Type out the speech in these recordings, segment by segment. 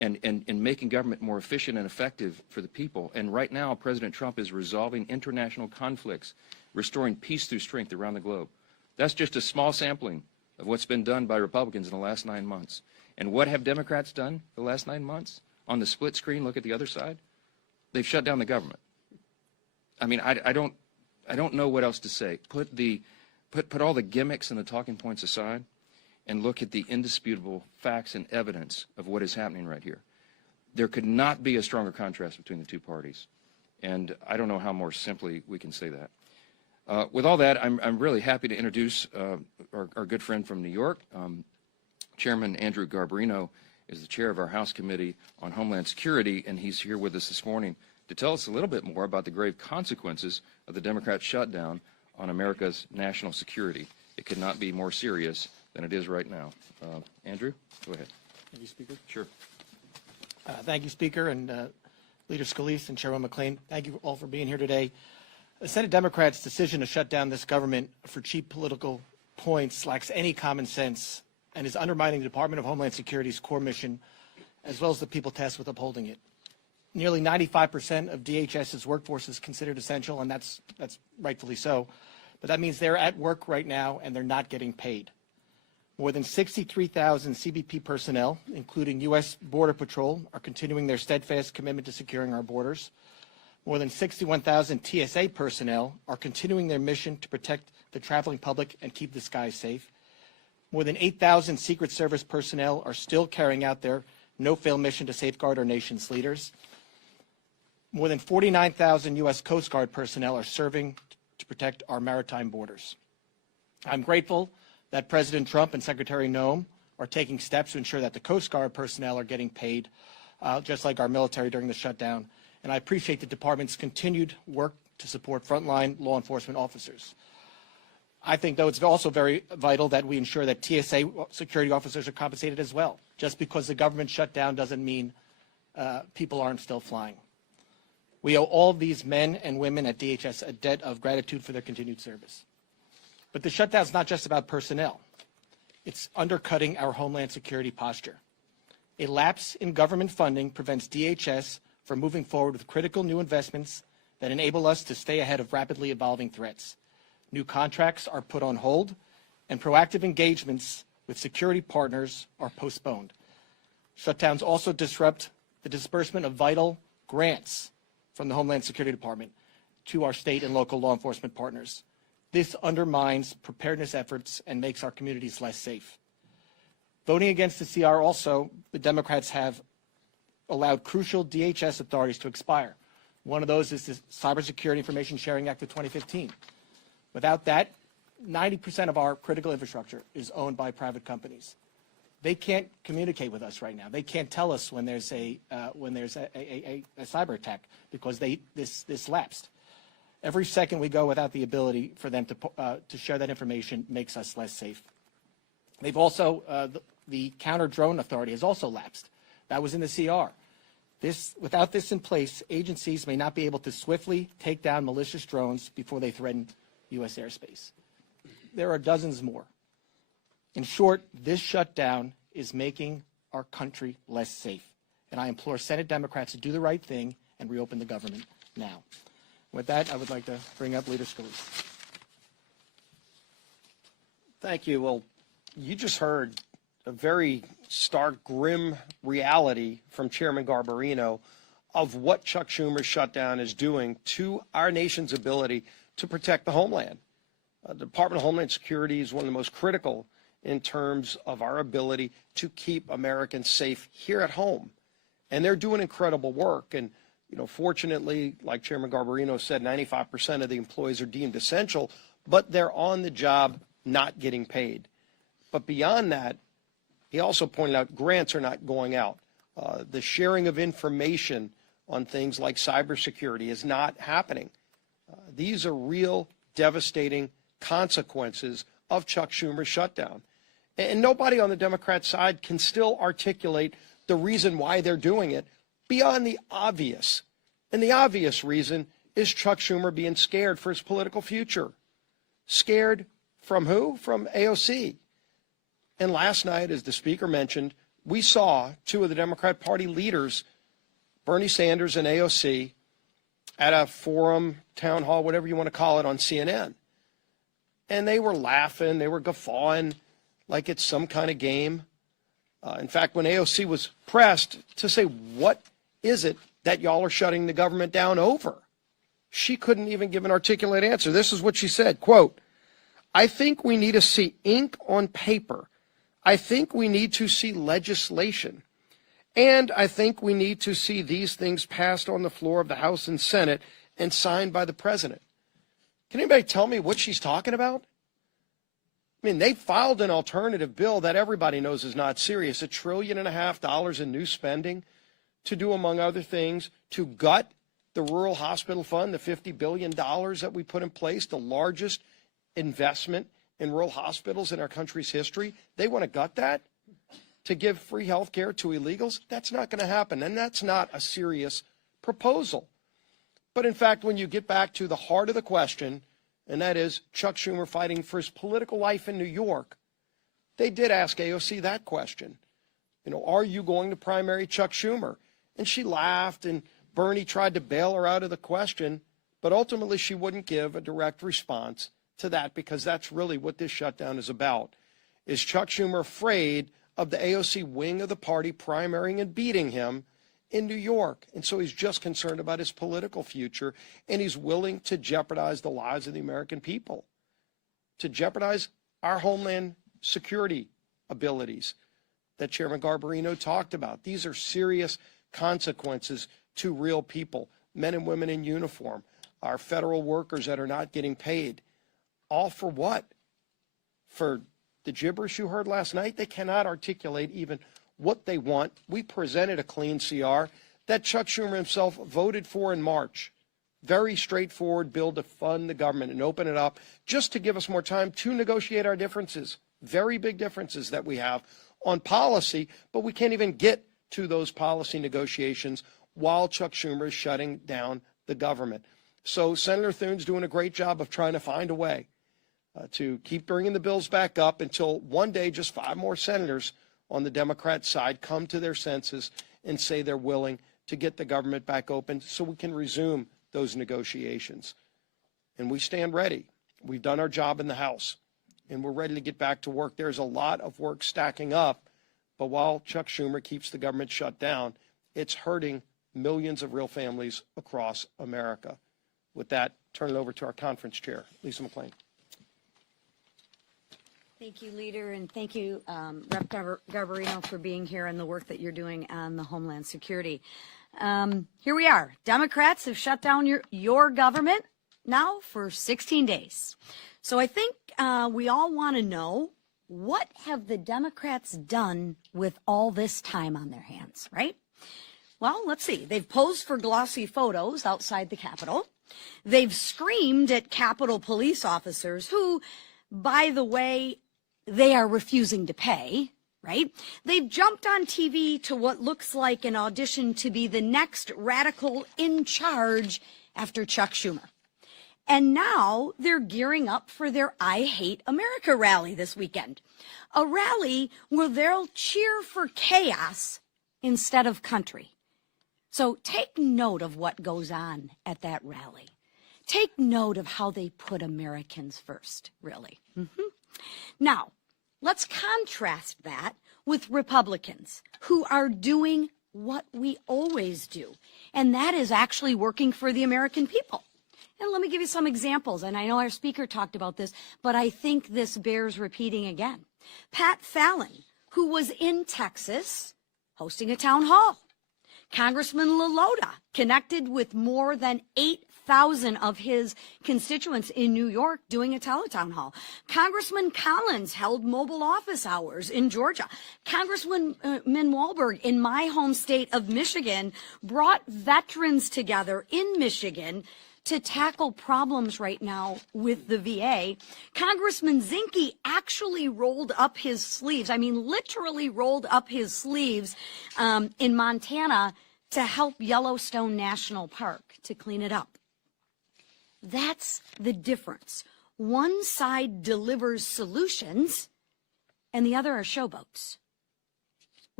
and making government more efficient and effective for the people. And right now, President Trump is resolving international conflicts, restoring peace through strength around the globe. That's just a small sampling of what's been done by Republicans in the last 9 months. And what have Democrats done the last 9 months? On the split screen, look at the other side. They've shut down the government. I mean, I don't know what else to say. Put all the gimmicks and the talking points aside and look at the indisputable facts and evidence of what is happening right here. There could not be a stronger contrast between the two parties. And I don't know how more simply we can say that. With all that, I'm really happy to introduce our good friend from New York. Chairman Andrew Garbarino is the chair of our House Committee on Homeland Security, and he's here with us this morning to tell us a little bit more about the grave consequences of the Democrat shutdown on America's national security. It could not be more serious than it is right now. Andrew, go ahead. Thank you, Speaker. Sure. Thank you, Speaker, and Leader Scalise and Chairman McClain. Thank you all for being here today. The Senate Democrats' decision to shut down this government for cheap political points lacks any common sense and is undermining the Department of Homeland Security's core mission, as well as the people tasked with upholding it. Nearly 95% of DHS's workforce is considered essential, and that's rightfully so. But that means they're at work right now, and they're not getting paid. More than 63,000 CBP personnel, including U.S. Border Patrol, are continuing their steadfast commitment to securing our borders. More than 61,000 TSA personnel are continuing their mission to protect the traveling public and keep the skies safe. More than 8,000 Secret Service personnel are still carrying out their no-fail mission to safeguard our nation's leaders. More than 49,000 U.S. Coast Guard personnel are serving to protect our maritime borders. I'm grateful that President Trump and Secretary Noem are taking steps to ensure that the Coast Guard personnel are getting paid, just like our military during the shutdown. And I appreciate the department's continued work to support frontline law enforcement officers. I think, though, it's also very vital that we ensure that TSA security officers are compensated as well. Just because the government shut down doesn't mean people aren't still flying. We owe all these men and women at DHS a debt of gratitude for their continued service. But the shutdown is not just about personnel. It's undercutting our Homeland Security posture. A lapse in government funding prevents DHS from moving forward with critical new investments that enable us to stay ahead of rapidly evolving threats. New contracts are put on hold, and proactive engagements with security partners are postponed. Shutdowns also disrupt the disbursement of vital grants from the Homeland Security Department to our state and local law enforcement partners. This undermines preparedness efforts and makes our communities less safe. Voting against the CR also, the Democrats have allowed crucial DHS authorities to expire. One of those is the Cybersecurity Information Sharing Act of 2015. Without that, 90% of our critical infrastructure is owned by private companies. They can't communicate with us right now. They can't tell us when there's a cyber attack because this lapsed. Every second we go without the ability for them to share that information makes us less safe. They've also the counter drone authority has also lapsed. That was in the CR. Without this in place, agencies may not be able to swiftly take down malicious drones before they threaten U.S. airspace. There are dozens more. In short, this shutdown is making our country less safe, and I implore Senate Democrats to do the right thing and reopen the government now. With that, I would like to bring up Leader Scalise. Thank you. Well, you just heard a very stark, grim reality from Chairman Garbarino of what Chuck Schumer's shutdown is doing to our nation's ability to protect the homeland. The Department of Homeland Security is one of the most critical in terms of our ability to keep Americans safe here at home. And they're doing incredible work. And, you know, fortunately, like Chairman Garbarino said, 95% of the employees are deemed essential, but they're on the job not getting paid. But beyond that, he also pointed out grants are not going out. The sharing of information on things like cybersecurity is not happening. These are real devastating consequences of Chuck Schumer's shutdown. And nobody on the Democrat side can still articulate the reason why they're doing it beyond the obvious. And the obvious reason is Chuck Schumer being scared for his political future. Scared from who? From AOC. And last night, as the Speaker mentioned, we saw two of the Democrat Party leaders, Bernie Sanders and AOC, at a forum, town hall, whatever you want to call it, on CNN. And they were laughing, they were guffawing like it's some kind of game. In fact, when AOC was pressed to say, what is it that y'all are shutting the government down over? She couldn't even give an articulate answer. This is what she said, quote, I think we need to see ink on paper. I think we need to see legislation. And I think we need to see these things passed on the floor of the House and Senate and signed by the president. Can anybody tell me what she's talking about? I mean, they filed an alternative bill that everybody knows is not serious, $1.5 trillion in new spending to do, among other things, to gut the rural hospital fund, the $50 billion that we put in place, the largest investment in rural hospitals in our country's history. They want to gut that to give free health care to illegals. That's not going to happen, and that's not a serious proposal. But in fact, when you get back to the heart of the question, and that is Chuck Schumer fighting for his political life in New York, they did ask AOC that question. You know, are you going to primary Chuck Schumer? And she laughed, and Bernie tried to bail her out of the question, but ultimately she wouldn't give a direct response to that, because that's really what this shutdown is about. Is Chuck Schumer afraid of the AOC wing of the party primarying and beating him in New York? And so he's just concerned about his political future, and he's willing to jeopardize the lives of the American people, to jeopardize our homeland security abilities that Chairman Garbarino talked about. These are serious consequences to real people, men and women in uniform, our federal workers that are not getting paid. All for what? For the gibberish you heard last night? They cannot articulate even what they want. We presented a clean CR that Chuck Schumer himself voted for in March. Very straightforward bill to fund the government and open it up just to give us more time to negotiate our differences, very big differences that we have on policy, but we can't even get to those policy negotiations while Chuck Schumer is shutting down the government. So Senator Thune's doing a great job of trying to find a way to keep bringing the bills back up until one day just 5 more senators on the Democrat side come to their senses and say they're willing to get the government back open so we can resume those negotiations. And we stand ready. We've done our job in the House, and we're ready to get back to work. There's a lot of work stacking up, but while Chuck Schumer keeps the government shut down, it's hurting millions of real families across America. With that, turn it over to our conference chair, Lisa McClain. Thank you, Leader, and thank you, Rep. Garbarino, for being here and the work that you're doing on the Homeland Security. Here we are. Democrats have shut down your government now for 16 days. So I think we all want to know, what have the Democrats done with all this time on their hands, right? Well, let's see. They've posed for glossy photos outside the Capitol. They've screamed at Capitol police officers who, by the way, they are refusing to pay, right? They've jumped on TV to what looks like an audition to be the next radical in charge after Chuck Schumer. And now they're gearing up for their I Hate America rally this weekend, a rally where they'll cheer for chaos instead of country. So take note of what goes on at that rally. Take note of how they put Americans first, really. Now, let's contrast that with Republicans who are doing what we always do, and that is actually working for the American people. And let me give you some examples, and I know our speaker talked about this, but I think this bears repeating again. Pat Fallon, who was in Texas hosting a town hall. Congressman LaLota connected with more than 8,000 of his constituents in New York doing a teletown hall. Congressman Collins held mobile office hours in Georgia. Congressman Walberg in my home state of Michigan brought veterans together in Michigan to tackle problems right now with the VA. Congressman Zinke actually rolled up his sleeves, I mean literally rolled up his sleeves in Montana to help Yellowstone National Park to clean it up. That's the difference. One side delivers solutions and the other are showboats.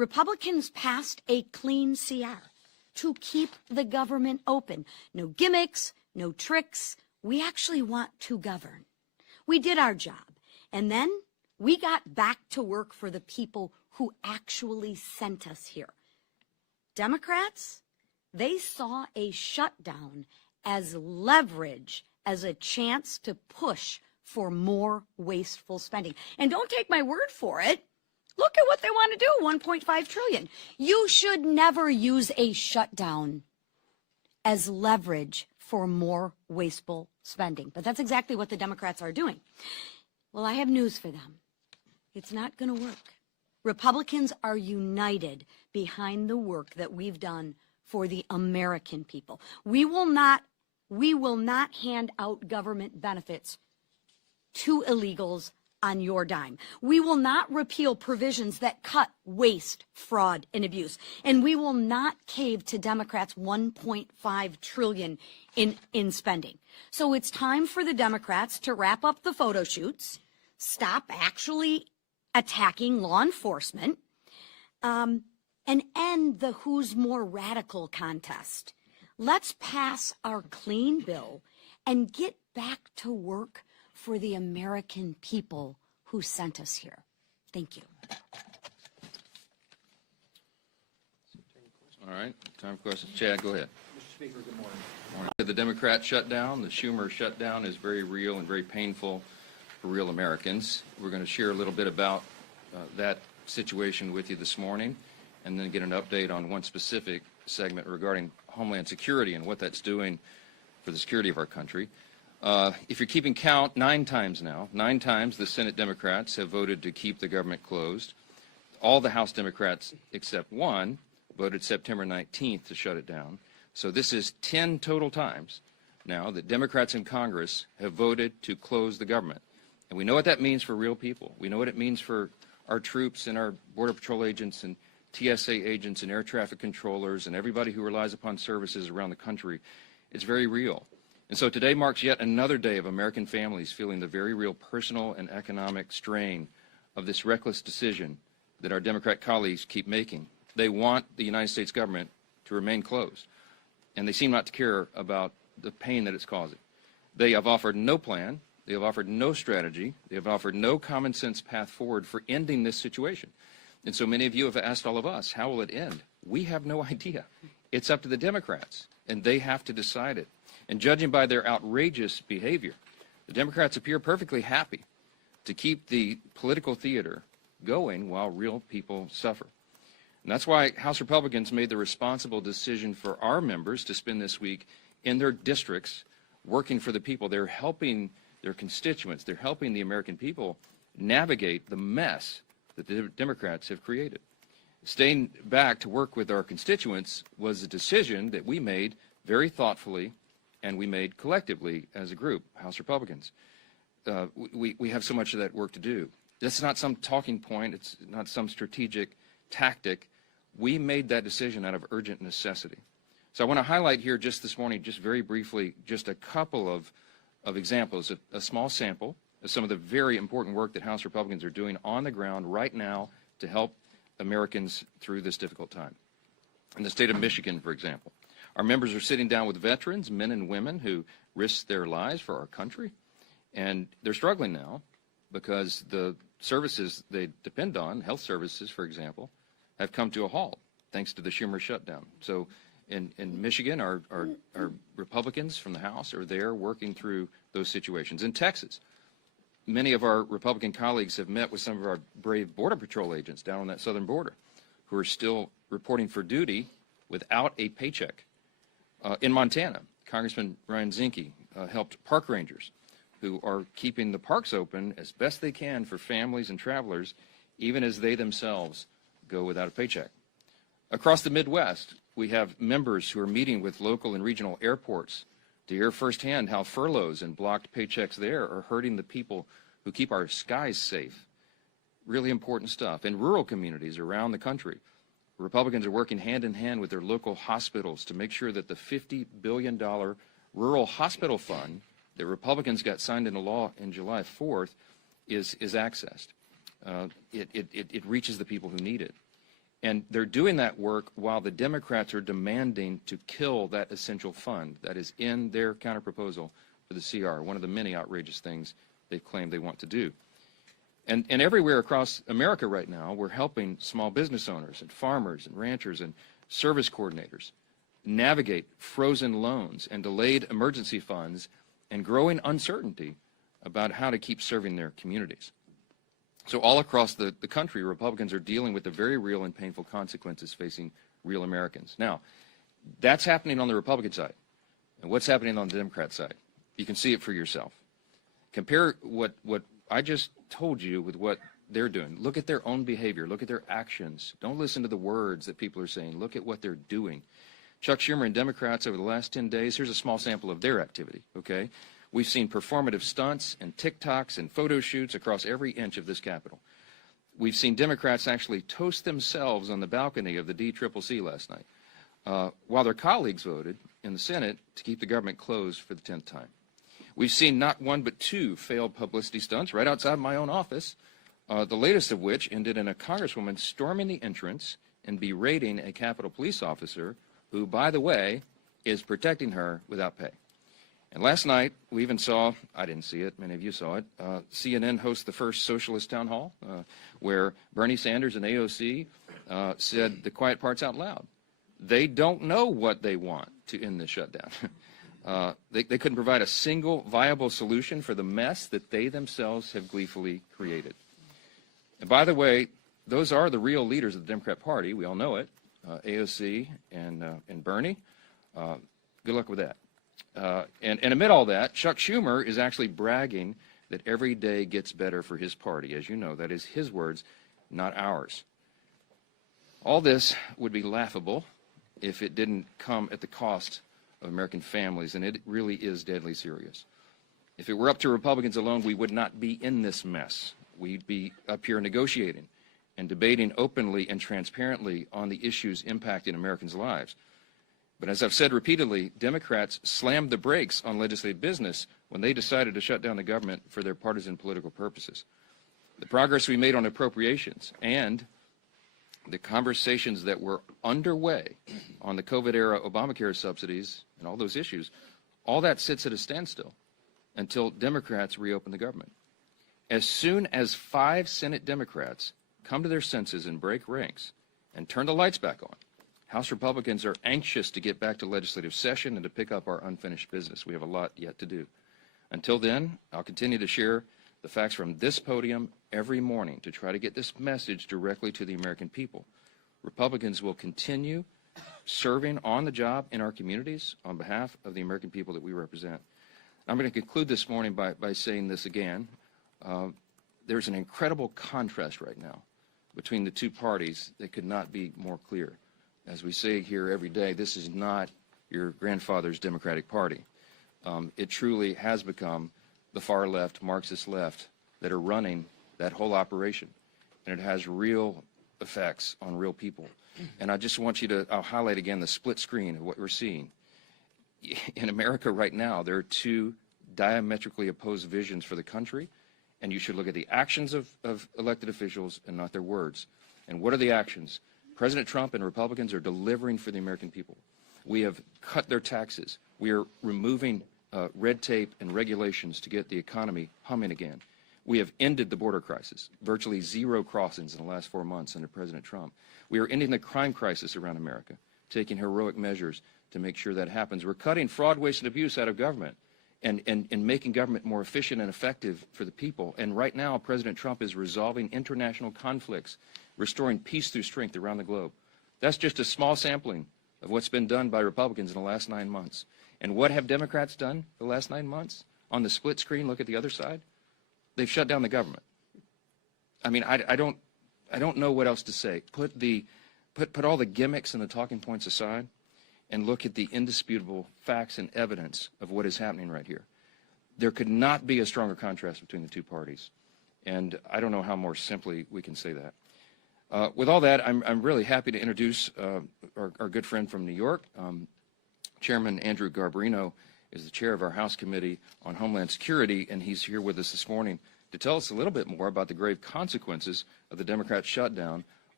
Republicans passed a clean CR to keep the government open. No gimmicks, no tricks. We actually want to govern. We did our job. And then we got back to work for the people who actually sent us here. Democrats, they saw a shutdown as leverage, as a chance to push for more wasteful spending. And don't take my word for it. Look at what they want to do, $1.5 trillion. You should never use a shutdown as leverage for more wasteful spending. But that's exactly what the Democrats are doing. Well, I have news for them. It's not going to work. Republicans are united behind the work that we've done for the American people. We will not hand out government benefits to illegals on your dime. We will not repeal provisions that cut waste, fraud, and abuse. And we will not cave to Democrats' $1.5 trillion in spending. So it's time for the Democrats to wrap up the photo shoots, stop actually attacking law enforcement, and end the who's more radical contest. Let's pass our clean bill and get back to work for the American people who sent us here. Thank you. All right, time for questions. Chad, go ahead. Mr. Speaker, good morning. The Democrat shutdown, the Schumer shutdown, is very real and very painful for real Americans. We're going to share a little bit about that situation with you this morning, and then get an update on one specific segment regarding Homeland Security and what that's doing for the security of our country. If you're keeping count, 9 times now, 9 times the Senate Democrats have voted to keep the government closed. All the House Democrats except one voted September 19th to shut it down. So this is 10 total times now that Democrats in Congress have voted to close the government. And we know what that means for real people. We know what it means for our troops and our Border Patrol agents and TSA agents and air traffic controllers and everybody who relies upon services around the country. It's very real. And so today marks yet another day of American families feeling the very real personal and economic strain of this reckless decision that our Democrat colleagues keep making. They want the United States government to remain closed, and they seem not to care about the pain that it's causing. They have offered no plan. They have offered no strategy. They have offered no common sense path forward for ending this situation. And so many of you have asked all of us, how will it end? We have no idea. It's up to the Democrats, and they have to decide it. And judging by their outrageous behavior, the Democrats appear perfectly happy to keep the political theater going while real people suffer. And that's why House Republicans made the responsible decision for our members to spend this week in their districts working for the people. They're helping their constituents. They're helping the American people navigate the mess that the Democrats have created. Staying back to work with our constituents was a decision that we made very thoughtfully, and we made collectively as a group, House Republicans. We have so much of that work to do. That's not some talking point. It's not some strategic tactic. We made that decision out of urgent necessity. So I want to highlight here just this morning, just very briefly, just a couple of examples, a small sample of some of the very important work that House Republicans are doing on the ground right now to help Americans through this difficult time. In the state of Michigan, for example, our members are sitting down with veterans, men and women who risked their lives for our country, and they're struggling now because the services they depend on, health services, for example, have come to a halt thanks to the Schumer shutdown. So in Michigan, our Republicans from the House are there working through those situations. In Texas, many of our Republican colleagues have met with some of our brave Border Patrol agents down on that southern border who are still reporting for duty without a paycheck. In Montana, Congressman Ryan Zinke helped park rangers who are keeping the parks open as best they can for families and travelers, even as they themselves go without a paycheck. Across the Midwest, we have members who are meeting with local and regional airports to hear firsthand how furloughs and blocked paychecks there are hurting the people who keep our skies safe. Really important stuff. In rural communities around the country, Republicans are working hand in hand with their local hospitals to make sure that the $50 billion rural hospital fund that Republicans got signed into law in July 4th is accessed. It reaches the people who need it. And they're doing that work while the Democrats are demanding to kill that essential fund that is in their counterproposal for the CR, one of the many outrageous things they claim they want to do. And everywhere across America right now, we're helping small business owners and farmers and ranchers and service coordinators navigate frozen loans and delayed emergency funds and growing uncertainty about how to keep serving their communities. So all across the country, Republicans are dealing with the very real and painful consequences facing real Americans. Now, that's happening on the Republican side. And what's happening on the Democrat side? You can see it for yourself. Compare what I just told you with what they're doing. Look at their own behavior. Look at their actions. Don't listen to the words that people are saying. Look at what they're doing. Chuck Schumer and Democrats over the last 10 days, here's a small sample of their activity, okay? We've seen performative stunts and TikToks and photo shoots across every inch of this Capitol. We've seen Democrats actually toast themselves on the balcony of the DCCC last night, while their colleagues voted in the Senate to keep the government closed for the 10th time. We've seen not one but two failed publicity stunts right outside my own office, the latest of which ended in a congresswoman storming the entrance and berating a Capitol police officer who, by the way, is protecting her without pay. And last night, we even saw, I didn't see it, many of you saw it, CNN host the first socialist town hall where Bernie Sanders and AOC said the quiet parts out loud. They don't know what they want to end this shutdown. They couldn't provide a single viable solution for the mess that they themselves have gleefully created. And by the way, those are the real leaders of the Democrat Party. We all know it, AOC and Bernie. Good luck with that. And amid all that, Chuck Schumer is actually bragging that every day gets better for his party. As you know, that is his words, not ours. All this would be laughable if it didn't come at the cost of American families, and it really is deadly serious. If it were up to Republicans alone, we would not be in this mess. We'd be up here negotiating and debating openly and transparently on the issues impacting Americans' lives. But as I've said repeatedly, Democrats slammed the brakes on legislative business when they decided to shut down the government for their partisan political purposes. The progress we made on appropriations and the conversations that were underway on the COVID-era Obamacare subsidies and all those issues, all that sits at a standstill until Democrats reopen the government. As soon as 5 Senate Democrats come to their senses and break ranks and turn the lights back on, House Republicans are anxious to get back to legislative session and to pick up our unfinished business. We have a lot yet to do. Until then, I'll continue to share the facts from this podium every morning to try to get this message directly to the American people. Republicans will continue serving on the job in our communities on behalf of the American people that we represent. I'm going to conclude this morning by saying this again. There's an incredible contrast right now between the two parties that could not be more clear. As we say here every day, this is not your grandfather's Democratic Party. It truly has become the far left, Marxist left, that are running that whole operation. And it has real effects on real people. And I just want you to, I'll highlight again the split screen of what we're seeing. In America right now, there are two diametrically opposed visions for the country, and you should look at the actions of elected officials and not their words. And what are the actions? President Trump and Republicans are delivering for the American people. We have cut their taxes. We are removing red tape and regulations to get the economy humming again. We have ended the border crisis, virtually 0 crossings in the last 4 months under President Trump. We are ending the crime crisis around America, taking heroic measures to make sure that happens. We're cutting fraud, waste, and abuse out of government and making government more efficient and effective for the people. And right now, President Trump is resolving international conflicts, restoring peace through strength around the globe. That's just a small sampling of what's been done by Republicans in the last 9 months. And what have Democrats done the last 9 months? On the split screen, look at the other side. They've shut down the government. I mean, I don't know what else to say. Put all the gimmicks and the talking points aside and look at the indisputable facts and evidence of what is happening right here. There could not be a stronger contrast between the two parties. And I don't know how more simply we can say that. With all that, I'm really happy to introduce our good friend from New York. Chairman Andrew Garbarino is the chair of our House Committee on Homeland Security, and he's here with us this morning to tell us a little bit more about the grave consequences of the Democrat shutdown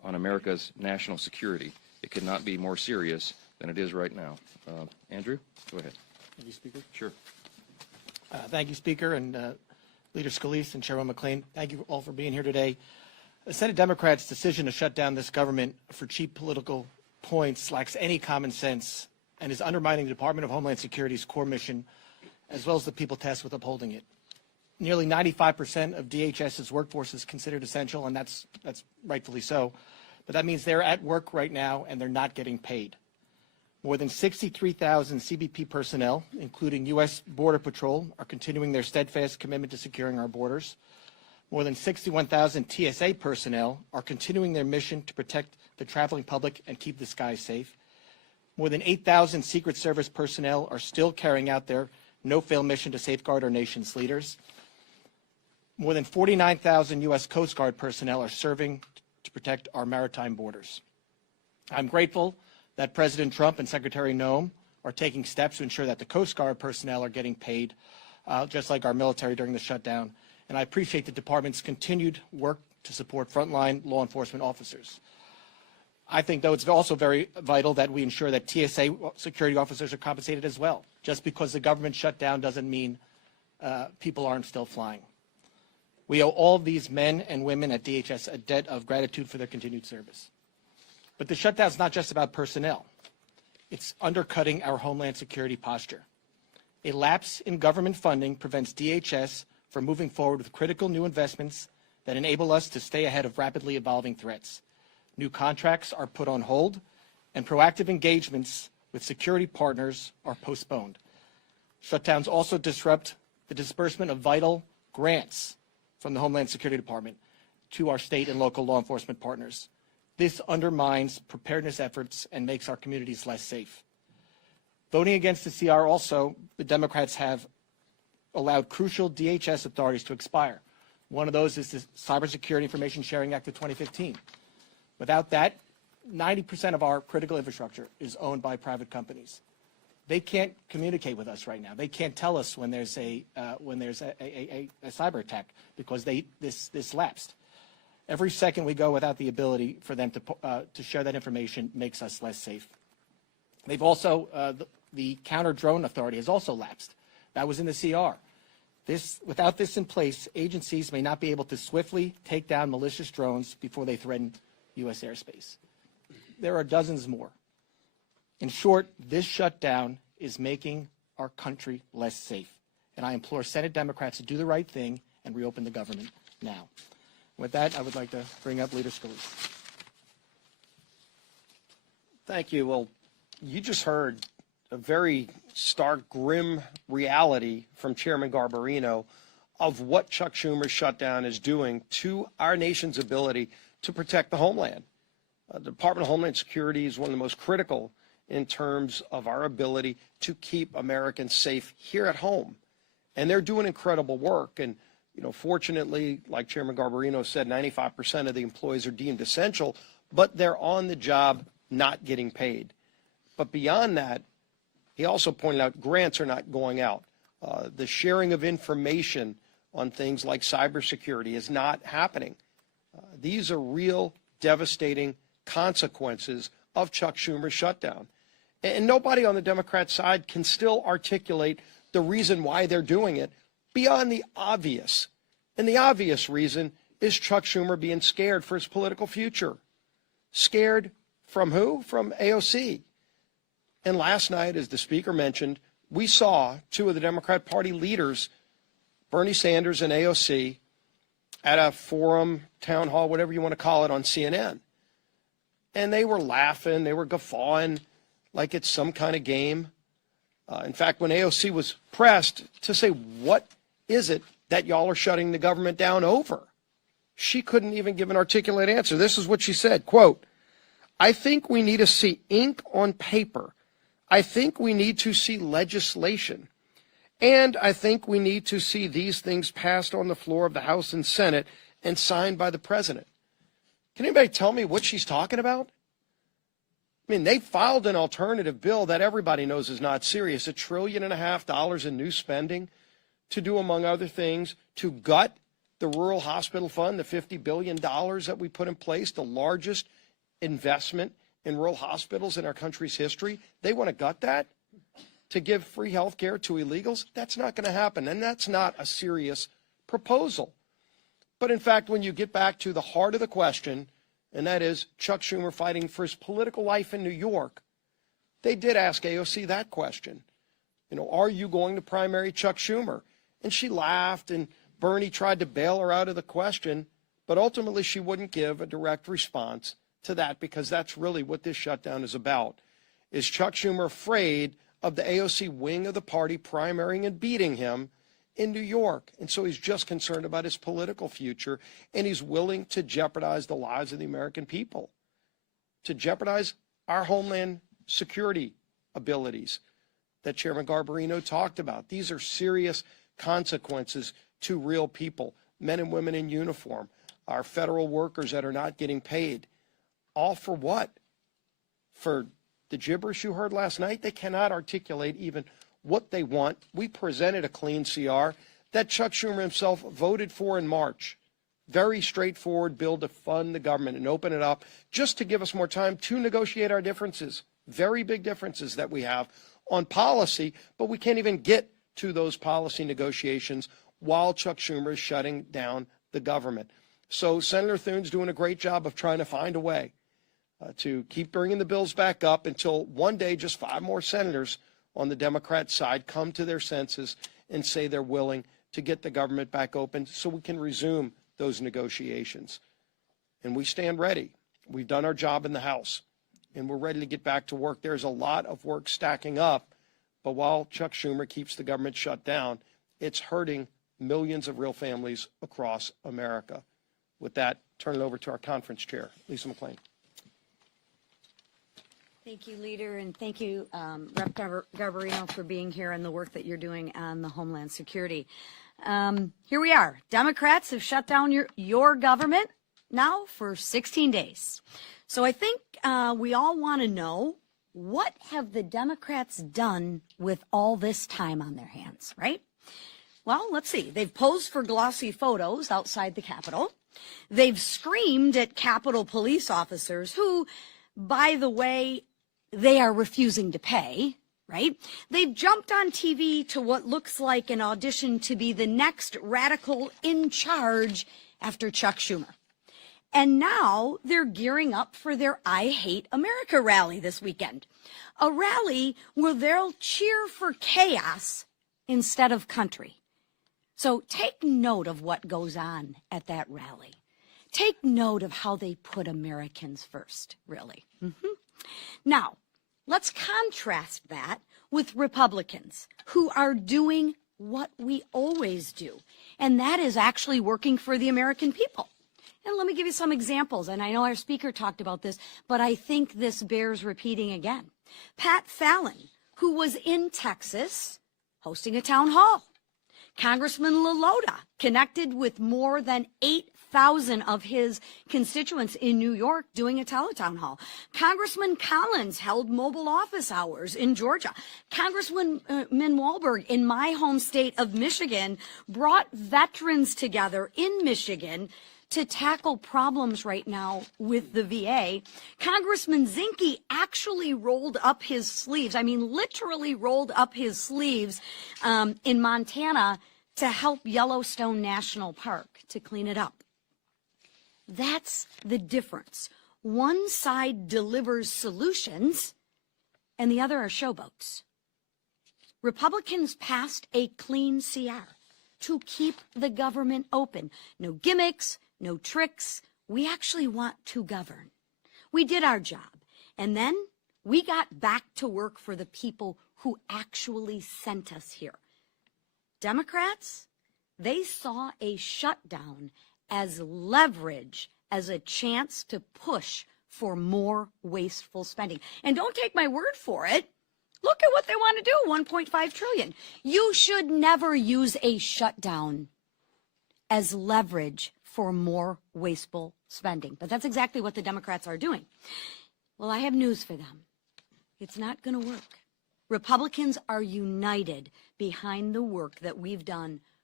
on America's national security. It could not be more serious than it is right now. Andrew, go ahead. Thank you, Speaker. Sure. Thank you, Speaker, and Leader Scalise and Chairman McLean. Thank you all for being here today. The Senate Democrats' decision to shut down this government for cheap political points lacks any common sense and is undermining the Department of Homeland Security's core mission, as well as the people tasked with upholding it. Nearly 95% of DHS's workforce is considered essential, and that's rightfully so. But that means they're at work right now and they're not getting paid. More than 63,000 CBP personnel, including U.S. Border Patrol, are continuing their steadfast commitment to securing our borders. More than 61,000 TSA personnel are continuing their mission to protect the traveling public and keep the skies safe. More than 8,000 Secret Service personnel are still carrying out their no-fail mission to safeguard our nation's leaders. More than 49,000 U.S. Coast Guard personnel are serving to protect our maritime borders. I'm grateful that President Trump and Secretary Noem are taking steps to ensure that the Coast Guard personnel are getting paid, just like our military during the shutdown. And I appreciate the department's continued work to support frontline law enforcement officers. I think, though, it's also very vital that we ensure that TSA security officers are compensated as well. Just because the government shut down doesn't mean people aren't still flying. We owe all of these men and women at DHS a debt of gratitude for their continued service. But the shutdown is not just about personnel. It's undercutting our Homeland Security posture. A lapse in government funding prevents DHS from moving forward with critical new investments that enable us to stay ahead of rapidly evolving threats. New contracts are put on hold, and proactive engagements with security partners are postponed. Shutdowns also disrupt the disbursement of vital grants from the Homeland Security Department to our state and local law enforcement partners. This undermines preparedness efforts and makes our communities less safe. Voting against the CR also, the Democrats have allowed crucial DHS authorities to expire. One of those is the Cybersecurity Information Sharing Act of 2015. Without that, 90% of our critical infrastructure is owned by private companies. They can't communicate with us right now. They can't tell us when there's a cyber attack because this lapsed. Every second we go without the ability for them to share that information makes us less safe. They've also the counter drone authority has also lapsed. That was in the CR. Without this in place, agencies may not be able to swiftly take down malicious drones before they threaten U.S. airspace. There are dozens more. In short, this shutdown is making our country less safe. And I implore Senate Democrats to do the right thing and reopen the government now. With that, I would like to bring up Leader Scalise. Thank you. Well, you just heard a very stark, grim reality from Chairman Garbarino of what Chuck Schumer's shutdown is doing to our nation's ability to protect the homeland. The Department of Homeland Security is one of the most critical in terms of our ability to keep Americans safe here at home. And they're doing incredible work. And, you know, fortunately, like Chairman Garbarino said, 95% of the employees are deemed essential, but they're on the job not getting paid. But beyond that, he also pointed out grants are not going out. The sharing of information on things like cybersecurity is not happening. These are real devastating consequences of Chuck Schumer's shutdown. And nobody on the Democrat side can still articulate the reason why they're doing it beyond the obvious. And the obvious reason is Chuck Schumer being scared for his political future. Scared from who? From AOC. And last night, as the Speaker mentioned, we saw two of the Democrat Party leaders, Bernie Sanders and AOC, at a forum, town hall, whatever you want to call it, on CNN. And they were laughing, they were guffawing like it's some kind of game. In fact, when AOC was pressed to say, what is it that y'all are shutting the government down over? She couldn't even give an articulate answer. This is what she said, quote, "I think we need to see ink on paper. I think we need to see legislation. And I think we need to see these things passed on the floor of the House and Senate and signed by the president." Can anybody tell me what she's talking about? I mean, they filed an alternative bill that everybody knows is not serious, $1.5 trillion in new spending to do, among other things, to gut the Rural Hospital Fund, the $50 billion that we put in place, the largest investment in rural hospitals in our country's history. They want to gut that to give free health care to illegals. That's not going to happen, and that's not a serious proposal. But in fact, when you get back to the heart of the question, and that is Chuck Schumer fighting for his political life in New York, they did ask AOC that question. You know, are you going to primary Chuck Schumer? And she laughed, and Bernie tried to bail her out of the question, but ultimately she wouldn't give a direct response to that, because that's really what this shutdown is about. Is Chuck Schumer afraid of the AOC wing of the party primarying and beating him in New York? And so he's just concerned about his political future, and he's willing to jeopardize the lives of the American people, to jeopardize our homeland security abilities that Chairman Garbarino talked about. These are serious consequences to real people, men and women in uniform, our federal workers that are not getting paid. All for what? For the gibberish you heard last night? They cannot articulate even what they want. We presented a clean CR that Chuck Schumer himself voted for in March. Very straightforward bill to fund the government and open it up just to give us more time to negotiate our differences. Very big differences that we have on policy, but we can't even get to those policy negotiations while Chuck Schumer is shutting down the government. So Senator Thune's doing a great job of trying to find a way to keep bringing the bills back up until one day just 5 more senators on the Democrat side come to their senses and say they're willing to get the government back open so we can resume those negotiations. And we stand ready. We've done our job in the House, and we're ready to get back to work. There's a lot of work stacking up, but while Chuck Schumer keeps the government shut down, it's hurting millions of real families across America. With that, turn it over to our conference chair, Lisa McClain. Thank you, Leader, and thank you, Rep. Garbarino, for being here and the work that you're doing on the Homeland Security. Here we are. Democrats have shut down your government now for 16 days. So I think we all want to know, what have the Democrats done with all this time on their hands, right? Well, let's see. They've posed for glossy photos outside the Capitol. They've screamed at Capitol police officers who, by the way, they are refusing to pay, right? They've jumped on TV to what looks like an audition to be the next radical in charge after Chuck Schumer. And now they're gearing up for their I Hate America rally this weekend, a rally where they'll cheer for chaos instead of country. So take note of what goes on at that rally. Take note of how they put Americans first, really. Now, let's contrast that with Republicans who are doing what we always do, and that is actually working for the American people. And let me give you some examples, and I know our speaker talked about this, but I think this bears repeating again. Pat Fallon, who was in Texas hosting a town hall. Congressman LaLota connected with more than 8,000 of his constituents in New York doing a teletown hall. Congressman Collins held mobile office hours in Georgia. Congressman Walberg in my home state of Michigan brought veterans together in Michigan to tackle problems right now with the VA. Congressman Zinke actually rolled up his sleeves, literally rolled up his sleeves in Montana to help Yellowstone National Park to clean it up. That's the difference. One side delivers solutions and the other are showboats. Republicans passed a clean CR to keep the government open. No gimmicks, no tricks. We actually want to govern. We did our job. And then we got back to work for the people who actually sent us here. Democrats, they saw a shutdown as leverage, as a chance to push for more wasteful spending. And don't take my word for it. Look at what they want to do, $1.5 trillion. You should never use a shutdown as leverage for more wasteful spending. But that's exactly what the Democrats are doing. Well, I have news for them. It's not going to work. Republicans are united behind the work that we've done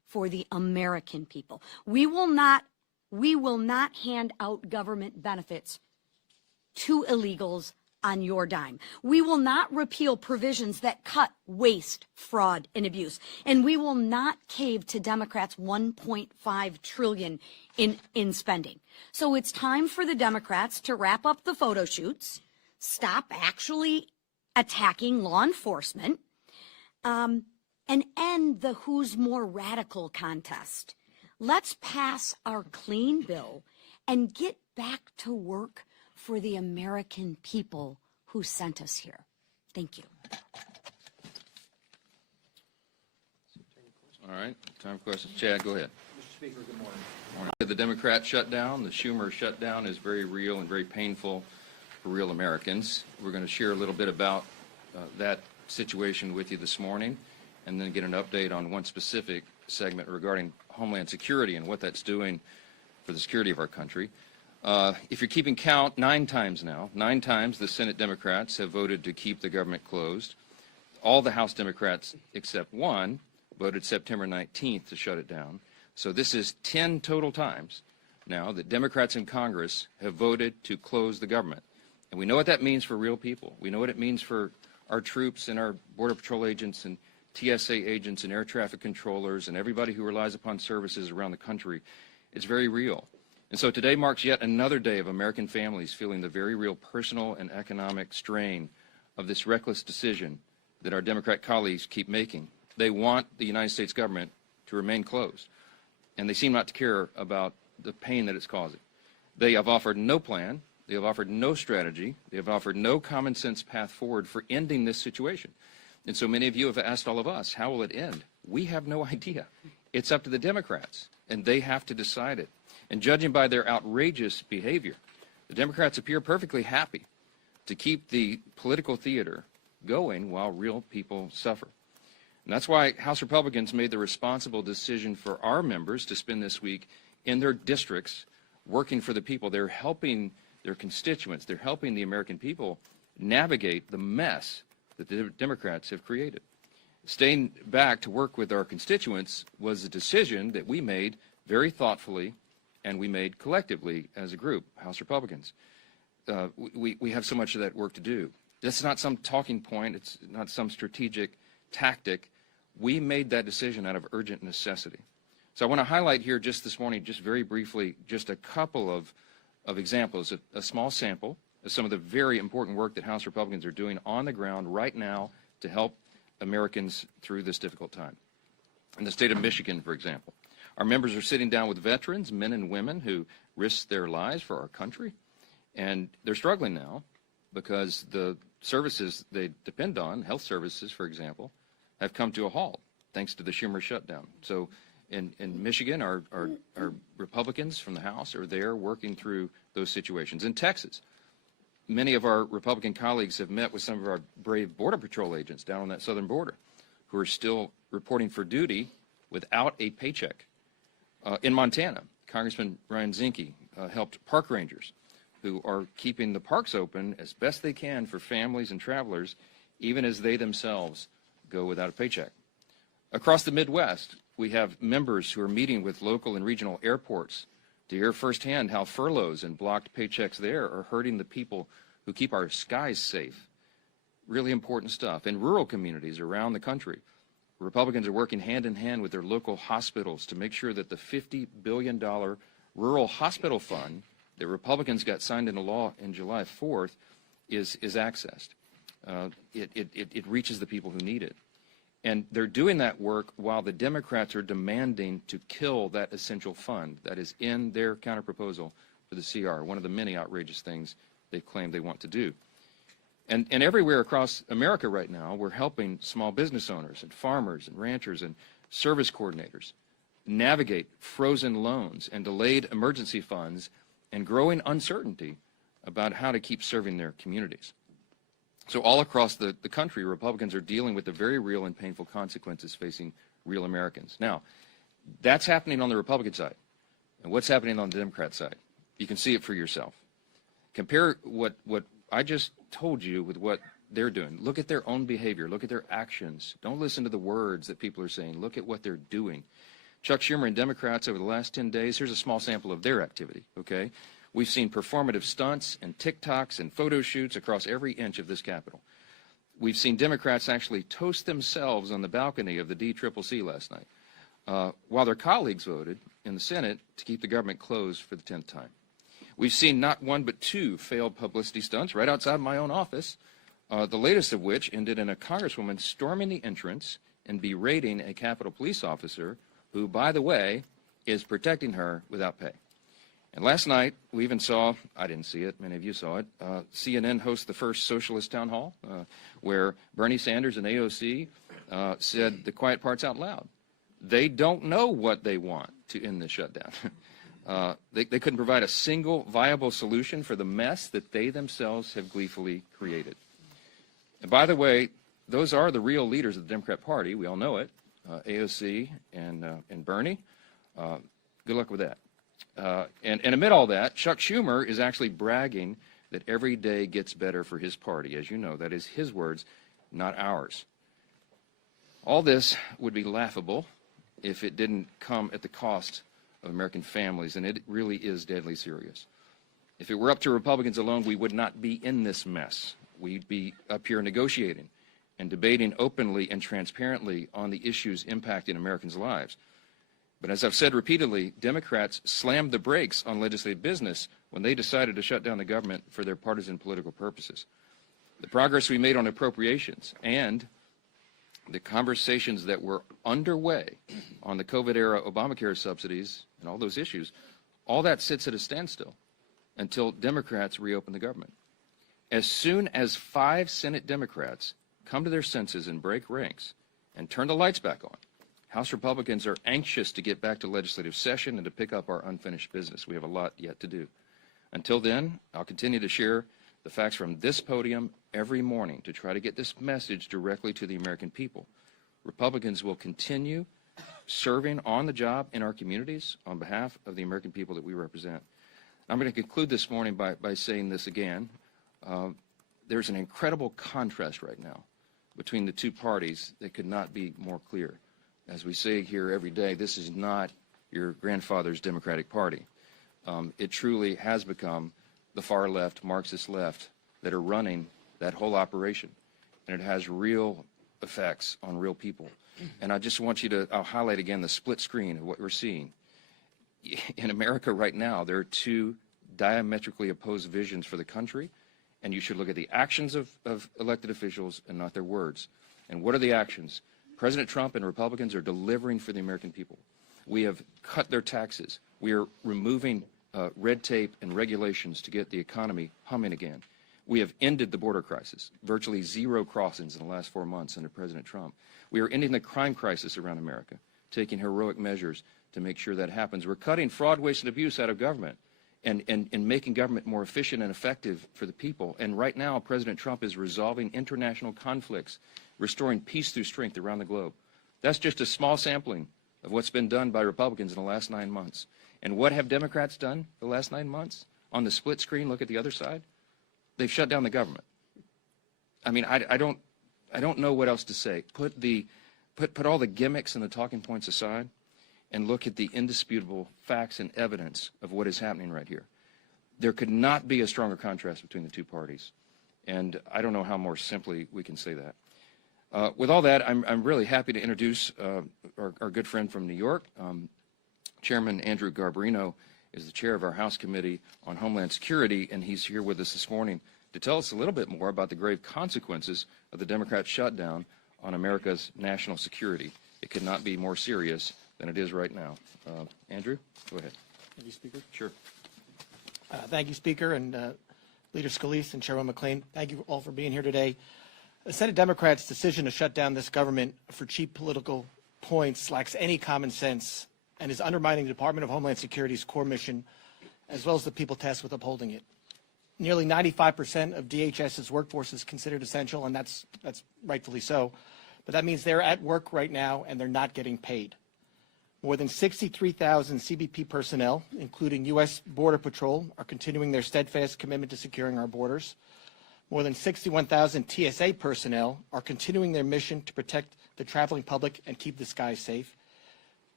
for the American people. We will not hand out government benefits to illegals on your dime. We will not repeal provisions that cut waste, fraud, and abuse. And we will not cave to Democrats' $1.5 trillion in spending. So it's time for the Democrats to wrap up the photo shoots, stop actually attacking law enforcement, and end the who's more radical contest. Let's pass our clean bill and get back to work for the American people who sent us here. Thank you. All right, time for questions. Chad, go ahead. Mr. Speaker, good morning. Morning. The Democrat shutdown, the Schumer shutdown is very real and very painful for real Americans. We're going to share a little bit about that situation with you this morning, and then get an update on one specific segment regarding Homeland Security and what that's doing for the security of our country. If you're keeping count, 9 times the Senate Democrats have voted to keep the government closed. All the House Democrats except one voted September 19th to shut it down. So this is 10 total times now that Democrats in Congress have voted to close the government. And we know what that means for real people. We know what it means for our troops and our Border Patrol agents and TSA agents and air traffic controllers and everybody who relies upon services around the country. It's very real. And so today marks yet another day of American families feeling the very real personal and economic strain of this reckless decision that our Democrat colleagues keep making. They want the United States government to remain closed, and they seem not to care about the pain that it's causing. They have offered no plan. They have offered no strategy. They have offered no common sense path forward for ending this situation. And so many of you have asked all of us, how will it end? We have no idea. It's up to the Democrats, and they have to decide it. And judging by their outrageous behavior, the Democrats appear perfectly happy to keep the political theater going while real people suffer. And that's why House Republicans made the responsible decision for our members to spend this week in their districts working for the people. They're helping their constituents. They're helping the American people navigate the mess that the Democrats have created. Staying back to work with our constituents was a decision that we made very thoughtfully, and we made collectively as a group, House Republicans. We have so much of that work to do. That's not some talking point. It's not some strategic tactic. We made that decision out of urgent necessity. So I want to highlight here just this morning, just very briefly, just a couple of examples, a small sample of some of the very important work that House Republicans are doing on the ground right now to help Americans through this difficult time. In the state of Michigan, for example, our members are sitting down with veterans, men and women who risked their lives for our country, and they're struggling now because the services they depend on, health services, for example, have come to a halt thanks to the Schumer shutdown. So in Michigan, our Republicans from the House are there working through those situations. In Texas, many of our Republican colleagues have met with some of our brave Border Patrol agents down on that southern border who are still reporting for duty without a paycheck. In Montana, Congressman Ryan Zinke helped park rangers who are keeping the parks open as best they can for families and travelers, even as they themselves go without a paycheck. Across the Midwest, we have members who are meeting with local and regional airports to hear firsthand how furloughs and blocked paychecks there are hurting the people who keep our skies safe. Really important stuff. In rural communities around the country, Republicans are working hand in hand with their local hospitals to make sure that the $50 billion rural hospital fund that Republicans got signed into law in July 4th is accessed. It reaches the people who need it. And they're doing that work while the Democrats are demanding to kill that essential fund that is in their counterproposal for the CR, one of the many outrageous things they claim they want to do. And everywhere across America right now, we're helping small business owners and farmers and ranchers and service coordinators navigate frozen loans and delayed emergency funds and growing uncertainty about how to keep serving their communities. So all across the country, Republicans are dealing with the very real and painful consequences facing real Americans. Now, that's happening on the Republican side. And what's happening on the Democrat side? You can see it for yourself. Compare what I just told you with what they're doing. Look at their own behavior. Look at their actions. Don't listen to the words that people are saying. Look at what they're doing. Chuck Schumer and Democrats over the last 10 days, here's a small sample of their activity, okay? We've seen performative stunts and TikToks and photo shoots across every inch of this Capitol. We've seen Democrats actually toast themselves on the balcony of the DCCC last night, while their colleagues voted in the Senate to keep the government closed for the 10th time. We've seen not one but two failed publicity stunts right outside my own office, the latest of which ended in a congresswoman storming the entrance and berating a Capitol police officer who, by the way, is protecting her without pay. And last night, we even saw, I didn't see it, many of you saw it, CNN host the first socialist town hall where Bernie Sanders and AOC said the quiet parts out loud. They don't know what they want to end the shutdown. They couldn't provide a single viable solution for the mess that they themselves have gleefully created. And by the way, those are the real leaders of the Democrat Party. We all know it, AOC and Bernie. Good luck with that. And amid all that, Chuck Schumer is actually bragging that every day gets better for his party. As you know, that is his words, not ours. All this would be laughable if it didn't come at the cost of American families, and it really is deadly serious. If it were up to Republicans alone, we would not be in this mess. We'd be up here negotiating and debating openly and transparently on the issues impacting Americans' lives. But as I've said repeatedly, Democrats slammed the brakes on legislative business when they decided to shut down the government for their partisan political purposes. The progress we made on appropriations and the conversations that were underway on the COVID-era Obamacare subsidies and all those issues, all that sits at a standstill until Democrats reopen the government. As soon as 5 Senate Democrats come to their senses and break ranks and turn the lights back on, House Republicans are anxious to get back to legislative session and to pick up our unfinished business. We have a lot yet to do. Until then, I'll continue to share the facts from this podium every morning to try to get this message directly to the American people. Republicans will continue serving on the job in our communities on behalf of the American people that we represent. I'm going to conclude this morning by saying this again. There's an incredible contrast right now between the two parties that could not be more clear. As we say here every day, this is not your grandfather's Democratic Party. It truly has become the far left, Marxist left, that are running that whole operation. And it has real effects on real people. And I just want you to, I'll highlight again the split screen of what we're seeing. In America right now, there are two diametrically opposed visions for the country, and you should look at the actions of elected officials and not their words. And what are the actions? President Trump and Republicans are delivering for the American people. We have cut their taxes. We are removing red tape and regulations to get the economy humming again. We have ended the border crisis, virtually 0 crossings in the last 4 months under President Trump. We are ending the crime crisis around America, taking heroic measures to make sure that happens. We're cutting fraud, waste, and abuse out of government and making government more efficient and effective for the people. And right now, President Trump is resolving international conflicts, restoring peace through strength around the globe. That's just a small sampling of what's been done by Republicans in the last 9 months. And what have Democrats done the last 9 months? On the split screen, look at the other side. They've shut down the government. I mean, I don't know what else to say. Put all the gimmicks and the talking points aside and look at the indisputable facts and evidence of what is happening right here. There could not be a stronger contrast between the two parties. And I don't know how more simply we can say that. With all that, I'm really happy to introduce our good friend from New York. Chairman Andrew Garbarino is the chair of our House Committee on Homeland Security, and he's here with us this morning to tell us a little bit more about the grave consequences of the Democrat shutdown on America's national security. It could not be more serious than it is right now. Andrew, go ahead. Thank you, Speaker. Sure. Thank you, Speaker, and Leader Scalise and Chairman McClain. Thank you all for being here today. The Senate Democrats' decision to shut down this government for cheap political points lacks any common sense and is undermining the Department of Homeland Security's core mission, as well as the people tasked with upholding it. Nearly 95% of DHS's workforce is considered essential, and that's rightfully so. But that means they're at work right now, and they're not getting paid. More than 63,000 CBP personnel, including U.S. Border Patrol, are continuing their steadfast commitment to securing our borders. More than 61,000 TSA personnel are continuing their mission to protect the traveling public and keep the skies safe.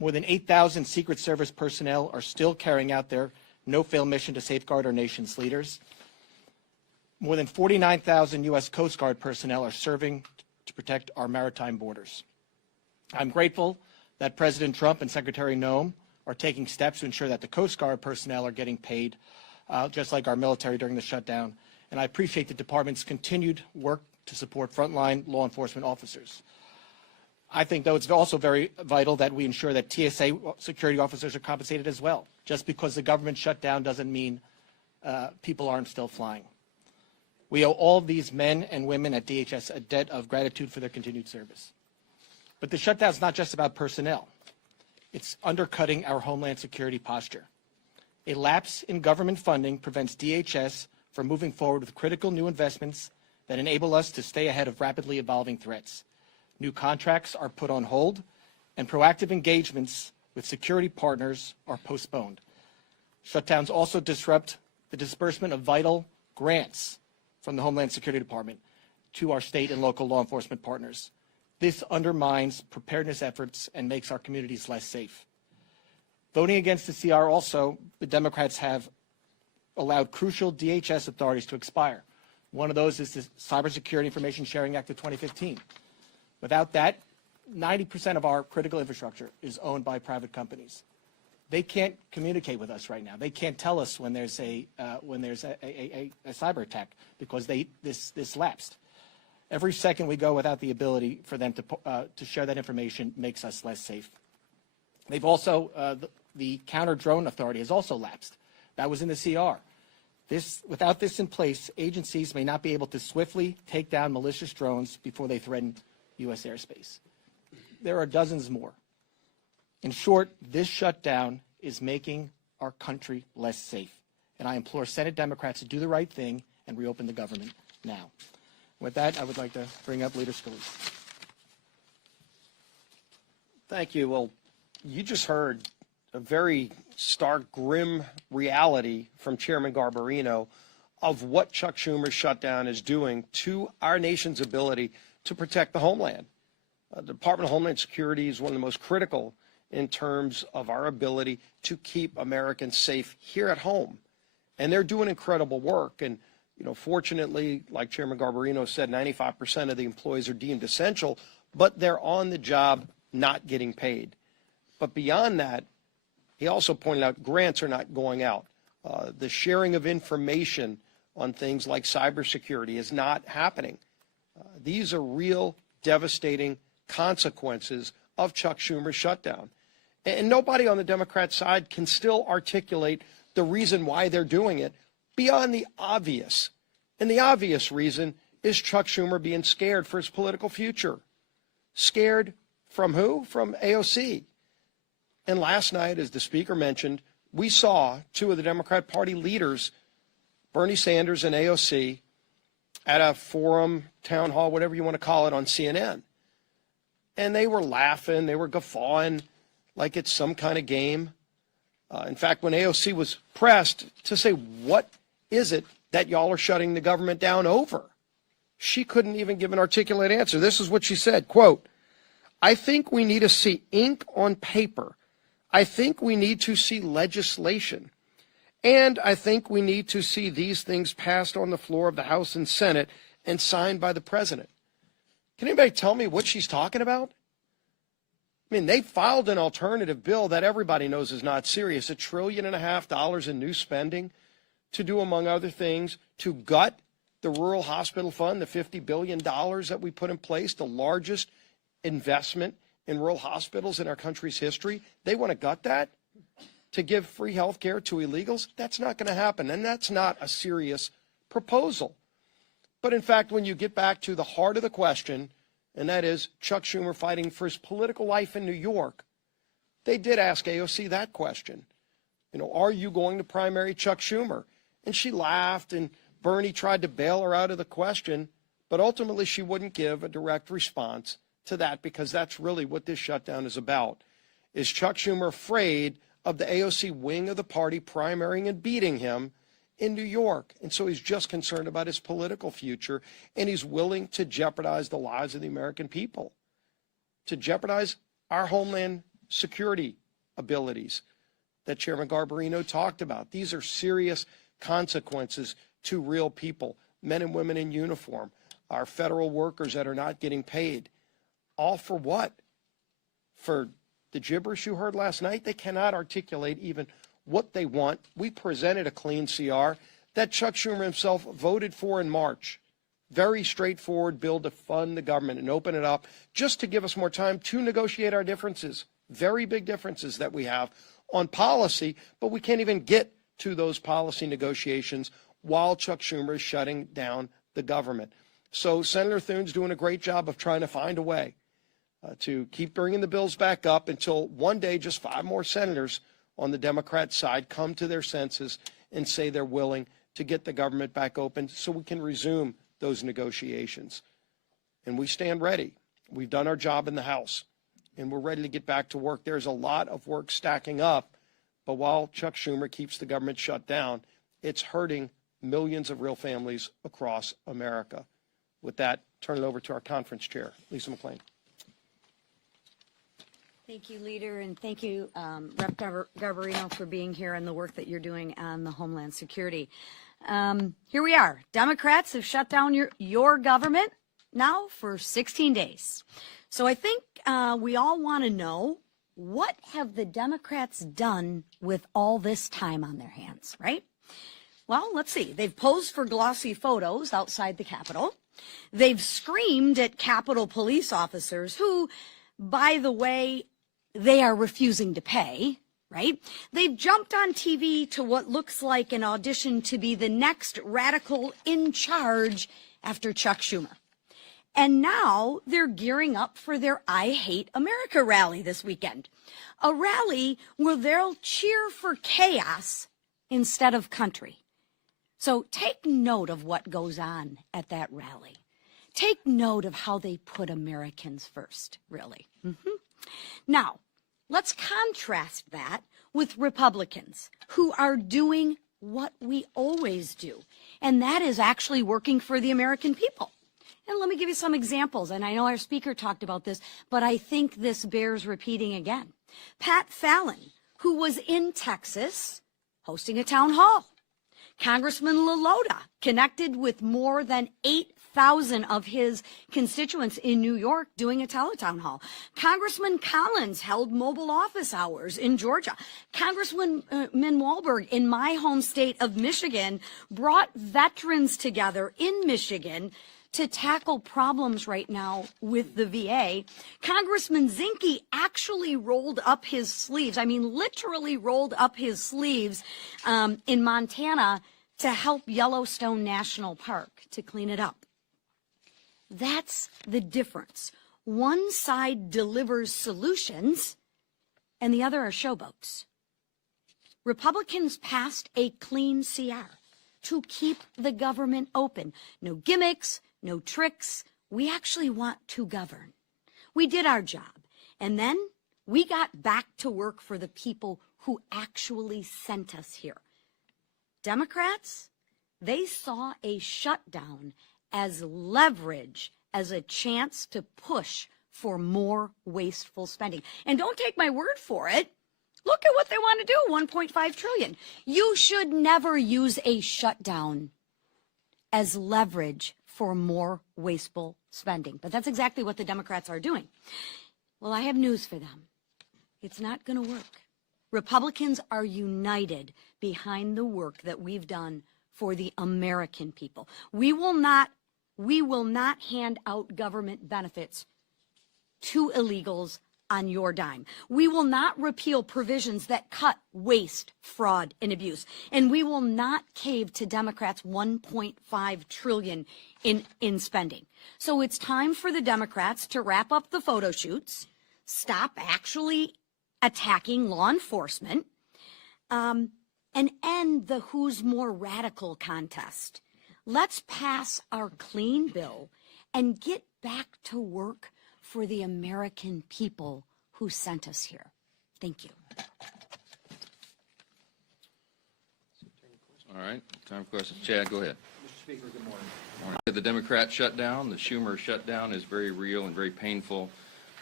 More than 8,000 Secret Service personnel are still carrying out their no-fail mission to safeguard our nation's leaders. More than 49,000 U.S. Coast Guard personnel are serving to protect our maritime borders. I'm grateful that President Trump and Secretary Noem are taking steps to ensure that the Coast Guard personnel are getting paid, just like our military during the shutdown. And I appreciate the department's continued work to support frontline law enforcement officers. I think, though, it's also very vital that we ensure that TSA security officers are compensated as well. Just because the government shut down doesn't mean people aren't still flying. We owe all of these men and women at DHS a debt of gratitude for their continued service. But the shutdown is not just about personnel. It's undercutting our homeland security posture. A lapse in government funding prevents DHS from moving forward with critical new investments that enable us to stay ahead of rapidly evolving threats. New contracts are put on hold, and proactive engagements with security partners are postponed. Shutdowns also disrupt the disbursement of vital grants from the Homeland Security Department to our state and local law enforcement partners. This undermines preparedness efforts and makes our communities less safe. Voting against the CR also, the Democrats have allowed crucial DHS authorities to expire. One of those is the Cybersecurity Information Sharing Act of 2015. Without that, 90% of our critical infrastructure is owned by private companies. They can't communicate with us right now. They can't tell us when there's a cyber attack because this lapsed. Every second we go without the ability for them to share that information makes us less safe. They've also the counter drone authority has also lapsed. That was in the CR. Without this in place, agencies may not be able to swiftly take down malicious drones before they threaten U.S. airspace. There are dozens more. In short, this shutdown is making our country less safe. And I implore Senate Democrats to do the right thing and reopen the government now. With that, I would like to bring up Leader Scalise. Thank you. Well, you just heard a very stark, grim reality from Chairman Garbarino of what Chuck Schumer's shutdown is doing to our nation's ability to protect the homeland. The Department of Homeland Security is one of the most critical in terms of our ability to keep Americans safe here at home. And they're doing incredible work. And, you know, fortunately, like Chairman Garbarino said, 95% of the employees are deemed essential, but they're on the job not getting paid. But beyond that, he also pointed out grants are not going out. The sharing of information on things like cybersecurity is not happening. These are real devastating consequences of Chuck Schumer's shutdown. And nobody on the Democrat side can still articulate the reason why they're doing it beyond the obvious. And the obvious reason is Chuck Schumer being scared for his political future. Scared from who? From AOC. And last night, as the speaker mentioned, we saw two of the Democrat Party leaders, Bernie Sanders and AOC, at a forum, town hall, whatever you want to call it, on CNN. And they were laughing, they were guffawing like it's some kind of game. In fact, when AOC was pressed to say, what is it that y'all are shutting the government down over? She couldn't even give an articulate answer. This is what she said, quote, I think we need to see ink on paper. I think we need to see legislation. And I think we need to see these things passed on the floor of the House and Senate and signed by the president. Can anybody tell me what she's talking about? I mean, they filed an alternative bill that everybody knows is not serious, $1.5 trillion in new spending to do, among other things, to gut the rural hospital fund, the $50 billion that we put in place, the largest investment in rural hospitals in our country's history. They want to gut that to give free health care to illegals. That's not going to happen, and that's not a serious proposal. But in fact, when you get back to the heart of the question, and that is Chuck Schumer fighting for his political life in New York, they did ask AOC that question. You know, are you going to primary Chuck Schumer? And she laughed, and Bernie tried to bail her out of the question, but ultimately she wouldn't give a direct response to that, because that's really what this shutdown is about. Is Chuck Schumer afraid of the AOC wing of the party primarying and beating him in New York? And so he's just concerned about his political future, and he's willing to jeopardize the lives of the American people, to jeopardize our homeland security abilities that Chairman Garbarino talked about. These are serious consequences to real people, men and women in uniform, our federal workers that are not getting paid. All for what? For the gibberish you heard last night? They cannot articulate even what they want. We presented a clean CR that Chuck Schumer himself voted for in March. Very straightforward bill to fund the government and open it up just to give us more time to negotiate our differences. Very big differences that we have on policy, but we can't even get to those policy negotiations while Chuck Schumer is shutting down the government. So Senator Thune's doing a great job of trying to find a way to keep bringing the bills back up until one day just 5 more senators on the Democrat side come to their senses and say they're willing to get the government back open so we can resume those negotiations. And we stand ready. We've done our job in the House, and we're ready to get back to work. There's a lot of work stacking up, but while Chuck Schumer keeps the government shut down, it's hurting millions of real families across America. With that, turn it over to our conference chair, Lisa McClain. Thank you, Leader, and thank you, Rep. Garbarino, for being here and the work that you're doing on the Homeland Security. Here we are. Democrats have shut down your government now for 16 days. So I think we all want to know, what have the Democrats done with all this time on their hands, right? Well, let's see. They've posed for glossy photos outside the Capitol. They've screamed at Capitol police officers who, by the way, they are refusing to pay, right? They've jumped on TV to what looks like an audition to be the next radical in charge after Chuck Schumer. And now they're gearing up for their I Hate America rally this weekend, a rally where they'll cheer for chaos instead of country. So take note of what goes on at that rally. Take note of how they put Americans first, really. Now, let's contrast that with Republicans who are doing what we always do, and that is actually working for the American people. And let me give you some examples, and I know our speaker talked about this, but I think this bears repeating again. Pat Fallon, who was in Texas hosting a town hall. Congressman LaLota connected with more than 8,000 of his constituents in New York doing a teletown hall. Congressman Collins held mobile office hours in Georgia. Congressman Walberg in my home state of Michigan brought veterans together in Michigan to tackle problems right now with the VA. Congressman Zinke actually rolled up his sleeves, I mean literally rolled up his sleeves in Montana to help Yellowstone National Park to clean it up. That's the difference. One side delivers solutions and the other are showboats. Republicans passed a clean CR to keep the government open. No gimmicks, no tricks. We actually want to govern. We did our job. And then we got back to work for the people who actually sent us here. Democrats, they saw a shutdown as leverage, as a chance to push for more wasteful spending. And don't take my word for it. Look at what they want to do, $1.5 trillion. You should never use a shutdown as leverage for more wasteful spending. But that's exactly what the Democrats are doing. Well, I have news for them. It's not going to work. Republicans are united behind the work that we've done for the American people. We will not hand out government benefits to illegals on your dime. We will not repeal provisions that cut waste, fraud, and abuse. And we will not cave to Democrats' $1.5 trillion in spending. So it's time for the Democrats to wrap up the photo shoots, stop actually attacking law enforcement, and end the who's more radical contest. Let's pass our clean bill and get back to work for the American people who sent us here. Thank you. All right, time for questions. Chad, go ahead. Mr. Speaker, good morning. The Democrat shutdown, the Schumer shutdown is very real and very painful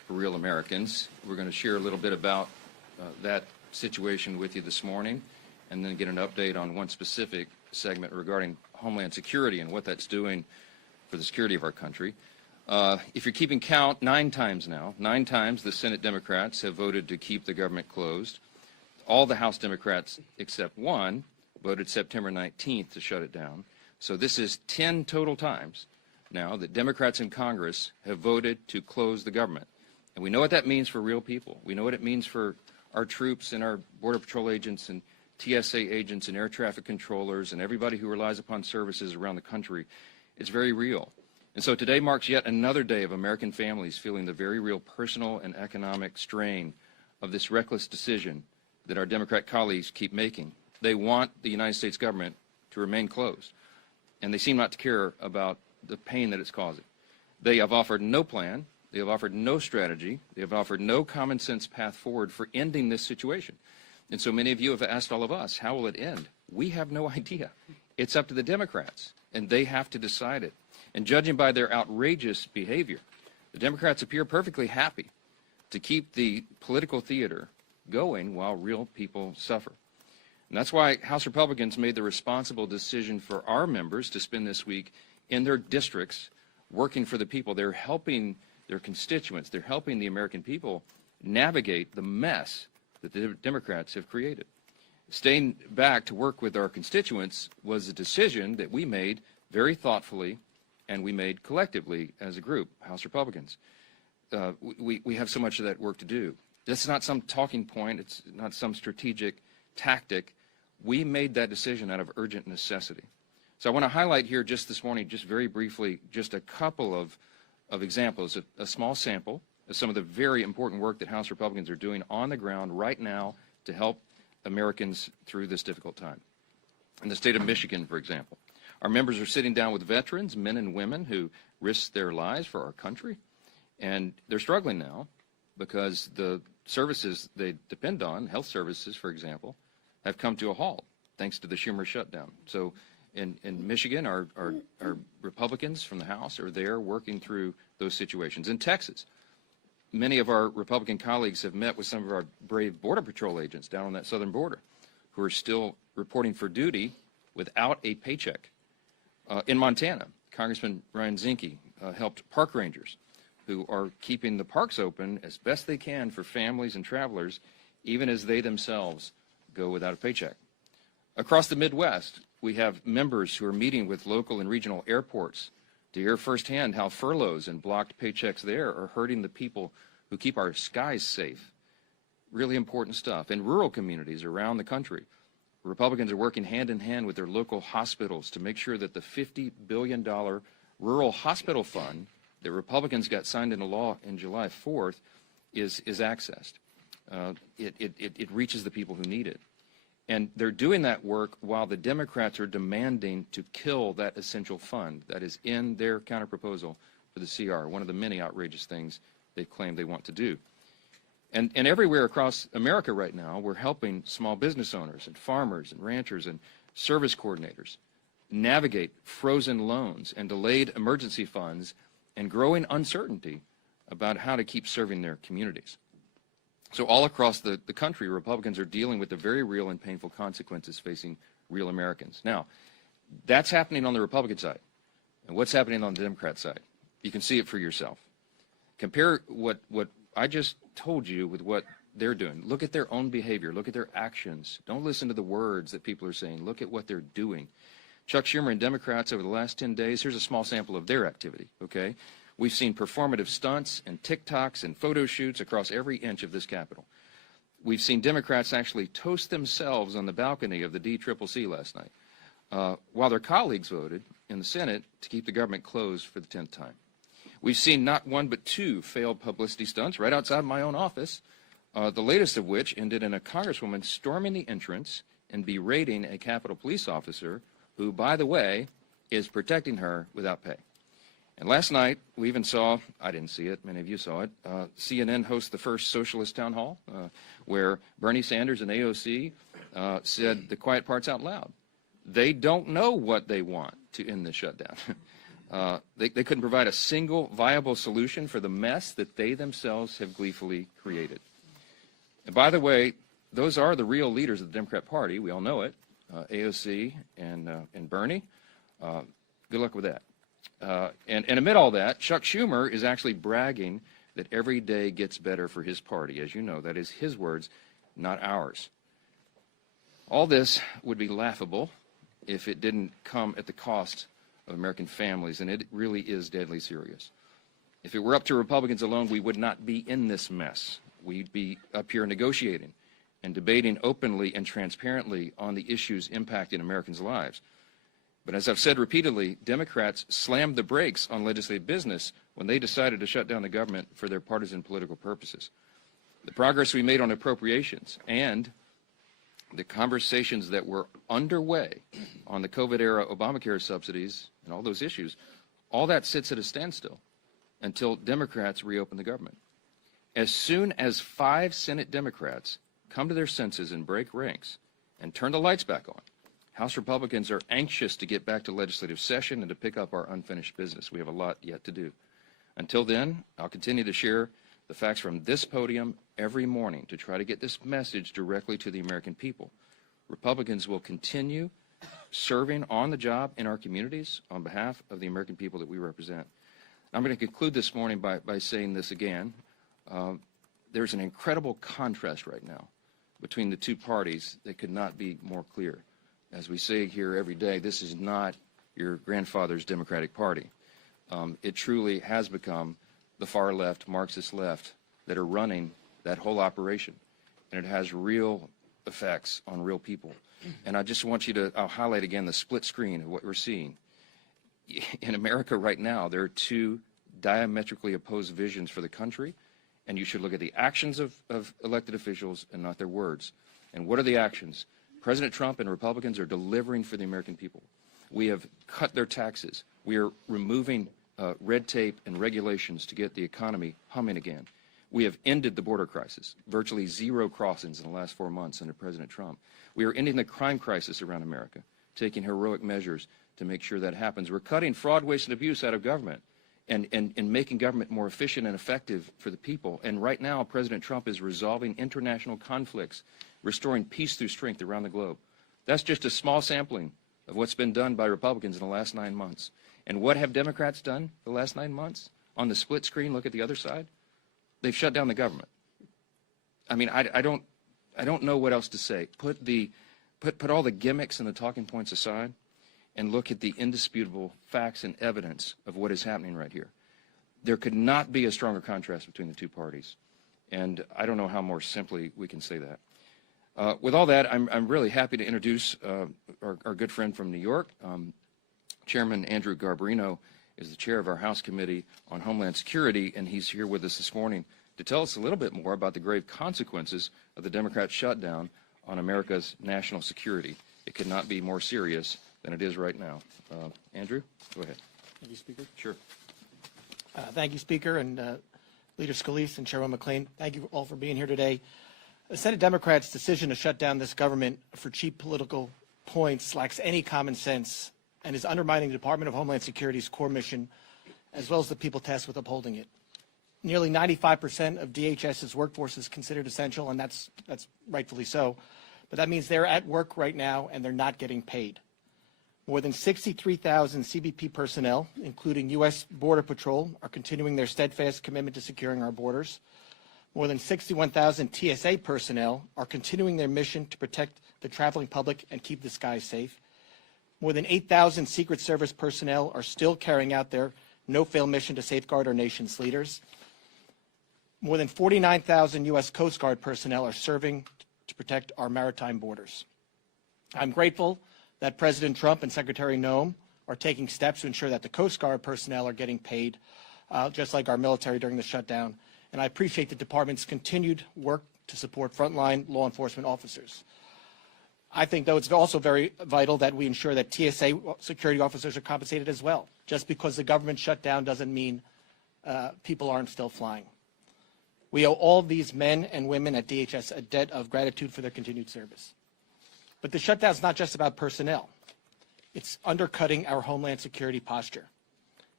for real Americans. We're going to share a little bit about that situation with you this morning, and then get an update on one specific segment regarding Homeland Security and what that's doing for the security of our country. If you're keeping count, 9 times now, 9 times the Senate Democrats have voted to keep the government closed. All the House Democrats except one voted September 19th to shut it down. So this is 10 total times now that Democrats in Congress have voted to close the government. And we know what that means for real people. We know what it means for our troops and our Border Patrol agents and TSA agents and air traffic controllers and everybody who relies upon services around the country. It's very real. And so today marks yet another day of American families feeling the very real personal and economic strain of this reckless decision that our Democrat colleagues keep making. They want the United States government to remain closed, and they seem not to care about the pain that it's causing. They have offered no plan. They have offered no strategy. They have offered no common sense path forward for ending this situation. And so many of you have asked all of us, how will it end? We have no idea. It's up to the Democrats, and they have to decide it. And judging by their outrageous behavior, the Democrats appear perfectly happy to keep the political theater going while real people suffer. And that's why House Republicans made the responsible decision for our members to spend this week in their districts working for the people. They're helping their constituents. They're helping the American people navigate the mess that the Democrats have created. Staying back to work with our constituents was a decision that we made very thoughtfully, and we made collectively as a group, House Republicans. We have so much of that work to do. This is not some talking point. It's not some strategic tactic. We made that decision out of urgent necessity. So I want to highlight here just this morning, just very briefly, just a couple of examples, a small sample of some of the very important work that House Republicans are doing on the ground right now to help Americans through this difficult time. In the state of Michigan, for example, our members are sitting down with veterans, men and women who risked their lives for our country, and they're struggling now because the services they depend on, health services, for example, have come to a halt thanks to the Schumer shutdown. So in Michigan, our Republicans from the House are there working through those situations. In Texas, many of our Republican colleagues have met with some of our brave Border Patrol agents down on that southern border who are still reporting for duty without a paycheck. In Montana, Congressman Ryan Zinke helped park rangers who are keeping the parks open as best they can for families and travelers, even as they themselves go without a paycheck. Across the Midwest, we have members who are meeting with local and regional airports to hear firsthand how furloughs and blocked paychecks there are hurting the people who keep our skies safe. Really important stuff. In rural communities around the country, Republicans are working hand in hand with their local hospitals to make sure that the $50 billion rural hospital fund that Republicans got signed into law in July 4th is accessed. It reaches the people who need it. And they're doing that work while the Democrats are demanding to kill that essential fund that is in their counterproposal for the CR, one of the many outrageous things they claim they want to do. And everywhere across America right now, we're helping small business owners and farmers and ranchers and service coordinators navigate frozen loans and delayed emergency funds and growing uncertainty about how to keep serving their communities. So all across the country, Republicans are dealing with the very real and painful consequences facing real Americans. Now, that's happening on the Republican side. And what's happening on the Democrat side? You can see it for yourself. Compare what I just told you with what they're doing. Look at their own behavior. Look at their actions. Don't listen to the words that people are saying. Look at what they're doing. Chuck Schumer and Democrats over the last 10 days, here's a small sample of their activity, okay? We've seen performative stunts and TikToks and photo shoots across every inch of this Capitol. We've seen Democrats actually toast themselves on the balcony of the DCCC last night, while their colleagues voted in the Senate to keep the government closed for the 10th time. We've seen not one but two failed publicity stunts right outside my own office, the latest of which ended in a congresswoman storming the entrance and berating a Capitol police officer who, by the way, is protecting her without pay. And last night, we even saw, I didn't see it, many of you saw it, CNN host the first socialist town hall where Bernie Sanders and AOC said the quiet parts out loud. They don't know what they want to end the shutdown. They couldn't provide a single viable solution for the mess that they themselves have gleefully created. And by the way, those are the real leaders of the Democrat Party. We all know it, AOC and Bernie. Good luck with that. And amid all that, Chuck Schumer is actually bragging that every day gets better for his party. As you know, that is his words, not ours. All this would be laughable if it didn't come at the cost of American families, and it really is deadly serious. If it were up to Republicans alone, we would not be in this mess. We'd be up here negotiating and debating openly and transparently on the issues impacting Americans' lives. But as I've said repeatedly, Democrats slammed the brakes on legislative business when they decided to shut down the government for their partisan political purposes. The progress we made on appropriations and the conversations that were underway on the COVID-era Obamacare subsidies and all those issues, all that sits at a standstill until Democrats reopen the government. As soon as 5 Senate Democrats come to their senses and break ranks and turn the lights back on, House Republicans are anxious to get back to legislative session and to pick up our unfinished business. We have a lot yet to do. Until then, I'll continue to share the facts from this podium every morning to try to get this message directly to the American people. Republicans will continue serving on the job in our communities on behalf of the American people that we represent. I'm going to conclude this morning by saying this again. There's an incredible contrast right now between the two parties that could not be more clear. As we say here every day, this is not your grandfather's Democratic Party. It truly has become the far left, Marxist left, that are running that whole operation. And it has real effects on real people. And I just want you to, I'll highlight again the split screen of what we're seeing. In America right now, there are 2 diametrically opposed visions for the country, and you should look at the actions of elected officials and not their words. And what are the actions? President Trump and Republicans are delivering for the American people. We have cut their taxes. We are removing red tape and regulations to get the economy humming again. We have ended the border crisis, virtually 0 crossings in the last 4 months under President Trump. We are ending the crime crisis around America, taking heroic measures to make sure that happens. We're cutting fraud, waste, and abuse out of government and making government more efficient and effective for the people. And right now, President Trump is resolving international conflicts, restoring peace through strength around the globe. That's just a small sampling of what's been done by Republicans in the last 9 months. And what have Democrats done the last 9 months? On the split screen, look at the other side. They've shut down the government. I mean, I don't know what else to say. Put all the gimmicks and the talking points aside and look at the indisputable facts and evidence of what is happening right here. There could not be a stronger contrast between the two parties. And I don't know how more simply we can say that. With all that, I'm really happy to introduce our good friend from New York. Chairman Andrew Garbarino is the chair of our House Committee on Homeland Security, and he's here with us this morning to tell us a little bit more about the grave consequences of the Democrat shutdown on America's national security. It could not be more serious than it is right now. Andrew, go ahead. Thank you, Speaker. Sure. Thank you, Speaker, and Leader Scalise and Chairman McClain. Thank you all for being here today. The Senate Democrats' decision to shut down this government for cheap political points lacks any common sense and is undermining the Department of Homeland Security's core mission, as well as the people tasked with upholding it. Nearly 95% of DHS's workforce is considered essential, and that's rightfully so. But that means they're at work right now, and they're not getting paid. More than 63,000 CBP personnel, including U.S. Border Patrol, are continuing their steadfast commitment to securing our borders. More than 61,000 TSA personnel are continuing their mission to protect the traveling public and keep the skies safe. More than 8,000 Secret Service personnel are still carrying out their no-fail mission to safeguard our nation's leaders. More than 49,000 U.S. Coast Guard personnel are serving to protect our maritime borders. I'm grateful that President Trump and Secretary Noem are taking steps to ensure that the Coast Guard personnel are getting paid, just like our military during the shutdown. And I appreciate the department's continued work to support frontline law enforcement officers. I think, though, it's also very vital that we ensure that TSA security officers are compensated as well. Just because the government shut down doesn't mean people aren't still flying. We owe all these men and women at DHS a debt of gratitude for their continued service. But the shutdown is not just about personnel. It's undercutting our homeland security posture.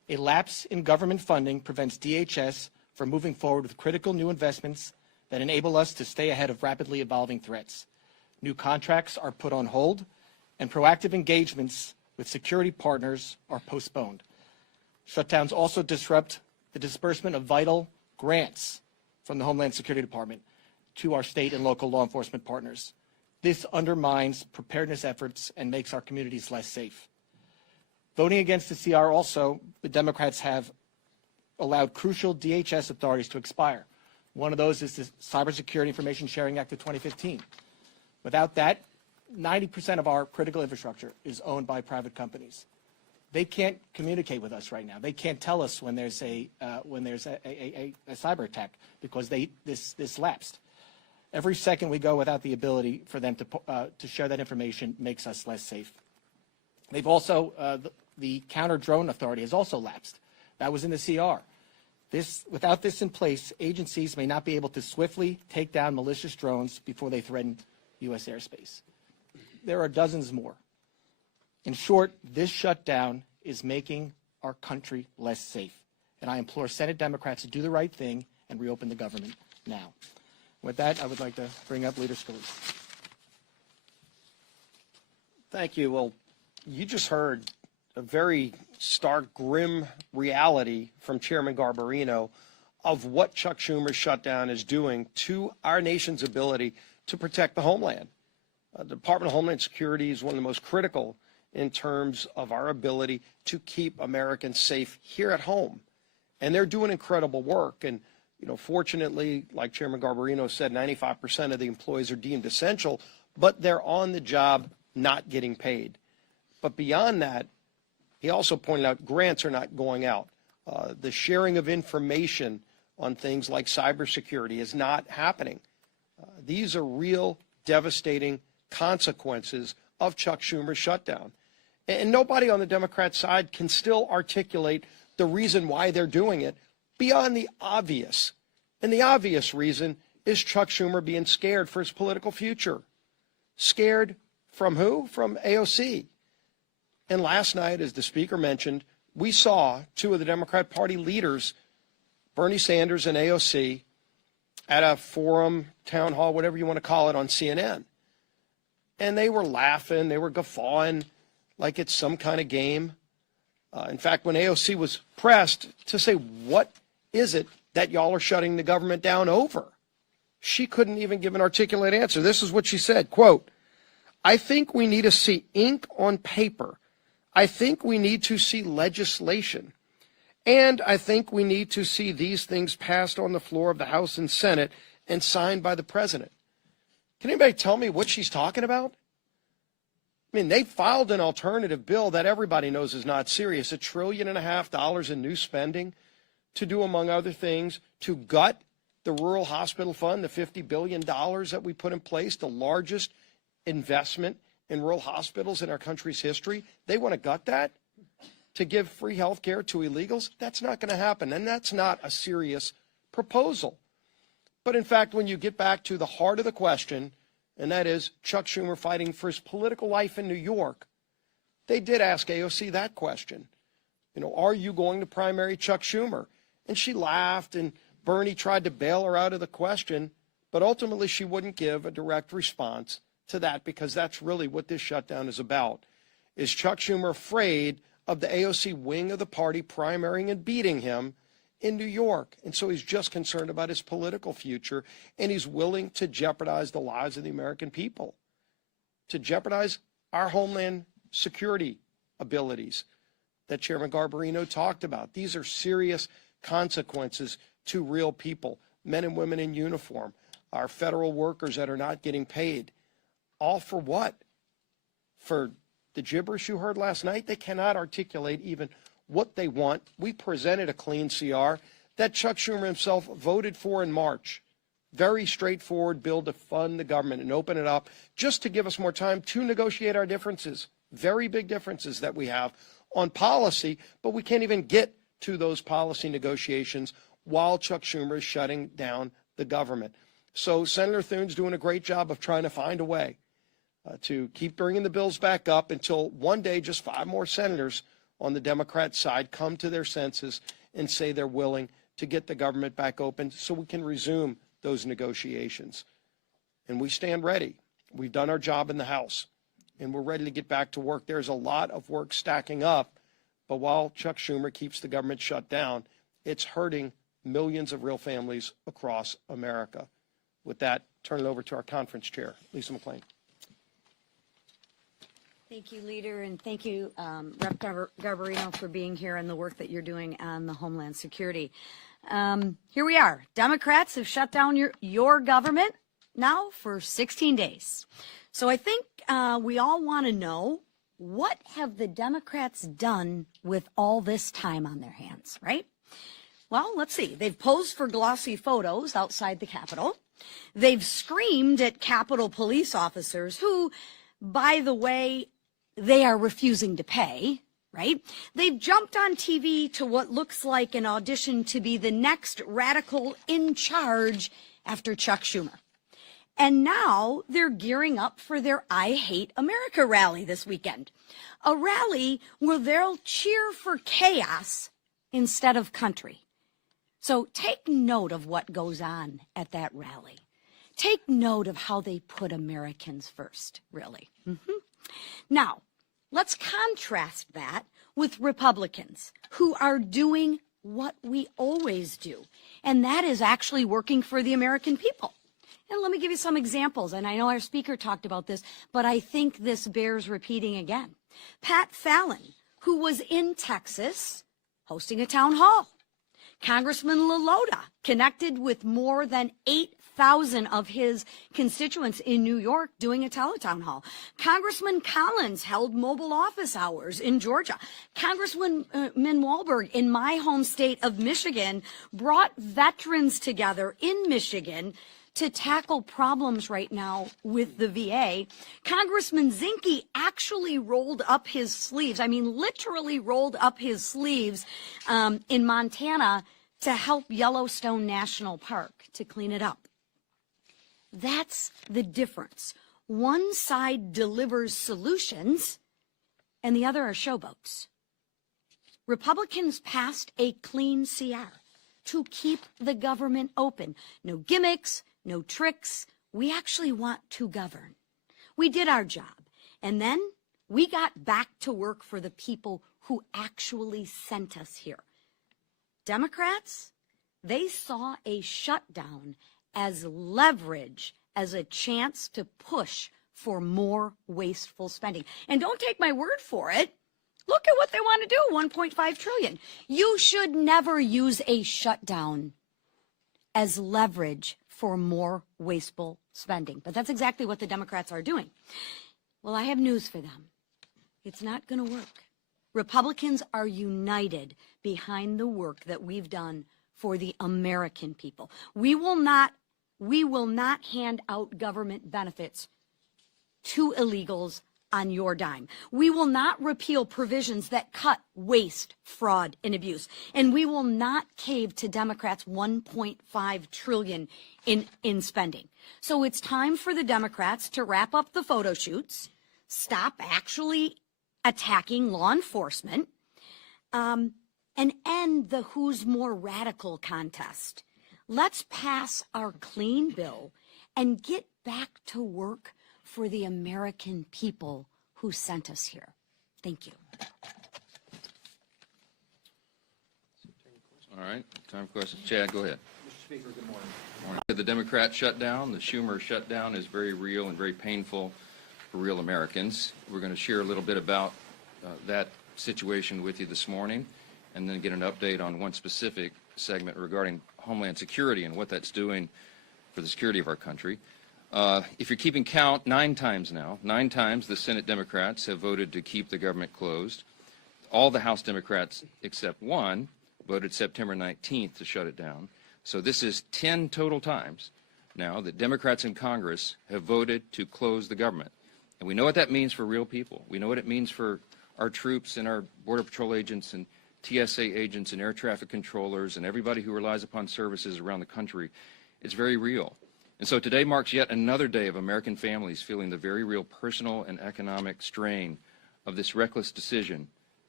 A lapse in government funding prevents DHS from moving forward with critical new investments that enable us to stay ahead of rapidly evolving threats. New contracts are put on hold, and proactive engagements with security partners are postponed. Shutdowns also disrupt the disbursement of vital grants from the Homeland Security Department to our state and local law enforcement partners. This undermines preparedness efforts and makes our communities less safe. Voting against the CR also, the Democrats have allowed crucial DHS authorities to expire. One of those is the Cybersecurity Information Sharing Act of 2015. Without that, 90% of our critical infrastructure is owned by private companies. They can't communicate with us right now. They can't tell us when there's a cyber attack because this lapsed. Every second we go without the ability for them to share that information makes us less safe. They've also the counter drone authority has also lapsed. That was in the CR. Without this in place, agencies may not be able to swiftly take down malicious drones before they threaten U.S. airspace. There are dozens more. In short, this shutdown is making our country less safe. And I implore Senate Democrats to do the right thing and reopen the government now. With that, I would like to bring up Leader Scalise. Thank you. Well, you just heard a very stark, grim reality from Chairman Garbarino of what Chuck Schumer's shutdown is doing to our nation's ability to protect the homeland. The Department of Homeland Security is one of the most critical in terms of our ability to keep Americans safe here at home. And they're doing incredible work. And, you know, fortunately, like Chairman Garbarino said, 95% of the employees are deemed essential, but they're on the job not getting paid. But beyond that, he also pointed out grants are not going out. The sharing of information on things like cybersecurity is not happening. These are real devastating consequences of Chuck Schumer's shutdown. And nobody on the Democrat side can still articulate the reason why they're doing it beyond the obvious. And the obvious reason is Chuck Schumer being scared for his political future. Scared from who? From AOC. And last night, as the speaker mentioned, we saw two of the Democrat Party leaders, Bernie Sanders and AOC, at a forum, town hall, whatever you want to call it, on CNN. And they were laughing, they were guffawing like it's some kind of game. In fact, when AOC was pressed to say, what is it that y'all are shutting the government down over? She couldn't even give an articulate answer. This is what she said, quote, "I think we need to see ink on paper. I think we need to see legislation. And I think we need to see these things passed on the floor of the House and Senate and signed by the president." Can anybody tell me what she's talking about? I mean, they filed an alternative bill that everybody knows is not serious, $1.5 trillion in new spending to do, among other things, to gut the rural hospital fund, the $50 billion that we put in place, the largest investment in rural hospitals in our country's history. They want to gut that to give free health care to illegals. That's not going to happen, and that's not a serious proposal. But in fact, when you get back to the heart of the question, and that is Chuck Schumer fighting for his political life in New York, they did ask AOC that question. You know, are you going to primary Chuck Schumer? And she laughed, and Bernie tried to bail her out of the question, but ultimately she wouldn't give a direct response to that, because that's really what this shutdown is about. Is Chuck Schumer afraid of the AOC wing of the party primarying and beating him in New York? And so he's just concerned about his political future, and he's willing to jeopardize the lives of the American people, to jeopardize our homeland security abilities that Chairman Garbarino talked about. These are serious consequences to real people, men and women in uniform, our federal workers that are not getting paid. All for what? For the gibberish you heard last night? They cannot articulate even what they want. We presented a clean CR that Chuck Schumer himself voted for in March. Very straightforward bill to fund the government and open it up just to give us more time to negotiate our differences. Very big differences that we have on policy, but we can't even get to those policy negotiations while Chuck Schumer is shutting down the government. So Senator Thune's doing a great job of trying to find a way to keep bringing the bills back up until one day just 5 more senators on the Democrat side come to their senses and say they're willing to get the government back open so we can resume those negotiations. And we stand ready. We've done our job in the House, and we're ready to get back to work. There's a lot of work stacking up, but while Chuck Schumer keeps the government shut down, it's hurting millions of real families across America. With that, turn it over to our conference chair, Lisa McClain. Thank you, Leader, and thank you, Rep. Garbarino, for being here and the work that you're doing on the Homeland Security. Here we are. Democrats have shut down your government now for 16 days. So I think we all want to know, what have the Democrats done with all this time on their hands, right? Well, let's see. They've posed for glossy photos outside the Capitol. They've screamed at Capitol police officers who, by the way, they are refusing to pay, right? They've jumped on TV to what looks like an audition to be the next radical in charge after Chuck Schumer. And now they're gearing up for their I Hate America rally this weekend. A rally where they'll cheer for chaos instead of country. So take note of what goes on at that rally. Take note of how they put Americans first, really. Now, let's contrast that with Republicans who are doing what we always do, and that is actually working for the American people. And let me give you some examples, and I know our speaker talked about this, but I think this bears repeating again. Pat Fallon, who was in Texas hosting a town hall. Congressman LaLota connected with more than 8,000 of his constituents in New York doing a teletown hall. Congressman Collins held mobile office hours in Georgia. Congressman Walberg in my home state of Michigan brought veterans together in Michigan to tackle problems right now with the VA. Congressman Zinke actually rolled up his sleeves, I mean literally rolled up his sleeves in Montana to help Yellowstone National Park to clean it up. That's the difference. One side delivers solutions and the other are showboats. Republicans passed a clean CR to keep the government open. No gimmicks, no tricks. We actually want to govern. We did our job. And then we got back to work for the people who actually sent us here. Democrats, they saw a shutdown as leverage, as a chance to push for more wasteful spending. And don't take my word for it. Look at what they want to do, $1.5 trillion. You should never use a shutdown as leverage for more wasteful spending. But that's exactly what the Democrats are doing. Well, I have news for them. It's not going to work. Republicans are united behind the work that we've done for the American people. We will not hand out government benefits to illegals on your dime. We will not repeal provisions that cut waste, fraud, and abuse. And we will not cave to Democrats' $1.5 trillion in spending. So it's time for the Democrats to wrap up the photo shoots, stop actually attacking law enforcement, and end the who's more radical contest. Let's pass our clean bill and get back to work for the American people who sent us here. Thank you. All right, time for questions. Chad, go ahead. Mr. Speaker, good morning. Morning. The Democrat shutdown, the Schumer shutdown, is very real and very painful for real Americans. We're going to share a little bit about that situation with you this morning, and then get an update on one specific segment regarding Homeland Security and what that's doing for the security of our country. If you're keeping count, 9 times the Senate Democrats have voted to keep the government closed. All the House Democrats except one voted September 19th to shut it down. So this is 10 total times now that Democrats in Congress have voted to close the government. And we know what that means for real people. We know what it means for our troops and our Border Patrol agents and TSA agents and air traffic controllers and everybody who relies upon services around the country. It's very real. And so today marks yet another day of American families feeling the very real personal and economic strain of this reckless decision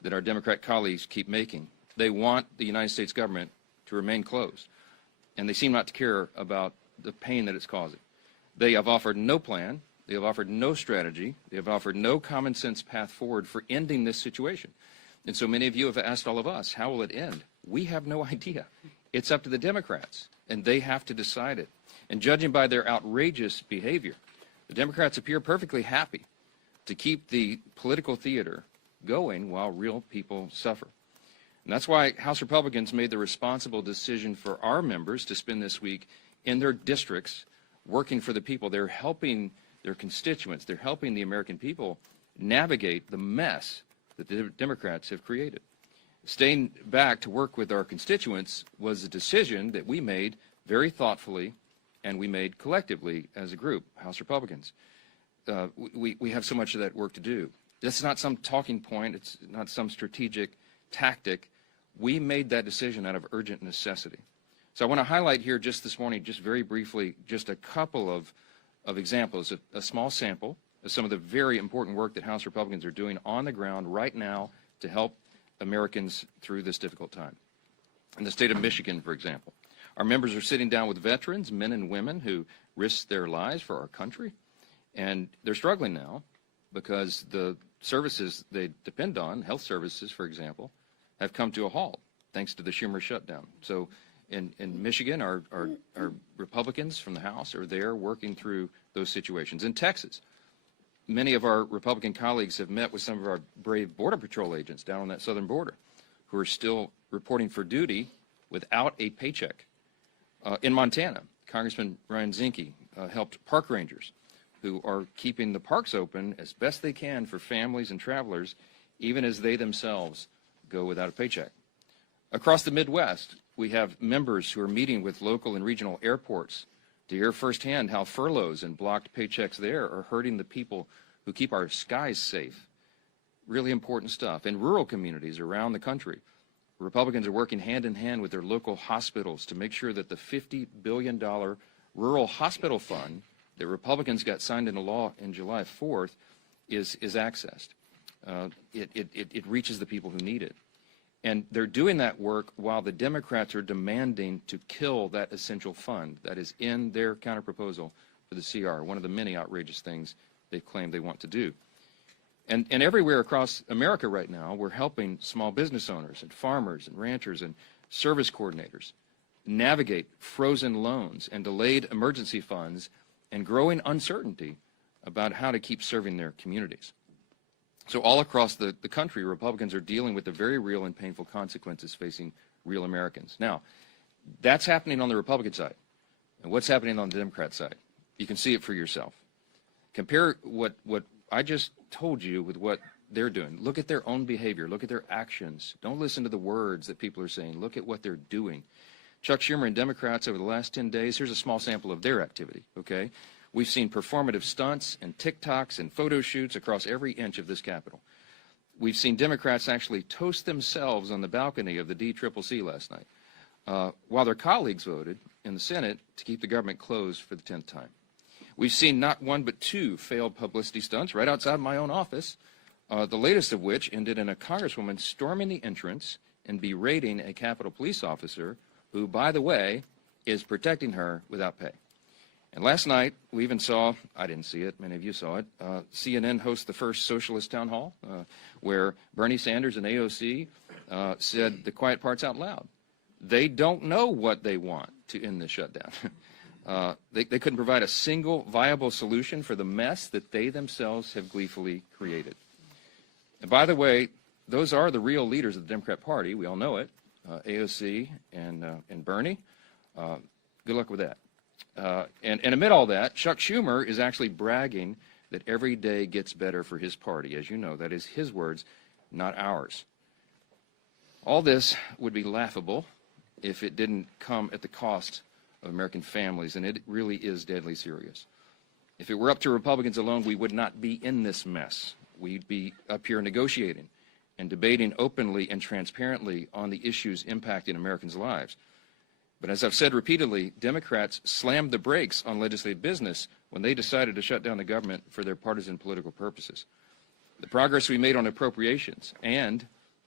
that our Democrat colleagues keep making. They want the United States government to remain closed, and they seem not to care about the pain that it's causing. They have offered no plan. They have offered no strategy. They have offered no common sense path forward for ending this situation. And so many of you have asked all of us, how will it end? We have no idea. It's up to the Democrats, and they have to decide it. And judging by their outrageous behavior, the Democrats appear perfectly happy to keep the political theater going while real people suffer. And that's why House Republicans made the responsible decision for our members to spend this week in their districts working for the people. They're helping their constituents. They're helping the American people navigate the mess that the Democrats have created. Staying back to work with our constituents was a decision that we made very thoughtfully, and we made collectively as a group, House Republicans. We have so much of that work to do. This is not some talking point. It's not some strategic tactic. We made that decision out of urgent necessity. So I want to highlight here just this morning, just very briefly, just a couple of examples, a small sample of some of the very important work that House Republicans are doing on the ground right now to help Americans through this difficult time. In the state of Michigan, for example, our members are sitting down with veterans, men and women who risked their lives for our country, and they're struggling now because the services they depend on, health services, for example, have come to a halt thanks to the Schumer shutdown. So in Michigan, our Republicans from the House are there working through those situations. In Texas, many of our Republican colleagues have met with some of our brave Border Patrol agents down on that southern border who are still reporting for duty without a paycheck. In Montana, Congressman Ryan Zinke helped park rangers who are keeping the parks open as best they can for families and travelers, even as they themselves go without a paycheck. Across the Midwest, we have members who are meeting with local and regional airports to hear firsthand how furloughs and blocked paychecks there are hurting the people who keep our skies safe. Really important stuff. In rural communities around the country, Republicans are working hand in hand with their local hospitals to make sure that the $50 billion rural hospital fund that Republicans got signed into law in July 4th is accessed. It reaches the people who need it. And they're doing that work while the Democrats are demanding to kill that essential fund that is in their counterproposal for the CR, one of the many outrageous things they claim they want to do. And everywhere across America right now, we're helping small business owners and farmers and ranchers and service coordinators navigate frozen loans and delayed emergency funds and growing uncertainty about how to keep serving their communities. So all across the country, Republicans are dealing with the very real and painful consequences facing real Americans. Now, that's happening on the Republican side. And what's happening on the Democrat side? You can see it for yourself. Compare what I just told you with what they're doing. Look at their own behavior. Look at their actions. Don't listen to the words that people are saying. Look at what they're doing. Chuck Schumer and Democrats over the last 10 days, here's a small sample of their activity, okay? We've seen performative stunts and TikToks and photo shoots across every inch of this Capitol. We've seen Democrats actually toast themselves on the balcony of the DCCC last night, while their colleagues voted in the Senate to keep the government closed for the 10th time. We've seen not one but two failed publicity stunts right outside my own office, the latest of which ended in a congresswoman storming the entrance and berating a Capitol police officer who, by the way, is protecting her without pay. And last night, we even saw, I didn't see it, many of you saw it, CNN host the first socialist town hall where Bernie Sanders and AOC said the quiet parts out loud. They don't know what they want to end this shutdown. They couldn't provide a single viable solution for the mess that they themselves have gleefully created. And by the way, those are the real leaders of the Democrat Party. We all know it, AOC and Bernie. Good luck with that. And amid all that, Chuck Schumer is actually bragging that every day gets better for his party. As you know, that is his words, not ours. All this would be laughable if it didn't come at the cost of American families, and it really is deadly serious. If it were up to Republicans alone, we would not be in this mess. We'd be up here negotiating and debating openly and transparently on the issues impacting Americans' lives. But as I've said repeatedly, Democrats slammed the brakes on legislative business when they decided to shut down the government for their partisan political purposes. The progress we made on appropriations and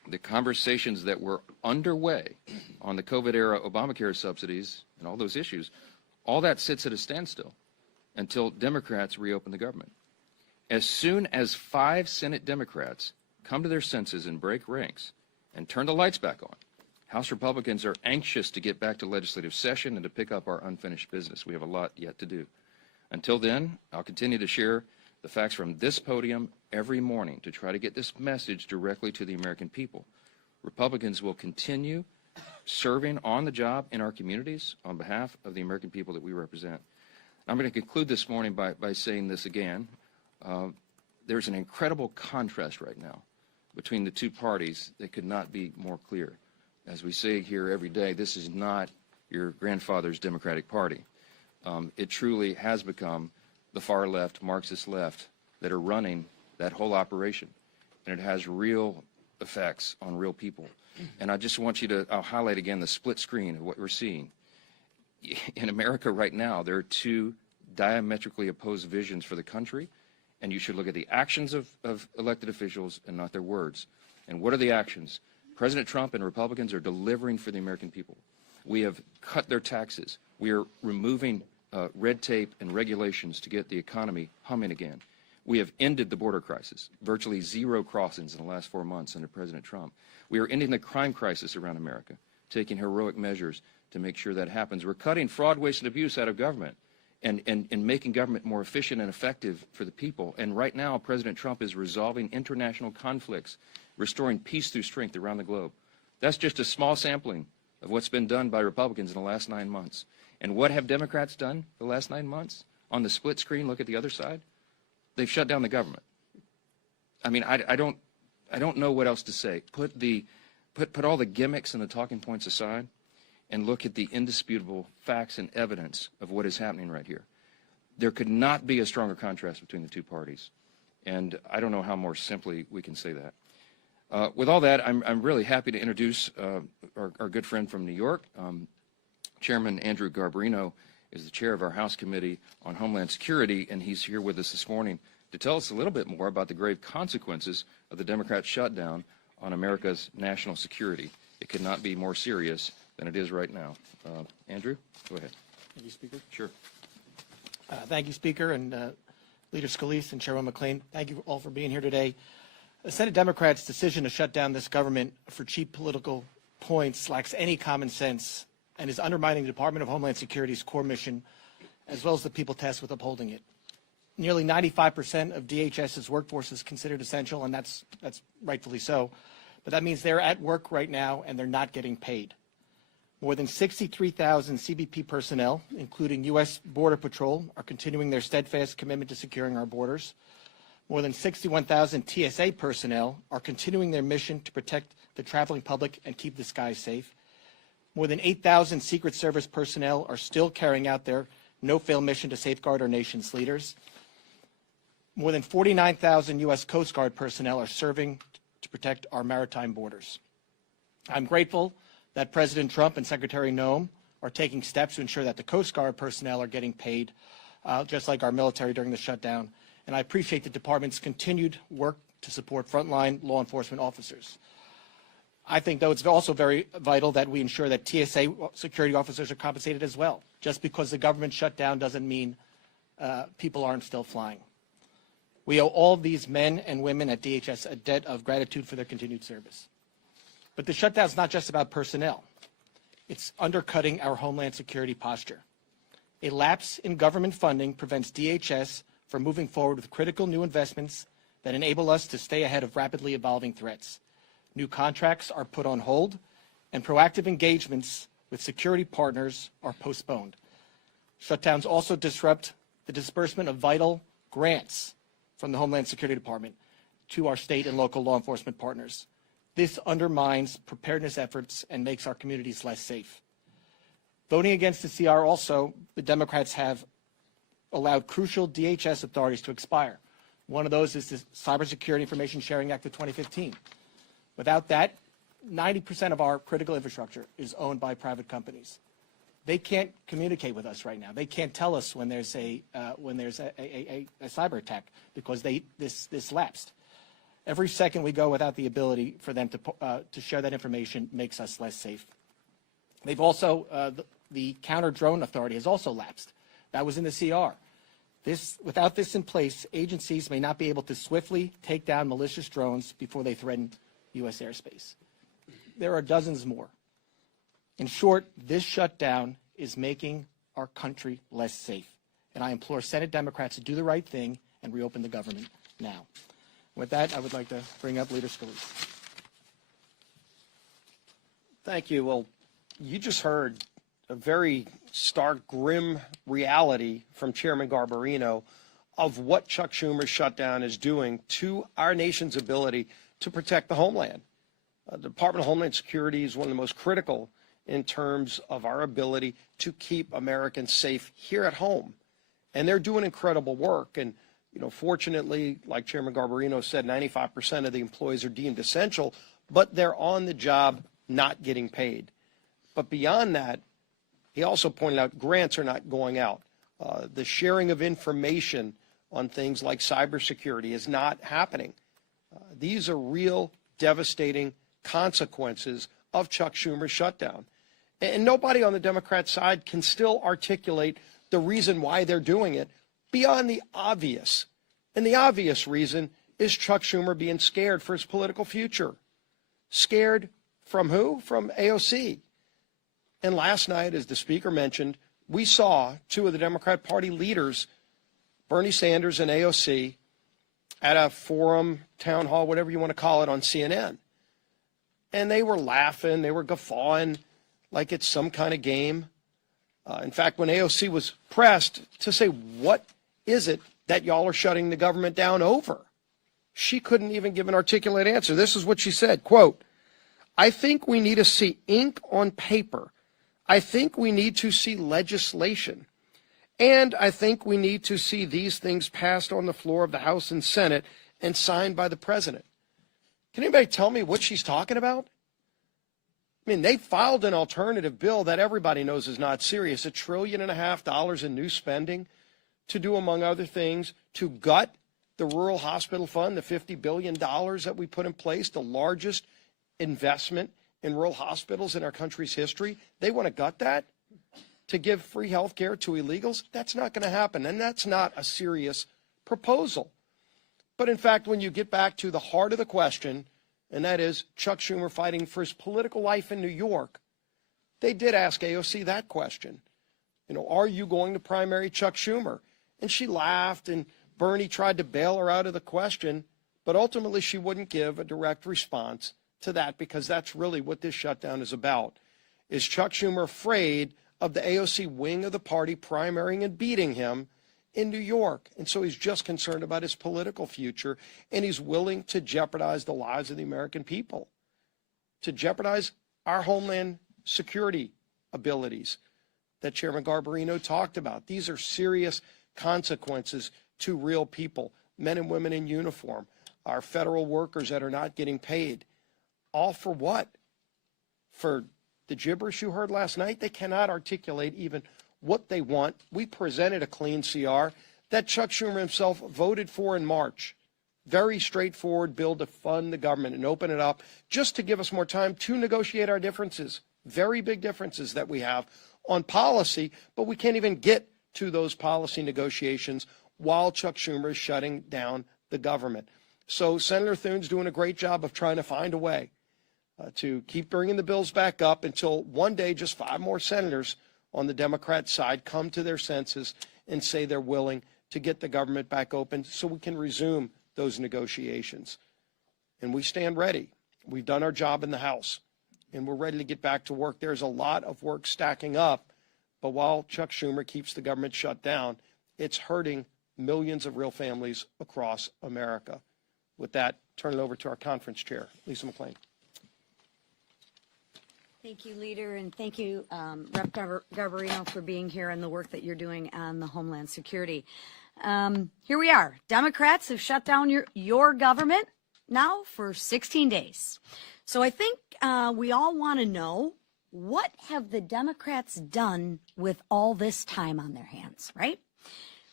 the conversations that were underway on the COVID-era Obamacare subsidies and all those issues, all that sits at a standstill until Democrats reopen the government. As soon as 5 Senate Democrats come to their senses and break ranks and turn the lights back on, House Republicans are anxious to get back to legislative session and to pick up our unfinished business. We have a lot yet to do. Until then, I'll continue to share the facts from this podium every morning to try to get this message directly to the American people. Republicans will continue serving on the job in our communities on behalf of the American people that we represent. I'm going to conclude this morning by saying this again. There's an incredible contrast right now between the two parties that could not be more clear. As we say here every day, this is not your grandfather's Democratic Party. It truly has become the far left, Marxist left, that are running that whole operation. And it has real effects on real people. And I just want you to, I'll highlight again the split screen of what we're seeing. In America right now, there are 2 diametrically opposed visions for the country, and you should look at the actions of elected officials and not their words. And what are the actions? President Trump and Republicans are delivering for the American people. We have cut their taxes. We are removing red tape and regulations to get the economy humming again. We have ended the border crisis, virtually 0 crossings in the last 4 months under President Trump. We are ending the crime crisis around America, taking heroic measures to make sure that happens. We're cutting fraud, waste, and abuse out of government and making government more efficient and effective for the people. And right now, President Trump is resolving international conflicts, restoring peace through strength around the globe. That's just a small sampling of what's been done by Republicans in the last 9 months. And what have Democrats done the last 9 months? On the split screen, look at the other side. They've shut down the government. I mean, I don't know what else to say. Put all the gimmicks and the talking points aside and look at the indisputable facts and evidence of what is happening right here. There could not be a stronger contrast between the two parties. And I don't know how more simply we can say that. With all that, I'm really happy to introduce our good friend from New York. Chairman Andrew Garbarino is the chair of our House Committee on Homeland Security, and he's here with us this morning to tell us a little bit more about the grave consequences of the Democrat shutdown on America's national security. It could not be more serious than it is right now. Andrew, go ahead. Thank you, Speaker. Sure. Thank you, Speaker, and Leader Scalise and Chairman McClain. Thank you all for being here today. The Senate Democrats' decision to shut down this government for cheap political points lacks any common sense and is undermining the Department of Homeland Security's core mission, as well as the people tasked with upholding it. Nearly 95% of DHS's workforce is considered essential, and that's rightfully so. But that means they're at work right now, and they're not getting paid. More than 63,000 CBP personnel, including U.S. Border Patrol, are continuing their steadfast commitment to securing our borders. More than 61,000 TSA personnel are continuing their mission to protect the traveling public and keep the skies safe. More than 8,000 Secret Service personnel are still carrying out their no-fail mission to safeguard our nation's leaders. More than 49,000 U.S. Coast Guard personnel are serving to protect our maritime borders. I'm grateful that President Trump and Secretary Noem are taking steps to ensure that the Coast Guard personnel are getting paid, just like our military during the shutdown. And I appreciate the department's continued work to support frontline law enforcement officers. I think, though, it's also very vital that we ensure that TSA security officers are compensated as well. Just because the government shut down doesn't mean people aren't still flying. We owe all these men and women at DHS a debt of gratitude for their continued service. But the shutdown is not just about personnel. It's undercutting our Homeland Security posture. A lapse in government funding prevents DHS from moving forward with critical new investments that enable us to stay ahead of rapidly evolving threats. New contracts are put on hold, and proactive engagements with security partners are postponed. Shutdowns also disrupt the disbursement of vital grants from the Homeland Security Department to our state and local law enforcement partners. This undermines preparedness efforts and makes our communities less safe. Voting against the CR also, the Democrats have allowed crucial DHS authorities to expire. One of those is the Cybersecurity Information Sharing Act of 2015. Without that, 90% of our critical infrastructure is owned by private companies. They can't communicate with us right now. They can't tell us when there's a cyber attack because this lapsed. Every second we go without the ability for them to share that information makes us less safe. They've also, the counter-drone authority has also lapsed. That was in the CR. Without this in place, agencies may not be able to swiftly take down malicious drones before they threaten U.S. airspace. There are dozens more. In short, this shutdown is making our country less safe. And I implore Senate Democrats to do the right thing and reopen the government now. With that, I would like to bring up Leader Scalise. Thank you. Well, you just heard a very stark, grim reality from Chairman Garbarino of what Chuck Schumer's shutdown is doing to our nation's ability to protect the homeland. The Department of Homeland Security is one of the most critical in terms of our ability to keep Americans safe here at home. And they're doing incredible work. And, fortunately, like Chairman Garbarino said, 95% of the employees are deemed essential, but they're on the job not getting paid. But beyond that, he also pointed out grants are not going out. The sharing of information on things like cybersecurity is not happening. These are real devastating consequences of Chuck Schumer's shutdown. And nobody on the Democrat side can still articulate the reason why they're doing it beyond the obvious. And the obvious reason is Chuck Schumer being scared for his political future. Scared from who? From AOC. And last night, as the speaker mentioned, we saw two of the Democrat Party leaders, Bernie Sanders and AOC, at a forum, town hall, whatever you want to call it, on CNN. And they were laughing, they were guffawing like it's some kind of game. In fact, when AOC was pressed to say, what is it that y'all are shutting the government down over? She couldn't even give an articulate answer. This is what she said, quote, "I think we need to see ink on paper. I think we need to see legislation. And I think we need to see these things passed on the floor of the House and Senate and signed by the president." Can anybody tell me what she's talking about? I mean, they filed an alternative bill that everybody knows is not serious, $1.5 trillion in new spending to do, among other things, to gut the Rural Hospital Fund, the $50 billion that we put in place, the largest investment in rural hospitals in our country's history. They want to gut that to give free health care to illegals. That's not going to happen, and that's not a serious proposal. But in fact, when you get back to the heart of the question, and that is Chuck Schumer fighting for his political life in New York, they did ask AOC that question. Are you going to primary Chuck Schumer? And she laughed, and Bernie tried to bail her out of the question, but ultimately she wouldn't give a direct response to that, because that's really what this shutdown is about. Is Chuck Schumer afraid of the AOC wing of the party primarying and beating him in New York? And so he's just concerned about his political future, and he's willing to jeopardize the lives of the American people, to jeopardize our homeland security abilities that Chairman Garbarino talked about. These are serious consequences to real people, men and women in uniform, our federal workers that are not getting paid. All for what? For the gibberish you heard last night? They cannot articulate even what they want. We presented a clean CR that Chuck Schumer himself voted for in March. Very straightforward bill to fund the government and open it up just to give us more time to negotiate our differences. Very big differences that we have on policy, but we can't even get to those policy negotiations while Chuck Schumer is shutting down the government. So Senator Thune's doing a great job of trying to find a way to keep bringing the bills back up until one day just 5 more senators on the Democrat side come to their senses and say they're willing to get the government back open so we can resume those negotiations. And we stand ready. We've done our job in the House, and we're ready to get back to work. There's a lot of work stacking up, but while Chuck Schumer keeps the government shut down, it's hurting millions of real families across America. With that, turn it over to our conference chair, Lisa McClain. Thank you, Leader, and thank you, Rep. Garbarino, for being here and the work that you're doing on the Homeland Security. Here we are. Democrats have shut down your government now for 16 days. So I think we all want to know, what have the Democrats done with all this time on their hands, right?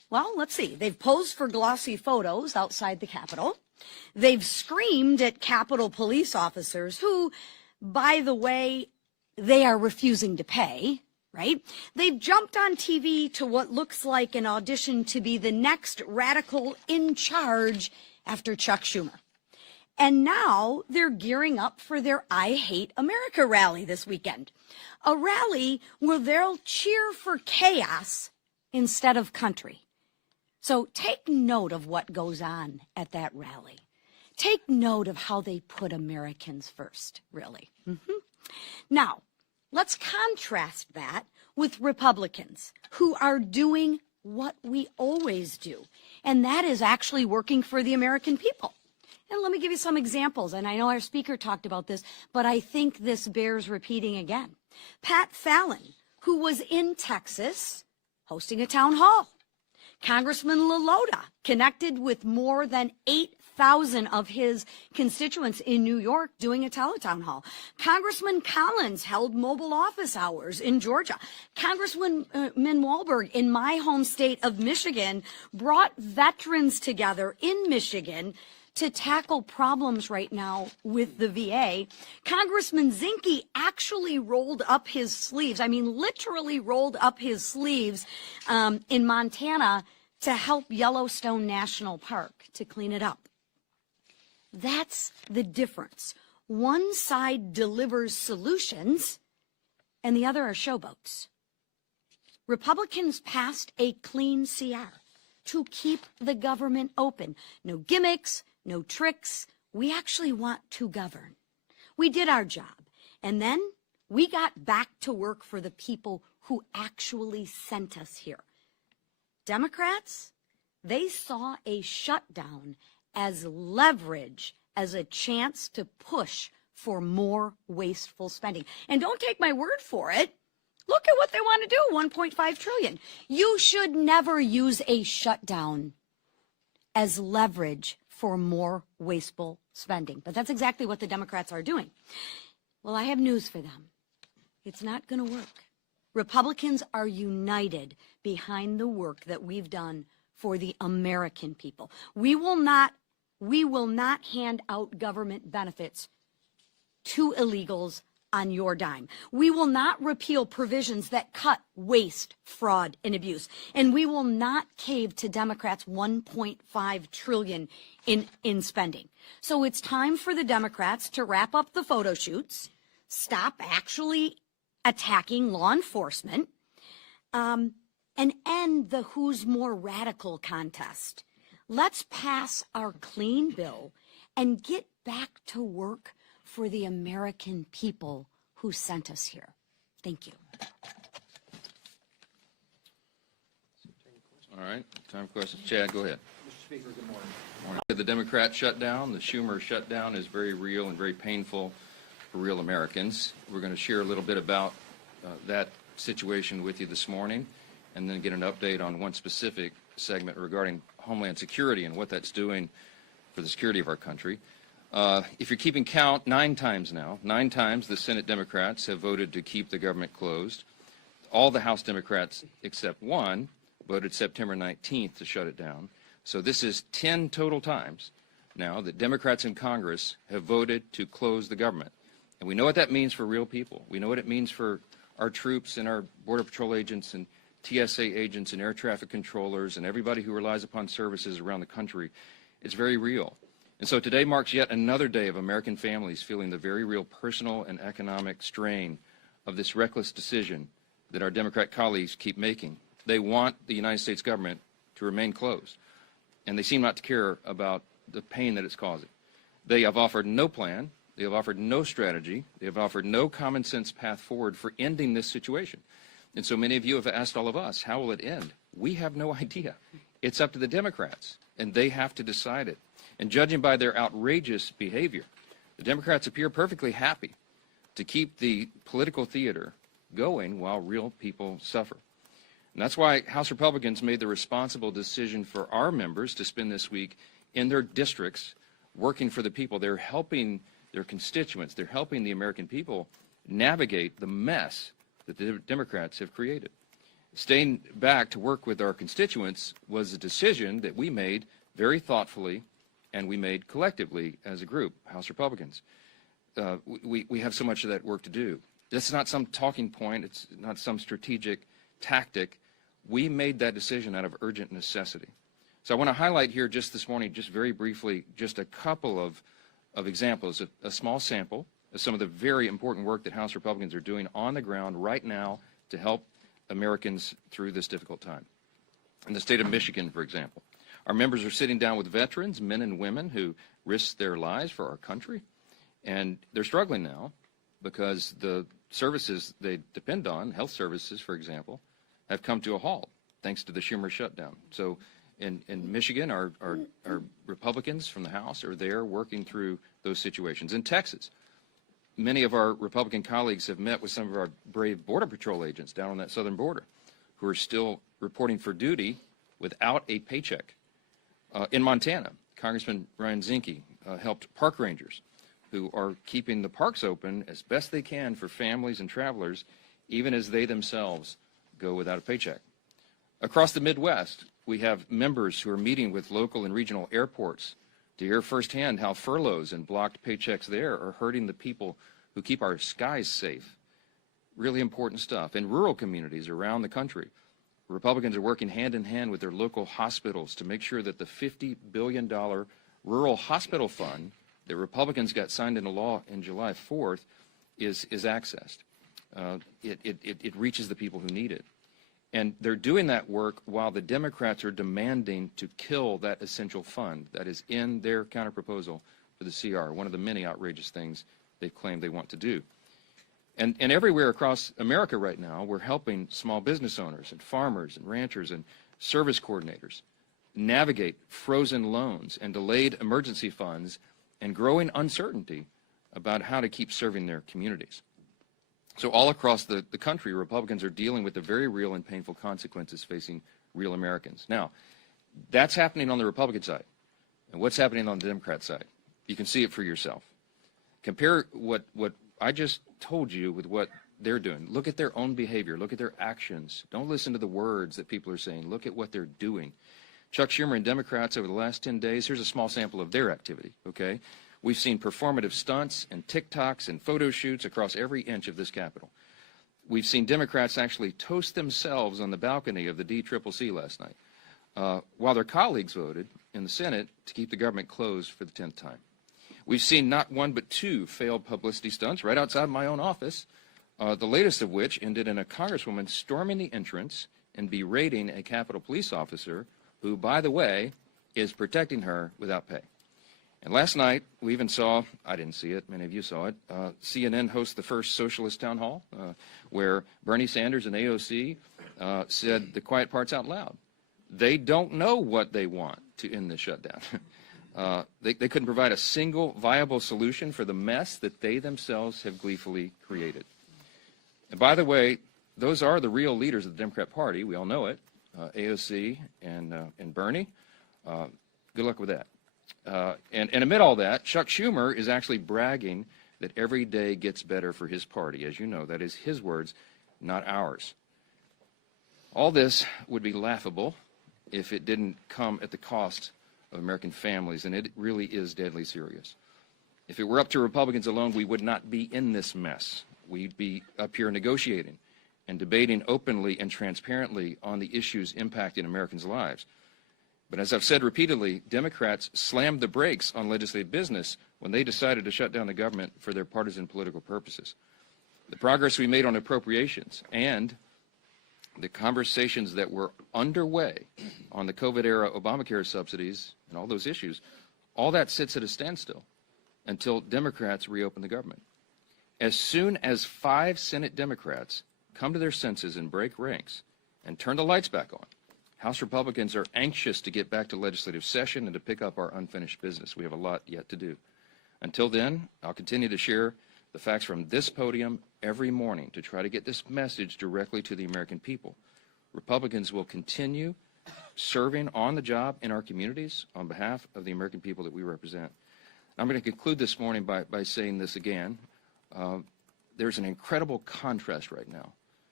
Well, let's see. They've posed for glossy photos outside the Capitol. They've screamed at Capitol police officers who, by the way, they are refusing to pay, right? They've jumped on TV to what looks like an audition to be the next radical in charge after Chuck Schumer. And now they're gearing up for their I Hate America rally this weekend. A rally where they'll cheer for chaos instead of country. So take note of what goes on at that rally. Take note of how they put Americans first, really. Now, let's contrast that with Republicans who are doing what we always do, and that is actually working for the American people. And let me give you some examples, and I know our speaker talked about this, but I think this bears repeating again. Pat Fallon, who was in Texas hosting a town hall. Congressman LaLota connected with more than 8,000 of his constituents in New York doing a teletown hall. Congressman Collins held mobile office hours in Georgia. Congressman Walberg in my home state of Michigan brought veterans together in Michigan to tackle problems right now with the VA. Congressman Zinke actually rolled up his sleeves, literally rolled up his sleeves in Montana to help Yellowstone National Park to clean it up. That's the difference. One side delivers solutions and the other are showboats. Republicans passed a clean CR to keep the government open. No gimmicks, no tricks. We actually want to govern. We did our job. And then we got back to work for the people who actually sent us here. Democrats, they saw a shutdown as leverage, as a chance to push for more wasteful spending. And don't take my word for it. Look at what they want to do, $1.5 trillion. You should never use a shutdown as leverage for more wasteful spending. But that's exactly what the Democrats are doing. Well, I have news for them. It's not going to work. Republicans are united behind the work that we've done for the American people. We will not hand out government benefits to illegals on your dime. We will not repeal provisions that cut waste, fraud, and abuse. And we will not cave to Democrats' $1.5 trillion in spending. So it's time for the Democrats to wrap up the photo shoots, stop actually attacking law enforcement, and end the who's more radical contest. Let's pass our clean bill and get back to work for the American people who sent us here. Thank you. All right, time for questions. Chad, go ahead. Mr. Speaker, good morning. Morning. The Democrat shutdown, the Schumer shutdown is very real and very painful for real Americans. We're going to share a little bit about that situation with you this morning and then get an update on one specific segment regarding Homeland Security and what that's doing for the security of our country. If you're keeping count, 9 times now, 9 times the Senate Democrats have voted to keep the government closed. All the House Democrats except one voted September 19th to shut it down. So this is 10 total times now that Democrats in Congress have voted to close the government. And we know what that means for real people. We know what it means for our troops and our Border Patrol agents and TSA agents and air traffic controllers and everybody who relies upon services around the country. It's very real. And so today marks yet another day of American families feeling the very real personal and economic strain of this reckless decision that our Democrat colleagues keep making. They want the United States government to remain closed, and they seem not to care about the pain that it's causing. They have offered no plan. They have offered no strategy. They have offered no common sense path forward for ending this situation. And so many of you have asked all of us, how will it end? We have no idea. It's up to the Democrats, and they have to decide it. And judging by their outrageous behavior, the Democrats appear perfectly happy to keep the political theater going while real people suffer. And that's why House Republicans made the responsible decision for our members to spend this week in their districts working for the people. They're helping their constituents. They're helping the American people navigate the mess that the Democrats have created. Staying back to work with our constituents was a decision that we made very thoughtfully and we made collectively as a group, House Republicans. We have so much of that work to do. This is not some talking point. It's not some strategic tactic. We made that decision out of urgent necessity. So I want to highlight here just this morning, just very briefly, just a couple of examples, a small sample of some of the very important work that House Republicans are doing on the ground right now to help Americans through this difficult time. In the state of Michigan, for example, our members are sitting down with veterans, men and women who risked their lives for our country, and they're struggling now because the services they depend on, health services, for example, have come to a halt thanks to the Schumer shutdown. So in Michigan, our Republicans from the House are there working through those situations. In Texas, many of our Republican colleagues have met with some of our brave Border Patrol agents down on that southern border who are still reporting for duty without a paycheck. In Montana, Congressman Ryan Zinke helped park rangers who are keeping the parks open as best they can for families and travelers, even as they themselves go without a paycheck. Across the Midwest, we have members who are meeting with local and regional airports to hear firsthand how furloughs and blocked paychecks there are hurting the people who keep our skies safe. Really important stuff. In rural communities around the country, Republicans are working hand in hand with their local hospitals to make sure that the $50 billion rural hospital fund that Republicans got signed into law in July 4th is accessed. It reaches the people who need it. And they're doing that work while the Democrats are demanding to kill that essential fund that is in their counterproposal for the CR, one of the many outrageous things they claim they want to do. And everywhere across America right now, we're helping small business owners and farmers and ranchers and service coordinators navigate frozen loans and delayed emergency funds and growing uncertainty about how to keep serving their communities. So all across the country, Republicans are dealing with the very real and painful consequences facing real Americans. Now, that's happening on the Republican side. And what's happening on the Democrat side? You can see it for yourself. Compare what I just told you with what they're doing. Look at their own behavior. Look at their actions. Don't listen to the words that people are saying. Look at what they're doing. Chuck Schumer and Democrats over the last 10 days, here's a small sample of their activity, okay? We've seen performative stunts and TikToks and photo shoots across every inch of this Capitol. We've seen Democrats actually toast themselves on the balcony of the DCCC last night, while their colleagues voted in the Senate to keep the government closed for the 10th time. We've seen not one but two failed publicity stunts right outside my own office, the latest of which ended in a congresswoman storming the entrance and berating a Capitol police officer who, by the way, is protecting her without pay. And last night, we even saw, I didn't see it, many of you saw it, CNN host the first socialist town hall where Bernie Sanders and AOC said the quiet parts out loud. They don't know what they want to end the shutdown. They couldn't provide a single viable solution for the mess that they themselves have gleefully created. And by the way, those are the real leaders of the Democrat Party. We all know it, AOC and Bernie. Good luck with that. And amid all that, Chuck Schumer is actually bragging that every day gets better for his party. As you know, that is his words, not ours. All this would be laughable if it didn't come at the cost of American families, and it really is deadly serious. If it were up to Republicans alone, we would not be in this mess. We'd be up here negotiating and debating openly and transparently on the issues impacting Americans' lives. But as I've said repeatedly, Democrats slammed the brakes on legislative business when they decided to shut down the government for their partisan political purposes. The progress we made on appropriations and the conversations that were underway on the COVID-era Obamacare subsidies and all those issues, all that sits at a standstill until Democrats reopen the government. As soon as 5 Senate Democrats come to their senses and break ranks and turn the lights back on, House Republicans are anxious to get back to legislative session and to pick up our unfinished business. We have a lot yet to do. Until then, I'll continue to share the facts from this podium every morning to try to get this message directly to the American people. Republicans will continue serving on the job in our communities on behalf of the American people that we represent. I'm going to conclude this morning by saying this again. There's an incredible contrast right now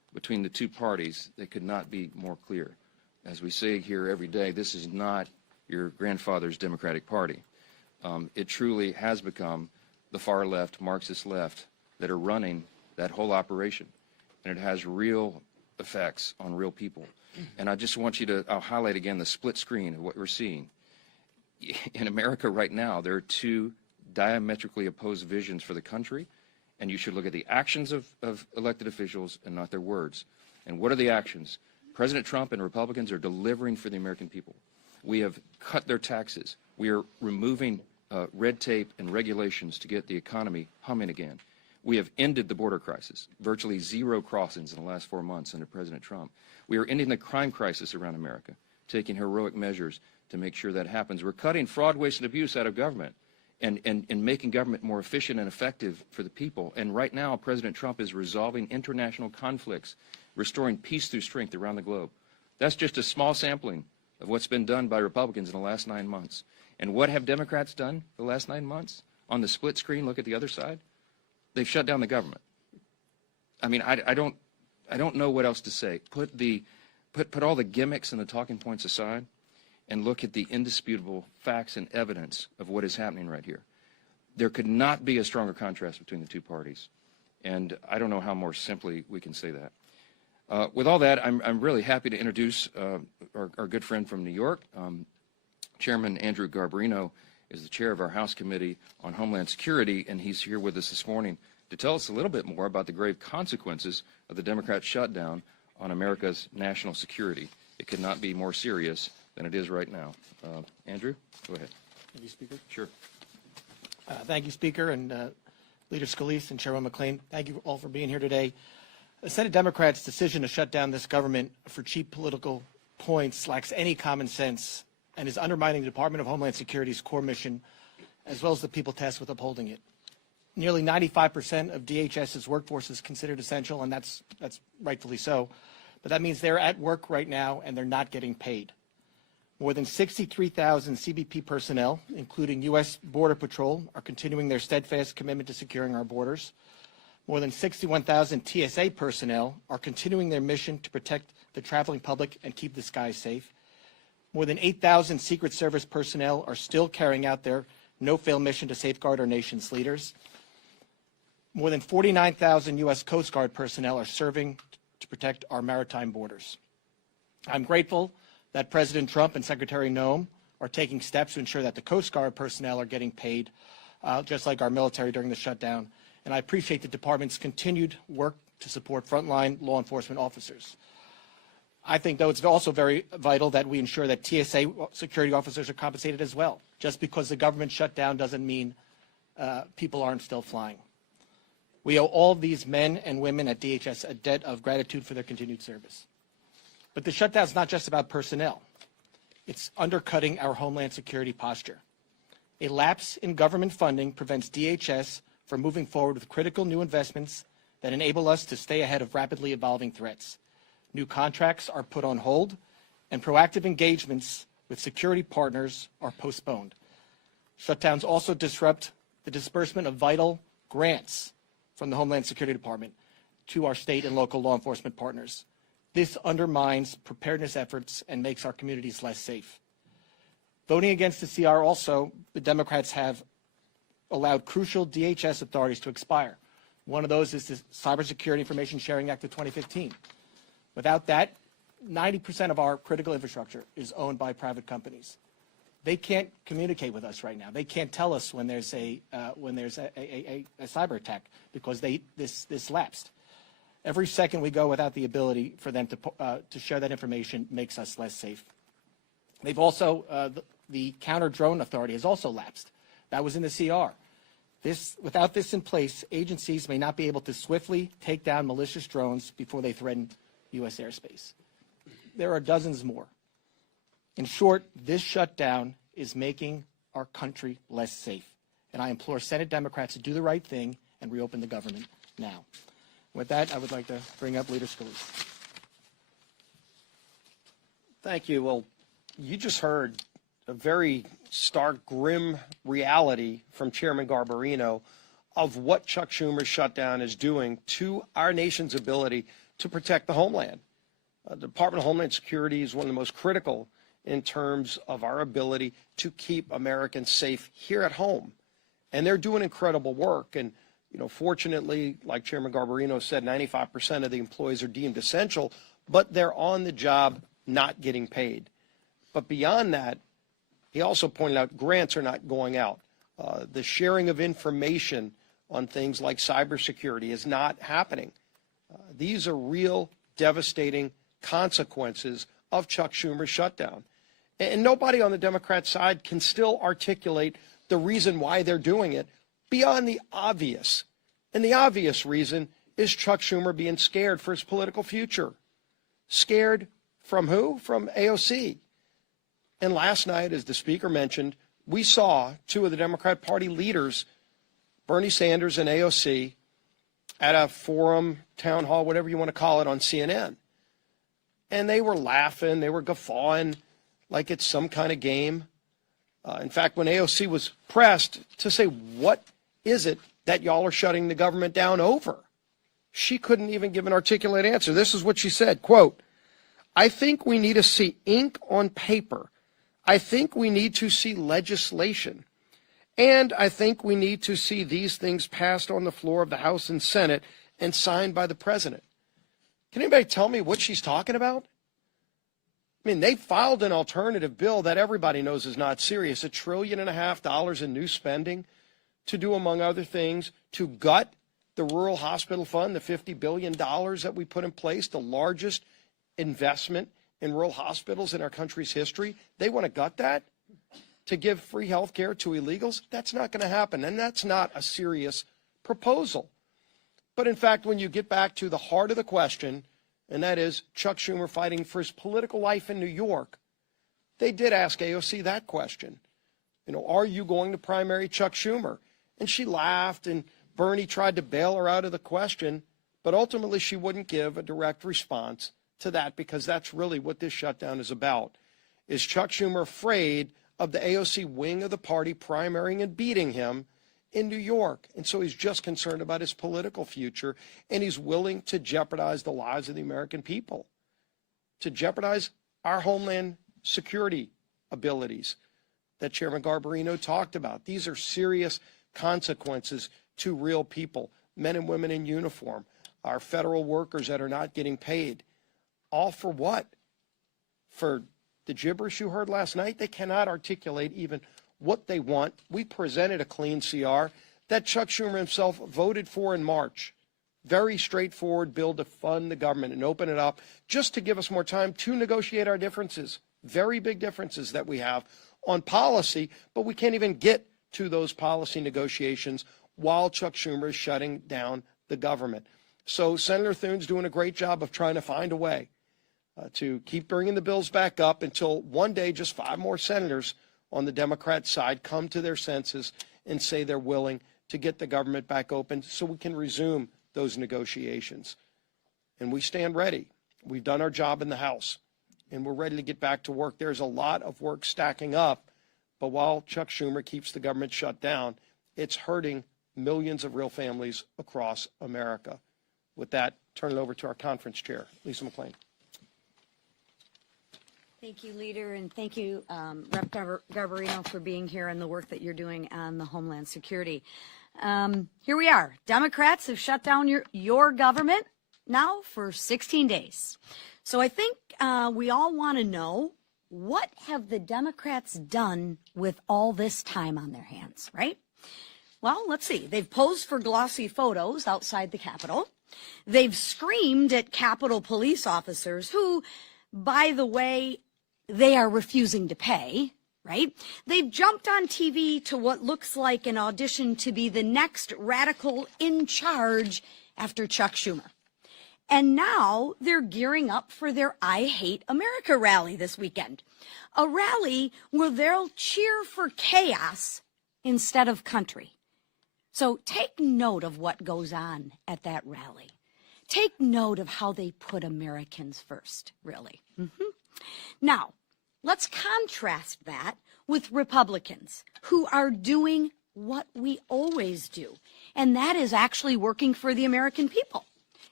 between the two parties that could not be more clear. As we say here every day, this is not your grandfather's Democratic Party. It truly has become the far left, Marxist left, that are running that whole operation. And it has real effects on real people. And I just want you to, I'll highlight again the split screen of what we're seeing. In America right now, there are two diametrically opposed visions for the country, and you should look at the actions of elected officials and not their words. And what are the actions? President Trump and Republicans are delivering for the American people. We have cut their taxes. We are removing red tape and regulations to get the economy humming again. We have ended the border crisis, virtually zero crossings in the last 4 months under President Trump. We are ending the crime crisis around America, taking heroic measures to make sure that happens. We're cutting fraud, waste, and abuse out of government and making government more efficient and effective for the people. And right now, President Trump is resolving international conflicts, restoring peace through strength around the globe. That's just a small sampling of what's been done by Republicans in the last 9 months. And what have Democrats done the last 9 months? On the split screen, look at the other side. They've shut down the government. I mean, I don't know what else to say. Put all the gimmicks and the talking points aside and look at the indisputable facts and evidence of what is happening right here. There could not be a stronger contrast between the two parties. And I don't know how more simply we can say that. With all that, I'm really happy to introduce our good friend from New York. Chairman Andrew Garbarino is the chair of our House Committee on Homeland Security, and he's here with us this morning to tell us a little bit more about the grave consequences of the Democrat shutdown on America's national security. It could not be more serious than it is right now. Andrew, go ahead. Thank you, Speaker. Sure. Thank you, Speaker, and Leader Scalise and Chairman McClain. Thank you all for being here today. The Senate Democrats' decision to shut down this government for cheap political points lacks any common sense and is undermining the Department of Homeland Security's core mission, as well as the people tasked with upholding it. Nearly 95% of DHS's workforce is considered essential, and that's rightfully so. But that means they're at work right now, and they're not getting paid. More than 63,000 CBP personnel, including U.S. Border Patrol, are continuing their steadfast commitment to securing our borders. More than 61,000 TSA personnel are continuing their mission to protect the traveling public and keep the skies safe. More than 8,000 Secret Service personnel are still carrying out their no-fail mission to safeguard our nation's leaders. More than 49,000 U.S. Coast Guard personnel are serving to protect our maritime borders. I'm grateful that President Trump and Secretary Noem are taking steps to ensure that the Coast Guard personnel are getting paid, just like our military during the shutdown. And I appreciate the department's continued work to support frontline law enforcement officers. I think, though, it's also very vital that we ensure that TSA security officers are compensated as well. Just because the government shut down doesn't mean people aren't still flying. We owe all of these men and women at DHS a debt of gratitude for their continued service. But the shutdown is not just about personnel. It's undercutting our Homeland Security posture. A lapse in government funding prevents DHS from moving forward with critical new investments that enable us to stay ahead of rapidly evolving threats. New contracts are put on hold, and proactive engagements with security partners are postponed. Shutdowns also disrupt the disbursement of vital grants from the Homeland Security Department to our state and local law enforcement partners. This undermines preparedness efforts and makes our communities less safe. Voting against the CR also, the Democrats have allowed crucial DHS authorities to expire. One of those is the Cybersecurity Information Sharing Act of 2015. Without that, 90% of our critical infrastructure is owned by private companies. They can't communicate with us right now. They can't tell us when there's a cyber attack because this lapsed. Every second we go without the ability for them to share that information makes us less safe. They've also the counter drone authority has also lapsed. That was in the CR. Without this in place, agencies may not be able to swiftly take down malicious drones before they threaten U.S. airspace. There are dozens more. In short, this shutdown is making our country less safe. And I implore Senate Democrats to do the right thing and reopen the government now. With that, I would like to bring up Leader Scalise. Thank you. Well, you just heard a very stark, grim reality from Chairman Garbarino of what Chuck Schumer's shutdown is doing to our nation's ability to protect the homeland. The Department of Homeland Security is one of the most critical in terms of our ability to keep Americans safe here at home. And they're doing incredible work. And, fortunately, like Chairman Garbarino said, 95% of the employees are deemed essential, but they're on the job not getting paid. But beyond that, he also pointed out grants are not going out. The sharing of information on things like cybersecurity is not happening. These are real devastating consequences of Chuck Schumer's shutdown. And nobody on the Democrat side can still articulate the reason why they're doing it beyond the obvious. And the obvious reason is Chuck Schumer being scared for his political future. Scared from who? From AOC. And last night, as the speaker mentioned, we saw two of the Democrat Party leaders, Bernie Sanders and AOC, at a forum, town hall, whatever you want to call it, on CNN. And they were laughing, they were guffawing like it's some kind of game. In fact, when AOC was pressed to say, what is it that y'all are shutting the government down over? She couldn't even give an articulate answer. This is what she said, quote, I think we need to see ink on paper. I think we need to see legislation. And I think we need to see these things passed on the floor of the House and Senate and signed by the president. Can anybody tell me what she's talking about? I mean, they filed an alternative bill that everybody knows is not serious, $1.5 trillion in new spending to do, among other things, to gut the rural hospital fund, the $50 billion that we put in place, the largest investment in rural hospitals in our country's history. They want to gut that to give free health care to illegals. That's not going to happen, and that's not a serious proposal. But in fact, when you get back to the heart of the question, and that is Chuck Schumer fighting for his political life in New York, they did ask AOC that question. Are you going to primary Chuck Schumer? And she laughed, and Bernie tried to bail her out of the question, but ultimately she wouldn't give a direct response to that, because that's really what this shutdown is about. Is Chuck Schumer afraid of the AOC wing of the party primarying and beating him in New York? And so he's just concerned about his political future, and he's willing to jeopardize the lives of the American people, to jeopardize our homeland security abilities that Chairman Garbarino talked about. These are serious consequences to real people, men and women in uniform, our federal workers that are not getting paid. All for what? For the gibberish you heard last night? They cannot articulate even what they want. We presented a clean CR that Chuck Schumer himself voted for in March. Very straightforward bill to fund the government and open it up just to give us more time to negotiate our differences. Very big differences that we have on policy, but we can't even get to those policy negotiations while Chuck Schumer is shutting down the government. So Senator Thune's doing a great job of trying to find a way to keep bringing the bills back up until one day just 5 more senators on the Democrat side come to their senses and say they're willing to get the government back open so we can resume those negotiations. And we stand ready. We've done our job in the House, and we're ready to get back to work. There's a lot of work stacking up, but while Chuck Schumer keeps the government shut down, it's hurting millions of real families across America. With that, turn it over to our conference chair, Lisa McClain. Thank you, Leader, and thank you, Rep. Garbarino, for being here and the work that you're doing on the Homeland Security. Here we are. Democrats have shut down your government now for 16 days. So I think we all want to know, what have the Democrats done with all this time on their hands, right? Well, let's see. They've posed for glossy photos outside the Capitol. They've screamed at Capitol police officers who, by the way, they are refusing to pay, right? They've jumped on TV to what looks like an audition to be the next radical in charge after Chuck Schumer. And now they're gearing up for their I Hate America rally this weekend, a rally where they'll cheer for chaos instead of country. So take note of what goes on at that rally. Take note of how they put Americans first, really. Now, let's contrast that with Republicans who are doing what we always do, and that is actually working for the American people.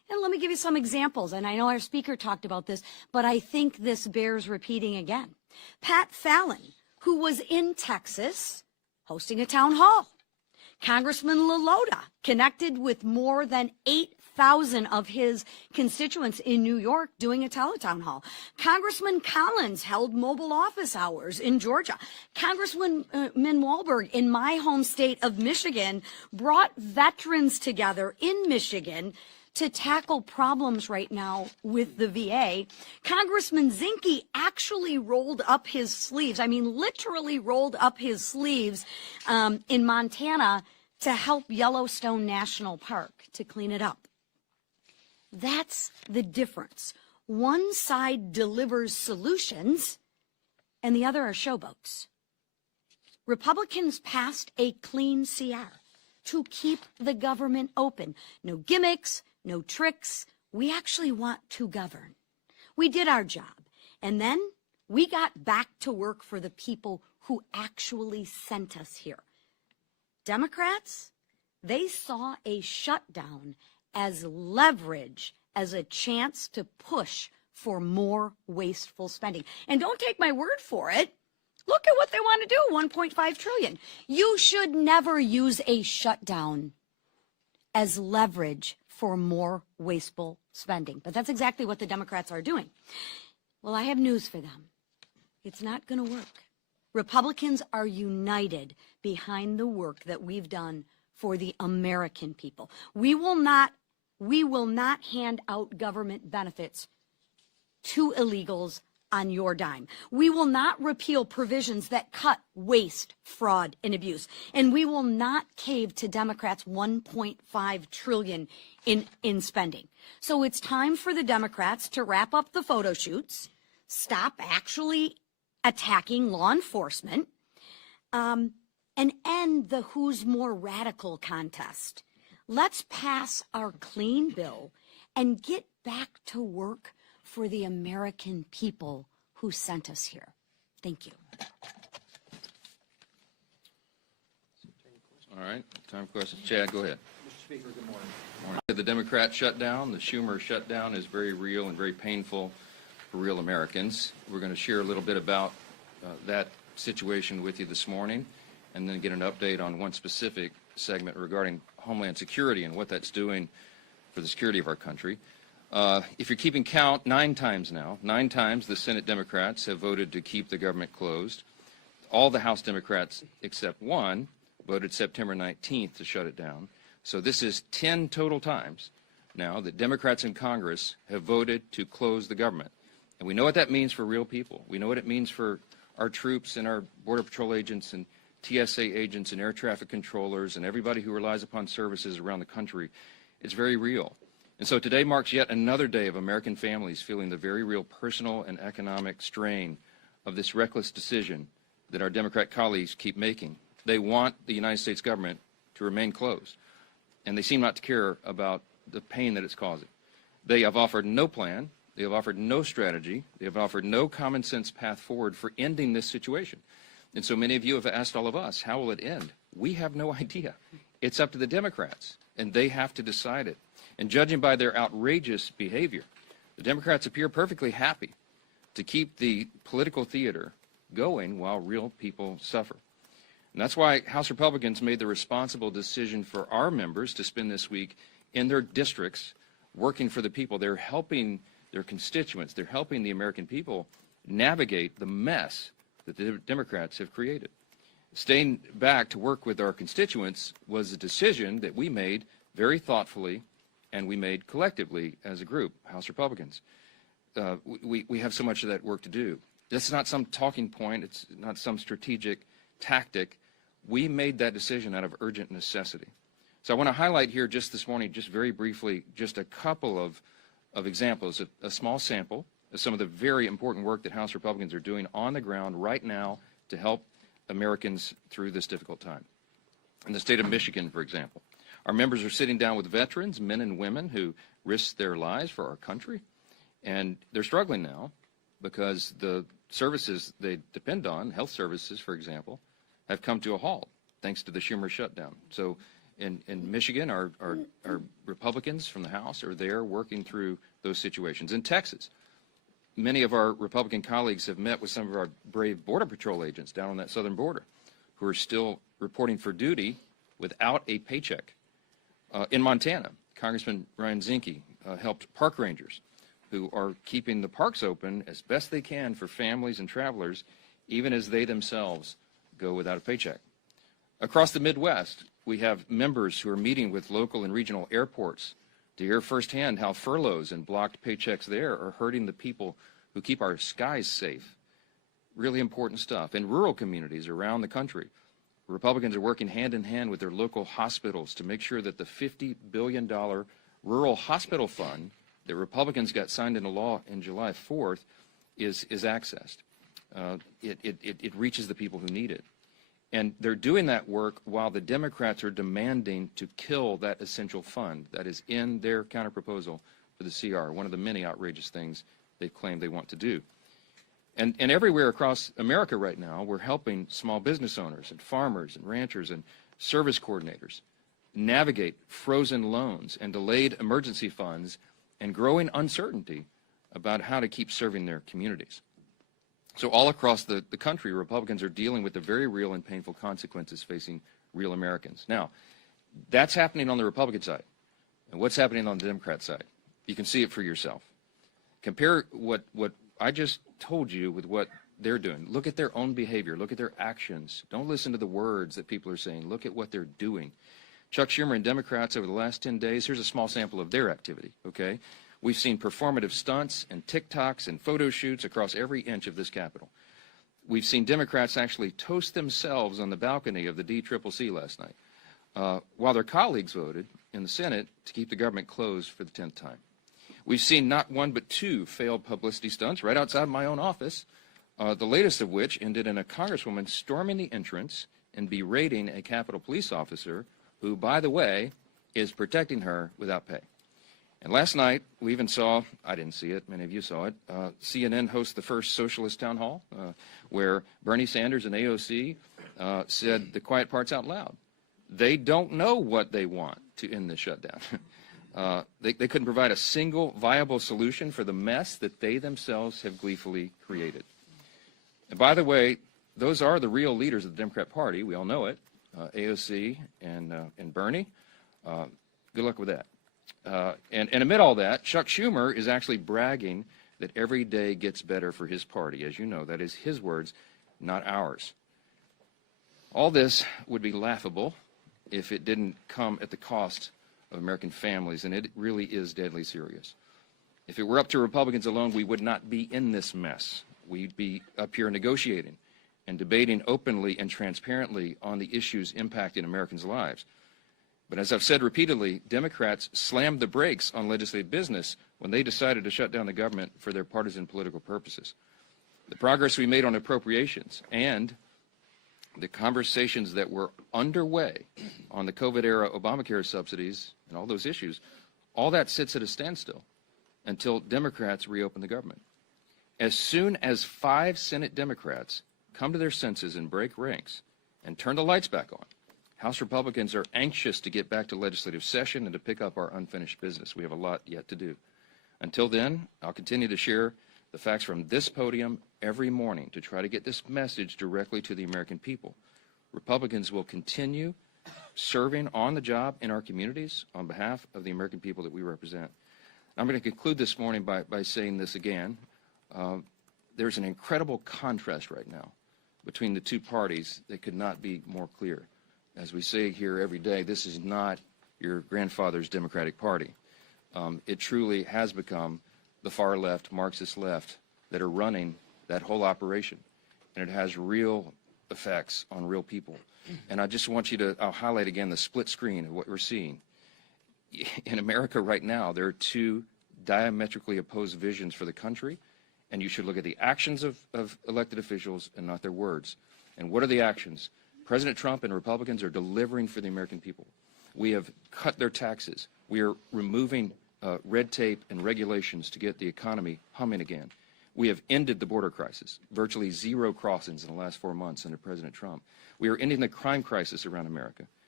And let me give you some examples. And I know our speaker talked about this, but I think this bears repeating again. Pat Fallon, who was in Texas hosting a town hall. Congressman LaLota connected with more than 8,000 of his constituents in New York doing a teletown hall. Congressman Collins held mobile office hours in Georgia. Congressman Wahlberg in my home state of Michigan brought veterans together in Michigan to tackle problems right now with the VA. Congressman Zinke actually rolled up his sleeves, I mean literally rolled up his sleeves in Montana to help Yellowstone National Park to clean it up. That's the difference. One side delivers solutions and the other are showboats. Republicans passed a clean CR to keep the government open. No gimmicks, no tricks. We actually want to govern. We did our job. And then we got back to work for the people who actually sent us here. Democrats, they saw a shutdown as leverage, as a chance to push for more wasteful spending. And don't take my word for it. Look at what they want to do, $1.5 trillion. You should never use a shutdown as leverage for more wasteful spending. But that's exactly what the Democrats are doing. Well, I have news for them. It's not going to work. Republicans are united behind the work that we've done for the American people. We will not hand out government benefits to illegals on your dime. We will not repeal provisions that cut waste, fraud, and abuse. And we will not cave to Democrats' $1.5 trillion in spending. So it's time for the Democrats to wrap up the photo shoots, stop actually attacking law enforcement, and end the who's more radical contest. Let's pass our clean bill and get back to work for the American people who sent us here. Thank you. All right, time for questions. Chad, go ahead. Mr. Speaker, good morning. The Democrat shutdown, the Schumer shutdown is very real and very painful for real Americans. We're going to share a little bit about that situation with you this morning and then get an update on one specific segment regarding Homeland Security and what that's doing for the security of our country. If you're keeping count, 9 times the Senate Democrats have voted to keep the government closed. All the House Democrats except one voted September 19th to shut it down. So this is 10 total times now that Democrats in Congress have voted to close the government. And we know what that means for real people. We know what it means for our troops and our Border Patrol agents and TSA agents and air traffic controllers and everybody who relies upon services around the country. It's very real. And so today marks yet another day of American families feeling the very real personal and economic strain of this reckless decision that our Democrat colleagues keep making. They want the United States government to remain closed, and they seem not to care about the pain that it's causing. They have offered no plan. They have offered no strategy. They have offered no common sense path forward for ending this situation. And so many of you have asked all of us, how will it end? We have no idea. It's up to the Democrats, and they have to decide it. And judging by their outrageous behavior, the Democrats appear perfectly happy to keep the political theater going while real people suffer. And that's why House Republicans made the responsible decision for our members to spend this week in their districts working for the people. They're helping their constituents. They're helping the American people navigate the mess that the Democrats have created. Staying back to work with our constituents was a decision that we made very thoughtfully and we made collectively as a group, House Republicans. We have so much of that work to do. This is not some talking point. It's not some strategic tactic. We made that decision out of urgent necessity. So I want to highlight here just this morning, just very briefly, just a couple of examples, a small sample of some of the very important work that House Republicans are doing on the ground right now to help Americans through this difficult time. In the state of Michigan, for example, our members are sitting down with veterans, men and women who risked their lives for our country, and they're struggling now because the services they depend on, health services, for example, have come to a halt thanks to the Schumer shutdown. So In Michigan, our Republicans from the House are there working through those situations. In Texas, many of our Republican colleagues have met with some of our brave Border Patrol agents down on that southern border who are still reporting for duty without a paycheck. In Montana, Congressman Ryan Zinke helped park rangers who are keeping the parks open as best they can for families and travelers, even as they themselves go without a paycheck. Across the Midwest, we have members who are meeting with local and regional airports to hear firsthand how furloughs and blocked paychecks there are hurting the people who keep our skies safe. Really important stuff. In rural communities around the country, Republicans are working hand in hand with their local hospitals to make sure that the $50 billion rural hospital fund that Republicans got signed into law in July 4th is accessed. It reaches the people who need it. And they're doing that work while the Democrats are demanding to kill that essential fund that is in their counterproposal for the CR, one of the many outrageous things they claim they want to do. And everywhere across America right now, we're helping small business owners and farmers and ranchers and service coordinators navigate frozen loans and delayed emergency funds and growing uncertainty about how to keep serving their communities. So all across the country, Republicans are dealing with the very real and painful consequences facing real Americans. Now, that's happening on the Republican side. And what's happening on the Democrat side? You can see it for yourself. Compare what I just told you with what they're doing. Look at their own behavior. Look at their actions. Don't listen to the words that people are saying. Look at what they're doing. Chuck Schumer and Democrats over the last 10 days, here's a small sample of their activity, okay? We've seen performative stunts and TikToks and photo shoots across every inch of this Capitol. We've seen Democrats actually toast themselves on the balcony of the DCCC last night, while their colleagues voted in the Senate to keep the government closed for the 10th time. We've seen not one but two failed publicity stunts right outside my own office, the latest of which ended in a congresswoman storming the entrance and berating a Capitol police officer who, by the way, is protecting her without pay. And last night, we even saw, I didn't see it, many of you saw it, CNN host the first socialist town hall where Bernie Sanders and AOC said the quiet parts out loud. They don't know what they want to end the shutdown. They couldn't provide a single viable solution for the mess that they themselves have gleefully created. And by the way, those are the real leaders of the Democrat Party. We all know it, AOC and Bernie. Good luck with that. And amid all that, Chuck Schumer is actually bragging that every day gets better for his party. As you know, that is his words, not ours. All this would be laughable if it didn't come at the cost of American families, and it really is deadly serious. If it were up to Republicans alone, we would not be in this mess. We'd be up here negotiating and debating openly and transparently on the issues impacting Americans' lives. But as I've said repeatedly, Democrats slammed the brakes on legislative business when they decided to shut down the government for their partisan political purposes. The progress we made on appropriations and the conversations that were underway on the COVID-era Obamacare subsidies and all those issues, all that sits at a standstill until Democrats reopen the government. As soon as 5 Senate Democrats come to their senses and break ranks and turn the lights back on, House Republicans are anxious to get back to legislative session and to pick up our unfinished business. We have a lot yet to do. Until then, I'll continue to share the facts from this podium every morning to try to get this message directly to the American people. Republicans will continue serving on the job in our communities on behalf of the American people that we represent. I'm going to conclude this morning by saying this again. There's an incredible contrast right now between the two parties that could not be more clear. As we say here every day, this is not your grandfather's Democratic Party. It truly has become the far left, Marxist left, that are running that whole operation. And it has real effects on real people. And I just want you to, I'll highlight again the split screen of what we're seeing. In America right now, there are two diametrically opposed visions for the country, and you should look at the actions of elected officials and not their words. And what are the actions? President Trump and Republicans are delivering for the American people. We have cut their taxes. We are removing red tape and regulations to get the economy humming again. We have ended the border crisis, virtually 0 crossings in the last 4 months under President Trump. We are ending the crime crisis around America.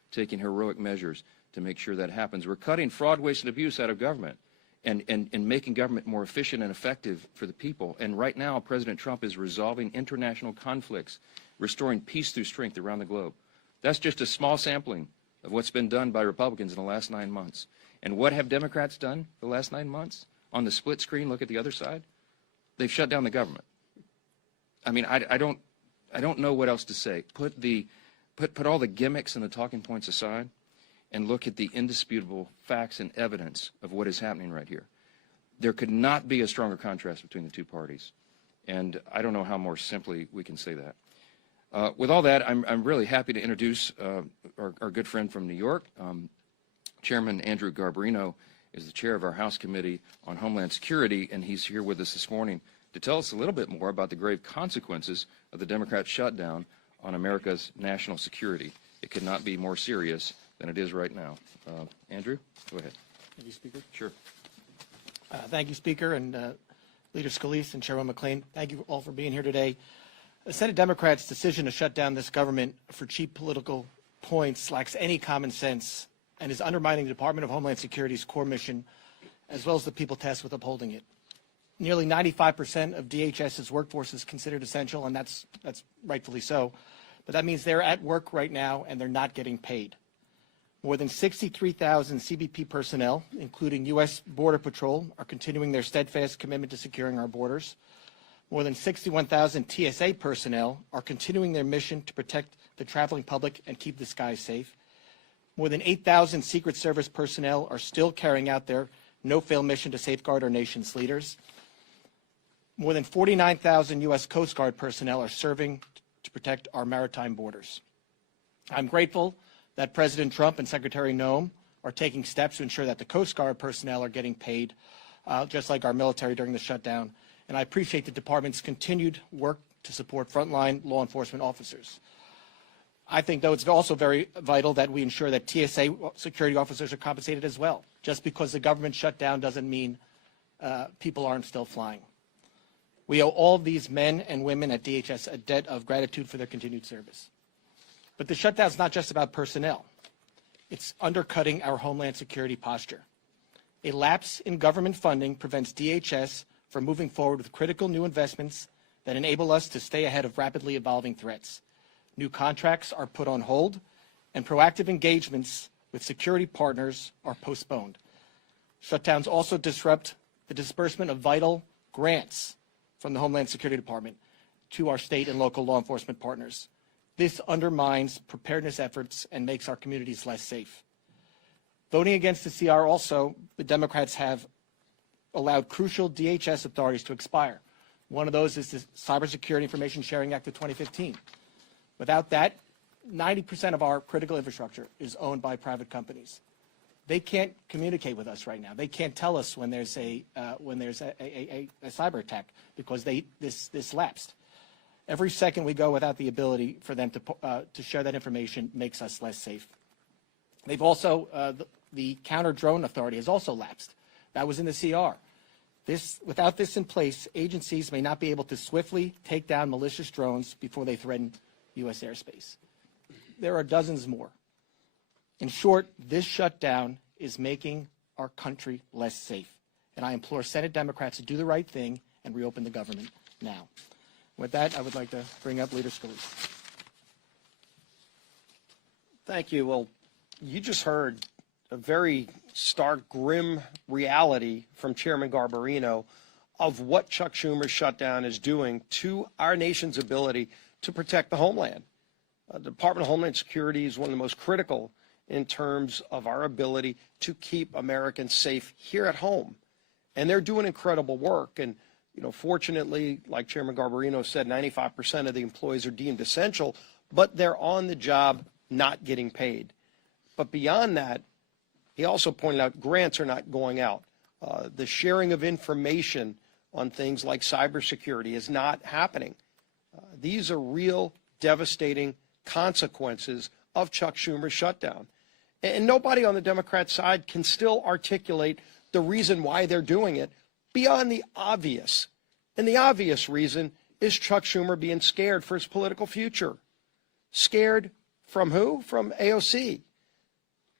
taking heroic measures to make sure that happens. We're cutting fraud, waste, and abuse out of government and making government more efficient and effective for the people. And right now, President Trump is resolving international conflicts, restoring peace through strength around the globe. That's just a small sampling of what's been done by Republicans in the last 9 months. And what have Democrats done the last 9 months? On the split screen, look at the other side. They've shut down the government. I mean, I don't know what else to say. Put all the gimmicks and the talking points aside and look at the indisputable facts and evidence of what is happening right here. There could not be a stronger contrast between the two parties. And I don't know how more simply we can say that. With all that, I'm really happy to introduce our good friend from New York. Chairman Andrew Garbarino is the chair of our House Committee on Homeland Security, and he's here with us this morning to tell us a little bit more about the grave consequences of the Democrat shutdown on America's national security. It could not be more serious than it is right now. Andrew, go ahead. Thank you, Speaker. Sure. Thank you, Speaker, and Leader Scalise and Chairwoman McClain. Thank you all for being here today. The Senate Democrats' decision to shut down this government for cheap political points lacks any common sense and is undermining the Department of Homeland Security's core mission, as well as the people tasked with upholding it. Nearly 95% of DHS's workforce is considered essential, and that's rightfully so. But that means they're at work right now, and they're not getting paid. More than 63,000 CBP personnel, including U.S. Border Patrol, are continuing their steadfast commitment to securing our borders. More than 61,000 TSA personnel are continuing their mission to protect the traveling public and keep the skies safe. More than 8,000 Secret Service personnel are still carrying out their no-fail mission to safeguard our nation's leaders. More than 49,000 U.S. Coast Guard personnel are serving to protect our maritime borders. I'm grateful that President Trump and Secretary Noem are taking steps to ensure that the Coast Guard personnel are getting paid, just like our military during the shutdown. And I appreciate the department's continued work to support frontline law enforcement officers. I think, though, it's also very vital that we ensure that TSA security officers are compensated as well. Just because the government shut down doesn't mean people aren't still flying. We owe all these men and women at DHS a debt of gratitude for their continued service. But the shutdown is not just about personnel. It's undercutting our homeland security posture. A lapse in government funding prevents DHS from moving forward with critical new investments that enable us to stay ahead of rapidly evolving threats. New contracts are put on hold, and proactive engagements with security partners are postponed. Shutdowns also disrupt the disbursement of vital grants from the Homeland Security Department to our state and local law enforcement partners. This undermines preparedness efforts and makes our communities less safe. Voting against the CR also, the Democrats have allowed crucial DHS authorities to expire. One of those is the Cybersecurity Information Sharing Act of 2015. Without that, 90% of our critical infrastructure is owned by private companies. They can't communicate with us right now. They can't tell us when there's a cyber attack because this lapsed. Every second we go without the ability for them to share that information makes us less safe. They've also the counter drone authority has also lapsed. That was in the CR. Without this in place, agencies may not be able to swiftly take down malicious drones before they threaten U.S. airspace. There are dozens more. In short, this shutdown is making our country less safe. And I implore Senate Democrats to do the right thing and reopen the government now. With that, I would like to bring up Leader Scalise. Thank you. Well, you just heard a very stark, grim reality from Chairman Garbarino of what Chuck Schumer's shutdown is doing to our nation's ability to protect the homeland. The Department of Homeland Security is one of the most critical in terms of our ability to keep Americans safe here at home. And they're doing incredible work. And, you know, fortunately, like Chairman Garbarino said, 95% of the employees are deemed essential, but they're on the job not getting paid. But beyond that, he also pointed out grants are not going out. The sharing of information on things like cybersecurity is not happening. These are real devastating consequences of Chuck Schumer's shutdown. And nobody on the Democrat side can still articulate the reason why they're doing it beyond the obvious. And the obvious reason is Chuck Schumer being scared for his political future. Scared from who? From AOC.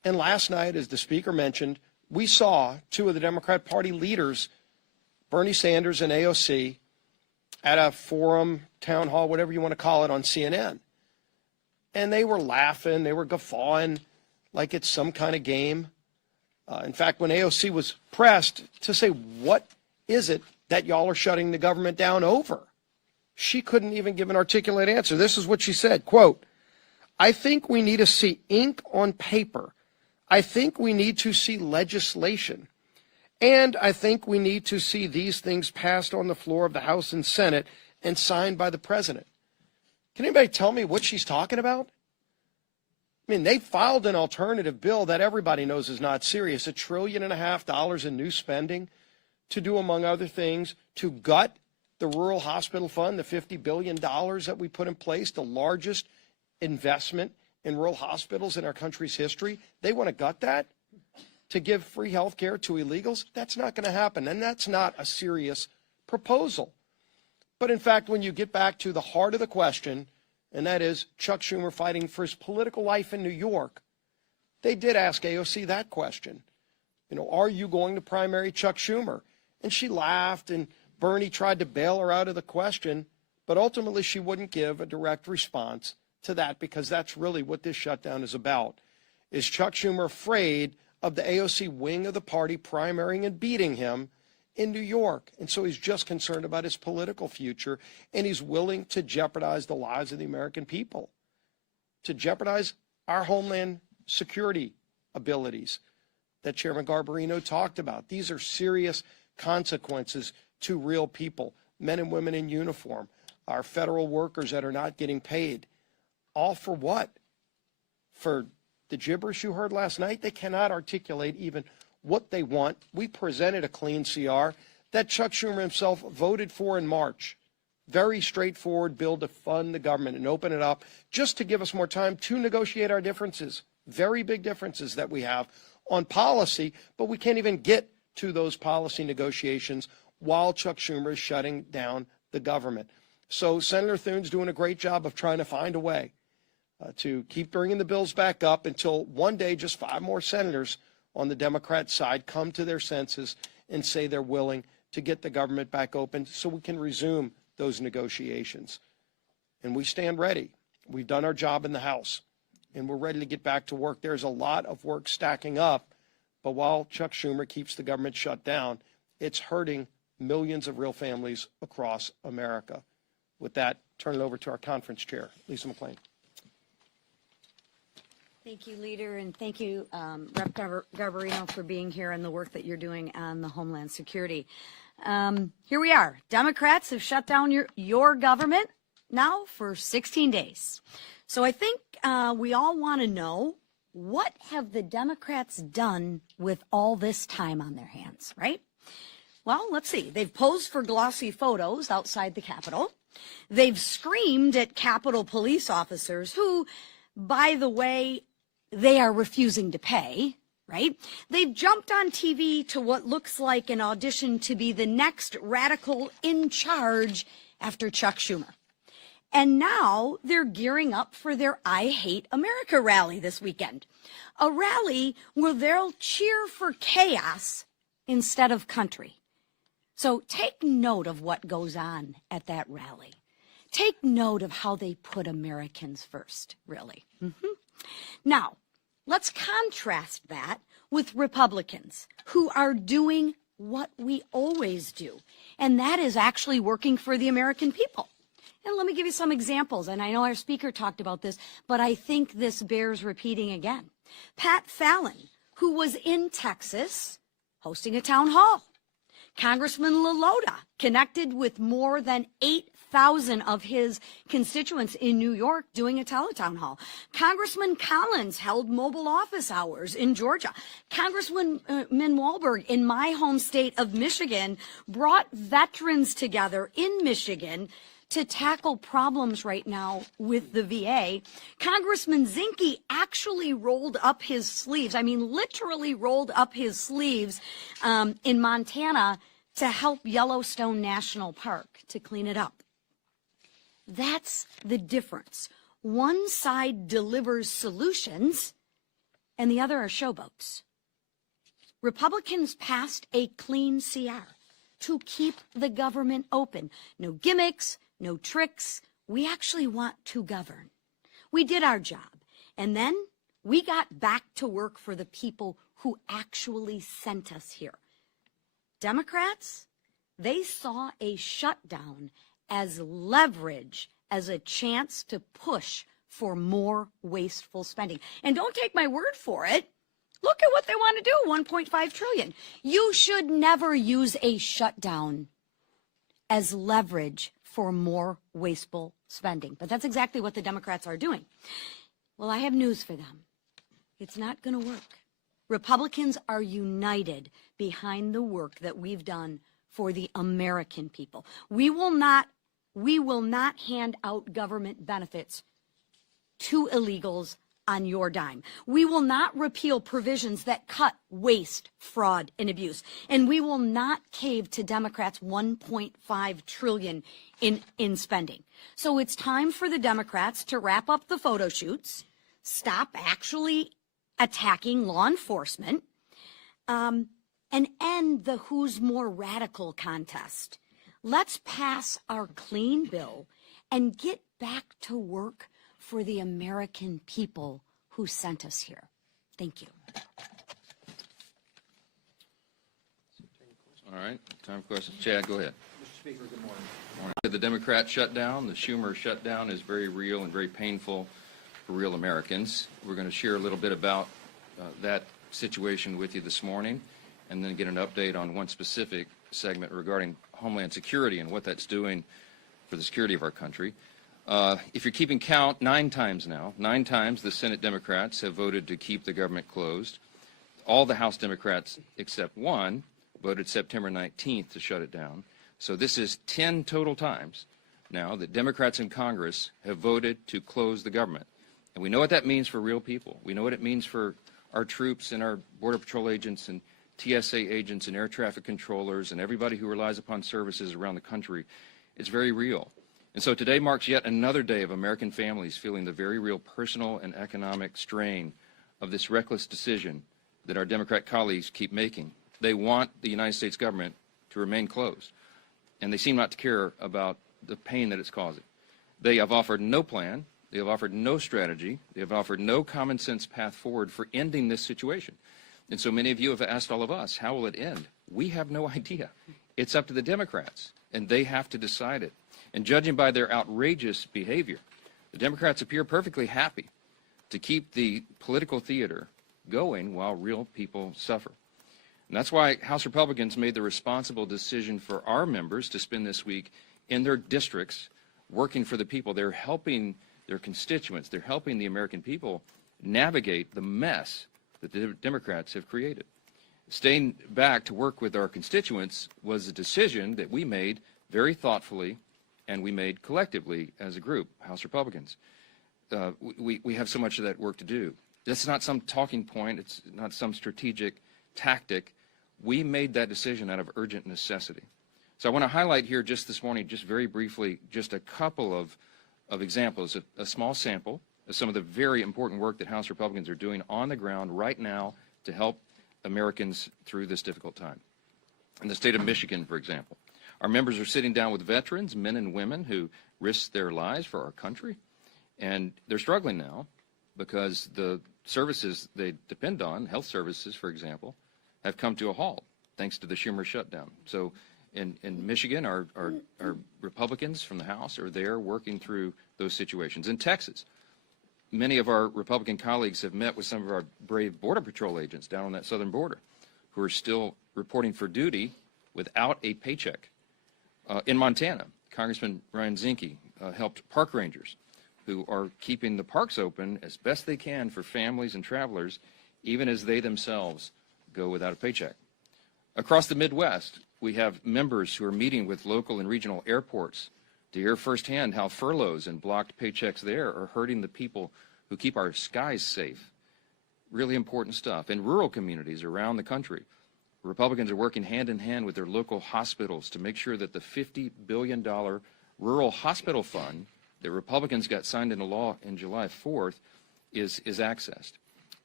And last night, as the speaker mentioned, we saw two of the Democrat Party leaders, Bernie Sanders and AOC, at a forum, town hall, whatever you want to call it, on CNN. And they were laughing, they were guffawing like it's some kind of game. In fact, when AOC was pressed to say, what is it that y'all are shutting the government down over? She couldn't even give an articulate answer. This is what she said, quote, I think we need to see ink on paper. I think we need to see legislation. And I think we need to see these things passed on the floor of the House and Senate and signed by the president. Can anybody tell me what she's talking about? I mean, they filed an alternative bill that everybody knows is not serious, $1.5 trillion in new spending to do, among other things, to gut the rural hospital fund, the $50 billion that we put in place, the largest investment in rural hospitals in our country's history. They want to gut that to give free health care to illegals. That's not going to happen, and that's not a serious proposal. But in fact, when you get back to the heart of the question, and that is Chuck Schumer fighting for his political life in New York, they did ask AOC that question. You know, are you going to primary Chuck Schumer? And she laughed, and Bernie tried to bail her out of the question, but ultimately she wouldn't give a direct response to that, because that's really what this shutdown is about. Is Chuck Schumer afraid of the AOC wing of the party primarying and beating him in New York? And so he's just concerned about his political future, and he's willing to jeopardize the lives of the American people, to jeopardize our homeland security abilities that Chairman Garbarino talked about. These are serious consequences to real people, men and women in uniform, our federal workers that are not getting paid. All for what? For the gibberish you heard last night? They cannot articulate even what they want. We presented a clean CR that Chuck Schumer himself voted for in March. Very straightforward bill to fund the government and open it up just to give us more time to negotiate our differences. Very big differences that we have on policy, but we can't even get to those policy negotiations while Chuck Schumer is shutting down the government. So Senator Thune's doing a great job of trying to find a way to keep bringing the bills back up until one day just 5 more senators on the Democrat side come to their senses and say they're willing to get the government back open so we can resume those negotiations. And we stand ready. We've done our job in the House, and we're ready to get back to work. There's a lot of work stacking up, but while Chuck Schumer keeps the government shut down, it's hurting millions of real families across America. With that, turn it over to our conference chair, Lisa McClain. Thank you, Leader, and thank you, Rep. Garbarino, for being here and the work that you're doing on the Homeland Security. Here we are. Democrats have shut down your government now for 16 days. So I think we all want to know, what have the Democrats done with all this time on their hands, right? Well, let's see. They've posed for glossy photos outside the Capitol. They've screamed at Capitol police officers who, by the way, they are refusing to pay, right? They've jumped on TV to what looks like an audition to be the next radical in charge after Chuck Schumer. And now they're gearing up for their I Hate America rally this weekend, a rally where they'll cheer for chaos instead of country. So take note of what goes on at that rally. Take note of how they put Americans first, really. Now, let's contrast that with Republicans who are doing what we always do, and that is actually working for the American people. And let me give you some examples, and I know our speaker talked about this, but I think this bears repeating again. Pat Fallon, who was in Texas hosting a town hall. Congressman LaLota connected with more than 8,000 of his constituents in New York doing a teletown hall. Congressman Collins held mobile office hours in Georgia. Congressman Walberg in my home state of Michigan brought veterans together in Michigan to tackle problems right now with the VA. Congressman Zinke actually rolled up his sleeves, I mean literally rolled up his sleeves in Montana to help Yellowstone National Park to clean it up. That's the difference. One side delivers solutions and the other are showboats. Republicans passed a clean CR to keep the government open. No gimmicks, no tricks. We actually want to govern. We did our job, and then we got back to work for the people who actually sent us here. Democrats, they saw a shutdown as leverage, as a chance to push for more wasteful spending. And don't take my word for it. Look at what they want to do, $1.5 trillion. You should never use a shutdown as leverage for more wasteful spending. But that's exactly what the Democrats are doing. Well, I have news for them. It's not going to work. Republicans are united behind the work that we've done for the American people. We will not hand out government benefits to illegals on your dime. We will not repeal provisions that cut waste, fraud, and abuse. And we will not cave to Democrats' $1.5 trillion in spending. So it's time for the Democrats to wrap up the photo shoots, stop actually attacking law enforcement, and end the who's more radical contest. Let's pass our clean bill and get back to work for the American people who sent us here. Thank you. All right, time for questions. Chad, go ahead. Mr. Speaker, good morning. The Democrat shutdown, the Schumer shutdown, is very real and very painful for real Americans. We're going to share a little bit about that situation with you this morning, and then get an update on one specific segment regarding Homeland Security and what that's doing for the security of our country. If you're keeping count, 9 times the Senate Democrats have voted to keep the government closed. All the House Democrats except one voted September 19th to shut it down. So this is 10 total times now that Democrats in Congress have voted to close the government. And we know what that means for real people. We know what it means for our troops and our Border Patrol agents and TSA agents and air traffic controllers and everybody who relies upon services around the country. It's very real. And so today marks yet another day of American families feeling the very real personal and economic strain of this reckless decision that our Democrat colleagues keep making. They want the United States government to remain closed, and they seem not to care about the pain that it's causing. They have offered no plan. They have offered no strategy. They have offered no common sense path forward for ending this situation. And so many of you have asked all of us, how will it end? We have no idea. It's up to the Democrats, and they have to decide it. And judging by their outrageous behavior, the Democrats appear perfectly happy to keep the political theater going while real people suffer. And that's why House Republicans made the responsible decision for our members to spend this week in their districts working for the people. They're helping their constituents. They're helping the American people navigate the mess that the Democrats have created. Staying back to work with our constituents was a decision that we made very thoughtfully, and we made collectively as a group, House Republicans. We have so much of that work to do. That's not some talking point. It's not some strategic tactic. We made that decision out of urgent necessity. So I want to highlight here just this morning, just very briefly, just a couple of examples, a small sample of some of the very important work that House Republicans are doing on the ground right now to help Americans through this difficult time. In the state of Michigan, for example, our members are sitting down with veterans, men and women who risked their lives for our country, and they're struggling now because the services they depend on, health services, for example, have come to a halt thanks to the Schumer shutdown. So in Michigan, our Republicans from the House are there working through those situations. In Texas, many of our Republican colleagues have met with some of our brave Border Patrol agents down on that southern border who are still reporting for duty without a paycheck. In Montana, Congressman Ryan Zinke helped park rangers who are keeping the parks open as best they can for families and travelers, even as they themselves go without a paycheck. Across the Midwest, we have members who are meeting with local and regional airports to hear firsthand how furloughs and blocked paychecks there are hurting the people who keep our skies safe. Really important stuff. In rural communities around the country, Republicans are working hand in hand with their local hospitals to make sure that the $50 billion rural hospital fund that Republicans got signed into law in July 4th is accessed.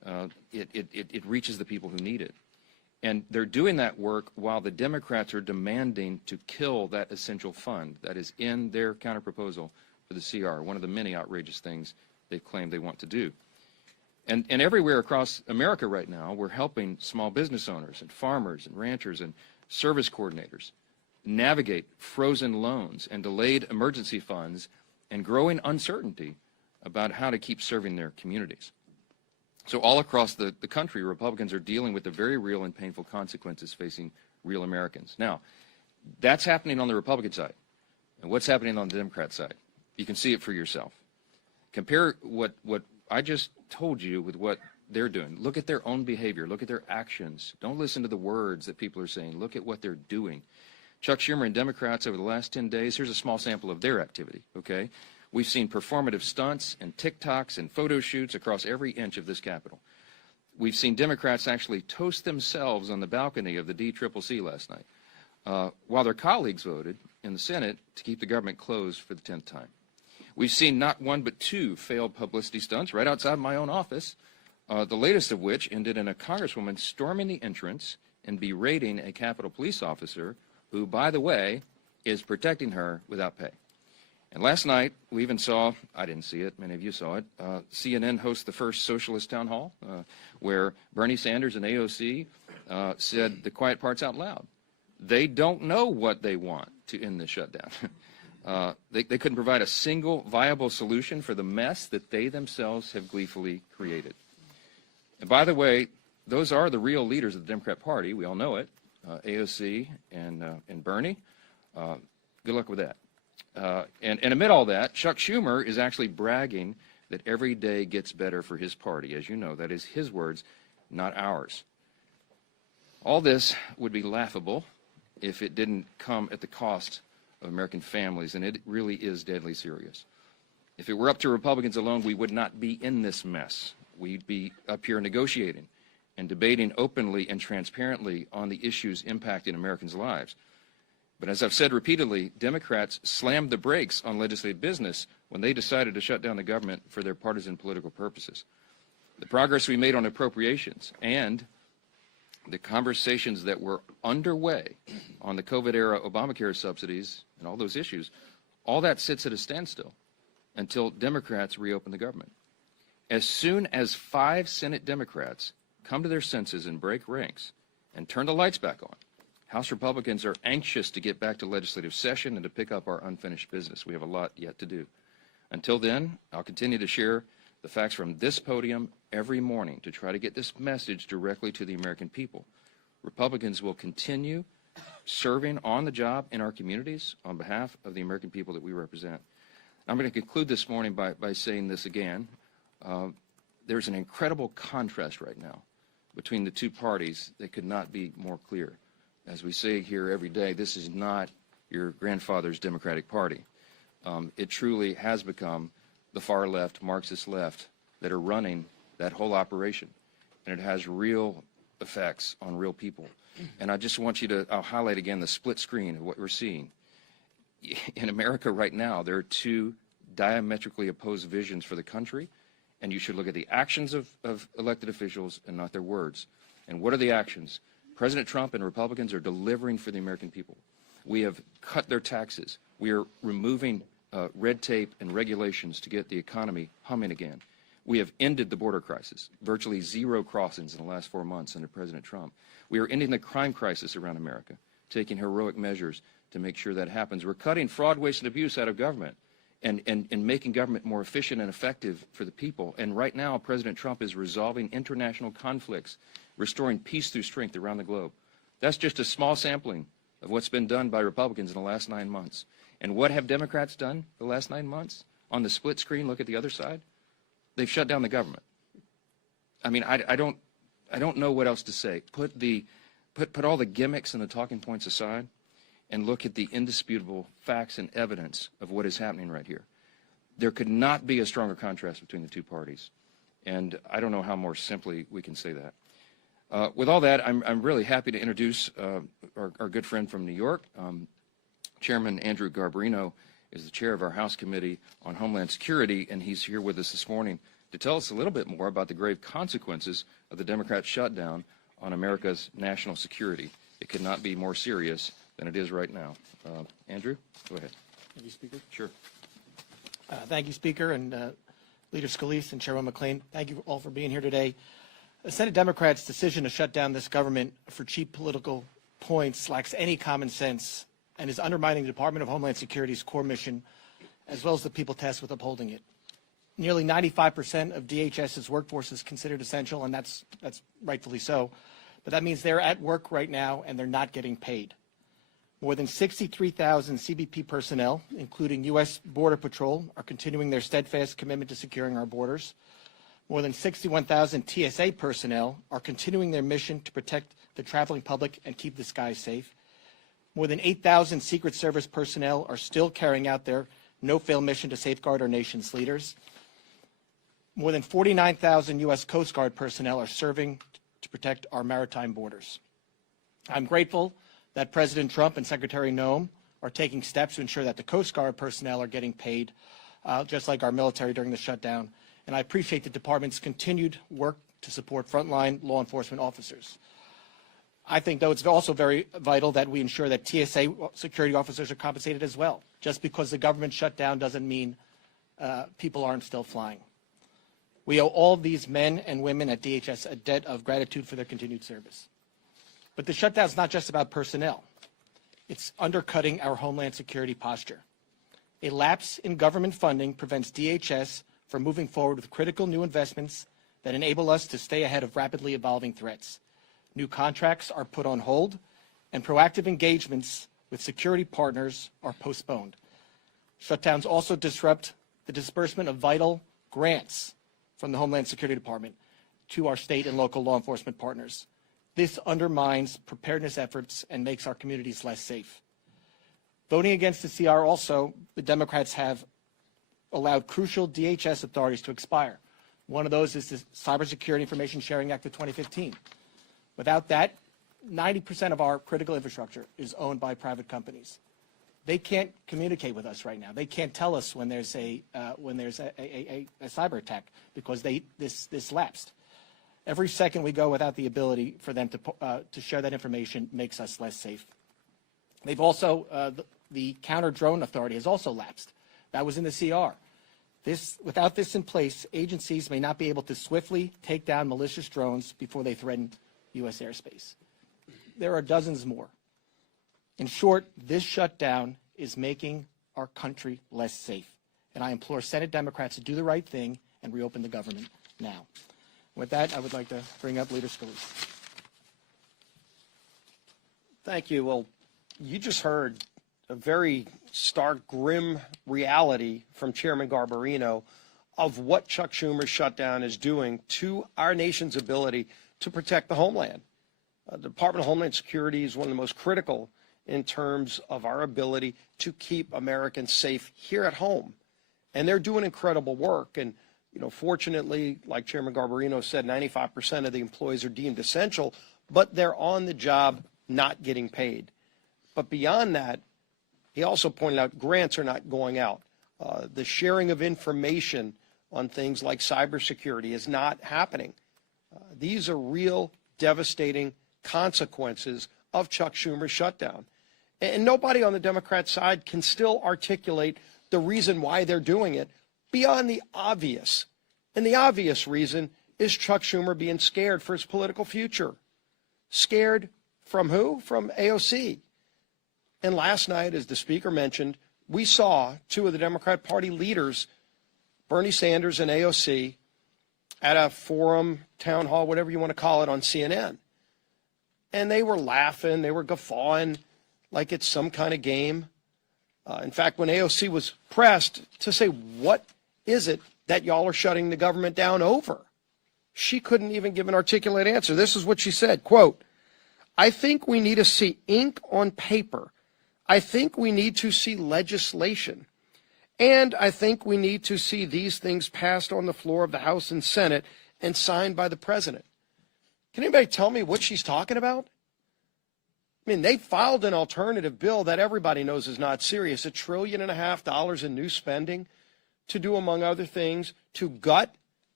it reaches the people who need it. And they're doing that work while the Democrats are demanding to kill that essential fund that is in their counterproposal for the CR, one of the many outrageous things they claim they want to do. And everywhere across America right now, we're helping small business owners and farmers and ranchers and service coordinators navigate frozen loans and delayed emergency funds and growing uncertainty about how to keep serving their communities. So all across the country, Republicans are dealing with the very real and painful consequences facing real Americans. Now, that's happening on the Republican side. And what's happening on the Democrat side? You can see it for yourself. Compare what I just told you with what they're doing. Look at their own behavior. Look at their actions. Don't listen to the words that people are saying. Look at what they're doing. Chuck Schumer and Democrats over the last 10 days, here's a small sample of their activity, okay? We've seen performative stunts and TikToks and photo shoots across every inch of this Capitol. We've seen Democrats actually toast themselves on the balcony of the DCCC last night, while their colleagues voted in the Senate to keep the government closed for the 10th time. We've seen not one but two failed publicity stunts right outside my own office, the latest of which ended in a congresswoman storming the entrance and berating a Capitol police officer who, by the way, is protecting her without pay. And last night, we even saw, I didn't see it, many of you saw it, CNN host the first socialist town hall where Bernie Sanders and AOC said the quiet parts out loud. They don't know what they want to end the shutdown. They couldn't provide a single viable solution for the mess that they themselves have gleefully created. And by the way, those are the real leaders of the Democrat Party. We all know it, AOC and Bernie. Good luck with that. And amid all that, Chuck Schumer is actually bragging that every day gets better for his party. As you know, that is his words, not ours. All this would be laughable if it didn't come at the cost of American families, and it really is deadly serious. If it were up to Republicans alone, we would not be in this mess. We'd be up here negotiating and debating openly and transparently on the issues impacting Americans' lives. But as I've said repeatedly, Democrats slammed the brakes on legislative business when they decided to shut down the government for their partisan political purposes. The progress we made on appropriations and the conversations that were underway on the COVID-era Obamacare subsidies and all those issues, all that sits at a standstill until Democrats reopen the government. As soon as 5 Senate Democrats come to their senses and break ranks and turn the lights back on, House Republicans are anxious to get back to legislative session and to pick up our unfinished business. We have a lot yet to do. Until then, I'll continue to share the facts from this podium every morning to try to get this message directly to the American people. Republicans will continue serving on the job in our communities on behalf of the American people that we represent. I'm going to conclude this morning by saying this again. There's an incredible contrast right now between the two parties that could not be more clear. As we say here every day, this is not your grandfather's Democratic Party. It truly has become the far left, Marxist left, that are running that whole operation. And it has real effects on real people. And I just want you to, I'll highlight again the split screen of what we're seeing. In America right now, there are two diametrically opposed visions for the country, and you should look at the actions of elected officials and not their words. And what are the actions? President Trump and Republicans are delivering for the American people. We have cut their taxes. We are removing red tape and regulations to get the economy humming again. We have ended the border crisis, virtually 0 crossings in the last 4 months under President Trump. We are ending the crime crisis around America, taking heroic measures to make sure that happens. We're cutting fraud, waste, and abuse out of government and making government more efficient and effective for the people. And right now, President Trump is resolving international conflicts, restoring peace through strength around the globe. That's just a small sampling of what's been done by Republicans in the last 9 months. And what have Democrats done the last 9 months? On the split screen, look at the other side. They've shut down the government. I mean, I don't know what else to say. Put all the gimmicks and the talking points aside and look at the indisputable facts and evidence of what is happening right here. There could not be a stronger contrast between the two parties. And I don't know how more simply we can say that. With all that, I'm really happy to introduce our good friend from New York. Chairman Andrew Garbarino is the chair of our House Committee on Homeland Security, and he's here with us this morning to tell us a little bit more about the grave consequences of the Democrat shutdown on America's national security. It could not be more serious than it is right now. Andrew, go ahead. Thank you, Speaker. Sure. Thank you, Speaker, and Leader Scalise and Chairman McLean. Thank you all for being here today. The Senate Democrats' decision to shut down this government for cheap political points lacks any common sense and is undermining the Department of Homeland Security's core mission, as well as the people tasked with upholding it. Nearly 95% of DHS's workforce is considered essential, and that's rightfully so. But that means they're at work right now and they're not getting paid. More than 63,000 CBP personnel, including U.S. Border Patrol, are continuing their steadfast commitment to securing our borders. More than 61,000 TSA personnel are continuing their mission to protect the traveling public and keep the skies safe. More than 8,000 Secret Service personnel are still carrying out their no-fail mission to safeguard our nation's leaders. More than 49,000 U.S. Coast Guard personnel are serving to protect our maritime borders. I'm grateful that President Trump and Secretary Noem are taking steps to ensure that the Coast Guard personnel are getting paid, just like our military during the shutdown. And I appreciate the department's continued work to support frontline law enforcement officers. I think, though, it's also very vital that we ensure that TSA security officers are compensated as well. Just because the government shut down doesn't mean people aren't still flying. We owe all these men and women at DHS a debt of gratitude for their continued service. But the shutdown is not just about personnel. It's undercutting our homeland security posture. A lapse in government funding prevents DHS from moving forward with critical new investments that enable us to stay ahead of rapidly evolving threats. New contracts are put on hold, and proactive engagements with security partners are postponed. Shutdowns also disrupt the disbursement of vital grants from the Homeland Security Department to our state and local law enforcement partners. This undermines preparedness efforts and makes our communities less safe. Voting against the CR also, the Democrats have allowed crucial DHS authorities to expire. One of those is the Cybersecurity Information Sharing Act of 2015. Without that, 90% of our critical infrastructure is owned by private companies. They can't communicate with us right now. They can't tell us when there's a cyber attack because this lapsed. Every second we go without the ability for them to share that information makes us less safe. They've also the counter drone authority has also lapsed. That was in the CR. Without this in place, agencies may not be able to swiftly take down malicious drones before they threaten U.S. airspace. There are dozens more. In short, this shutdown is making our country less safe. And I implore Senate Democrats to do the right thing and reopen the government now. With that, I would like to bring up Leader Scalise. Thank you. Well, you just heard a very stark, grim reality from Chairman Garbarino of what Chuck Schumer's shutdown is doing to our nation's ability to protect the homeland. The Department of Homeland Security is one of the most critical in terms of our ability to keep Americans safe here at home. And they're doing incredible work. And fortunately, like Chairman Garbarino said, 95% of the employees are deemed essential, but they're on the job not getting paid. But beyond that, he also pointed out grants are not going out. The sharing of information on things like cybersecurity is not happening. These are real devastating consequences of Chuck Schumer's shutdown. And nobody on the Democrat side can still articulate the reason why they're doing it beyond the obvious. And the obvious reason is Chuck Schumer being scared for his political future. Scared from who? From AOC. And last night, as the Speaker mentioned, we saw two of the Democrat Party leaders, Bernie Sanders and AOC, at a forum, town hall, whatever you want to call it, on CNN. And they were laughing, they were guffawing like it's some kind of game. In fact, when AOC was pressed to say, what is it that y'all are shutting the government down over? She couldn't even give an articulate answer. This is what she said, quote, I think we need to see ink on paper. I think we need to see legislation. And I think we need to see these things passed on the floor of the House and Senate and signed by the president. Can anybody tell me what she's talking about? I mean, they filed an alternative bill that everybody knows is not serious, $1.5 trillion in new spending to do, among other things, to gut